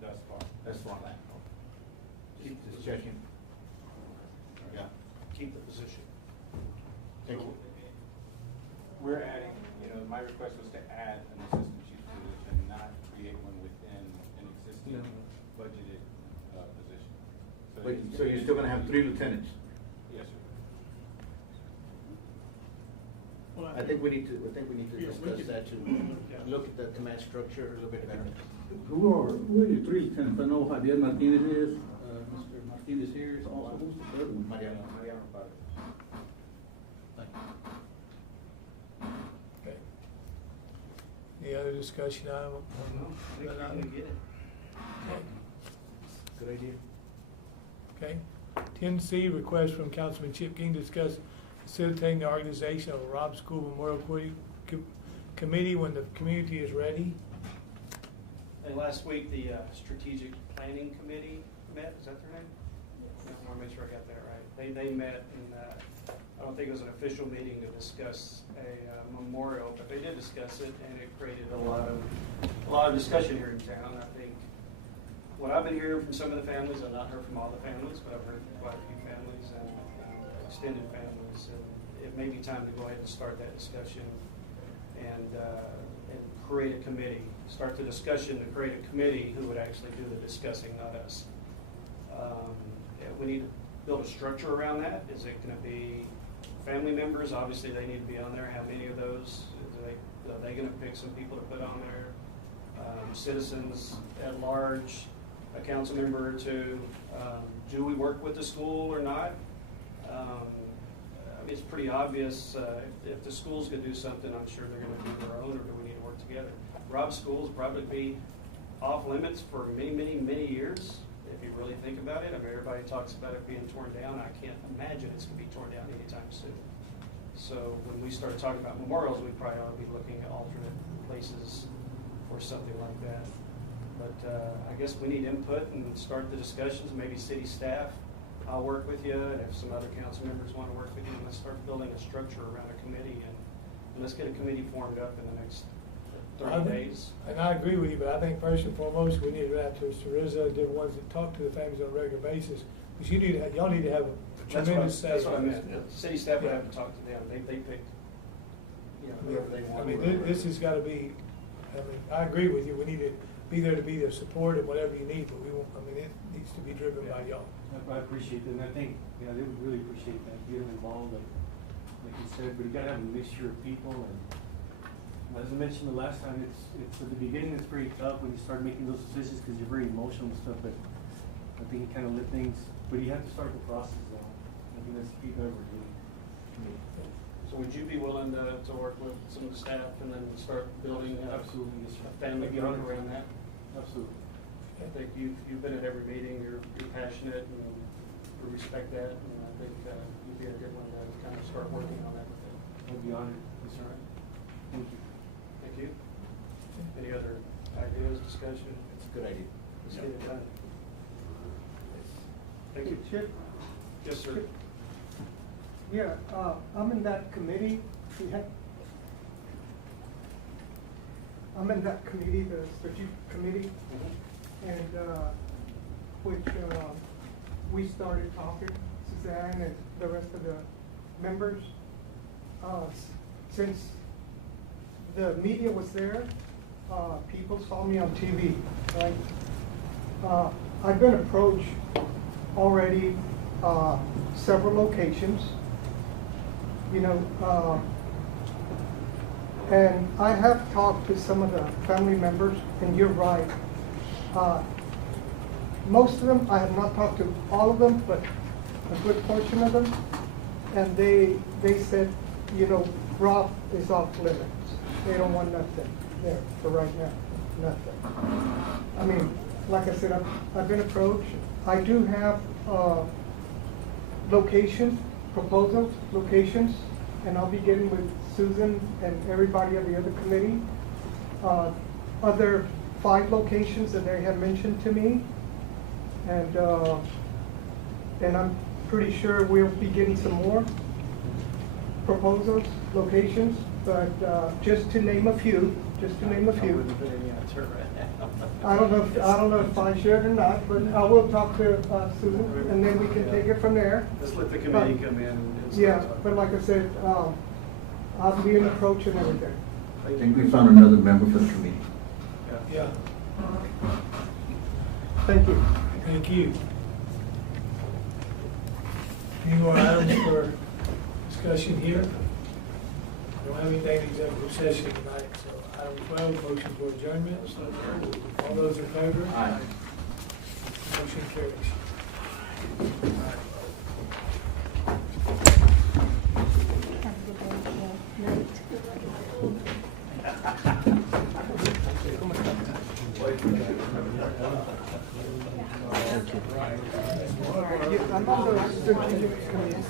thus far. That's fine. Keep this checking. Yeah. Keep the position. Thank you. We're adding, my request was to add an assistant chief position, not create one within an existing budgeted, position. So you're still gonna have 3 lieutenants? Yes, sir. Well, I think we need to Yeah, we discuss could- that too. Look at the command structure a little bit better. Who are your 3 lieutenants? I know Javier Martinez is, Mr. Martinez here is also, who's the third one? Mariano. Okay. Any other discussion item? I think you're gonna get it. Good idea. Okay. 10C, request from Councilman Chip King to discuss facilitating the organization of a Robb School Memorial Committee when the community is ready. And last week, the Strategic Planning Committee met, is that their name? I want to make sure I got that right. They met, and I don't think it was an official meeting to discuss a memorial, but they did discuss it, and it created a lot of discussion here in town. I think what I've been hearing from some of the families, I've not heard from all the families, but I've heard from quite a few families and extended families, and it may be time to go ahead and start that discussion and create a committee. Start the discussion to create a committee who would actually do the discussing, not us. We need to build a structure around that. Is it going to be family members? Obviously, they need to be on there. How many of those? Are they going to pick some people to put on there? Citizens at large, a council member or two. Do we work with the school or not? I mean, it's pretty obvious. If the school's going to do something, I'm sure they're going to do their own, or do we need to work together? Robb schools probably be off limits for many, many, many years. If you really think about it, I mean, everybody talks about it being torn down. I can't imagine it's going to be torn down anytime soon. So when we start talking about memorials, we probably ought to be looking at alternate places for something like that. But I guess we need input and start the discussions. Maybe city staff, I'll work with you, and if some other council members want to work with you, let's start building a structure around a committee, and let's get a committee formed up in the next 30 days. And I agree with you, but I think first and foremost, we need to have to Sarissa, the ones that talk to the families on a regular basis, because y'all need to have a tremendous say. That's what I meant. City staff would have to talk to them. They pick, whoever they want. I mean, this has got to be, I agree with you. We need to be there to be their support and whatever you need, but it needs to be driven by y'all. I appreciate that, and I think, they would really appreciate that, getting involved, like you said, but you gotta have a mixture of people, and as I mentioned the last time, it's at the beginning, it's pretty tough when you start making those decisions, because you're very emotional and stuff, but I think it kind of lit things, but you have to start the process, though. I think that's the key to everything. So would you be willing to work with some of the staff and then start building Absolutely, yes, sir. a family group around that? Absolutely. I think you've been at every meeting, you're passionate, and we respect that, and I think you'd be a good one to kind of start working on that. be honored. That's all right. Thank you. Thank you. Any other ideas, discussion? It's a good idea. Let's get it done. Thank you. Chip? Yes, sir. Yeah, I'm in that committee. I'm in that committee, the strategic committee, and, which, we started talking, Suzanne and the rest of the members. Since the media was there, people saw me on TV, right? I've been approached already, several locations, you know, and I have talked to some of the family members, and you're right. Most of them, I have not talked to all of them, but a good portion of them, and they said, you know, Rob is off limits. They don't want nothing there for right now, nothing. I mean, like I said, I've been approached. I do have proposals, locations, and I'll be getting with Susan and everybody on the other committee. Other 5 locations that they have mentioned to me, and I'm pretty sure we'll be getting some more proposals, locations, but just to name a few. I wouldn't put any on it right now. I don't know if I should or not, but I will talk to Susan, and then we can take it from there. Let's let the committee come in and start Yeah, talking. but like I said, I'll be an approach and everything. I think we found another member for the committee. Yeah, Thank you. thank you. Any more items for discussion here? Don't have anything in executive session tonight, so item 12, motion for adjournment. All those in favor? Aye. Motion carries. I'm on the strategic committee.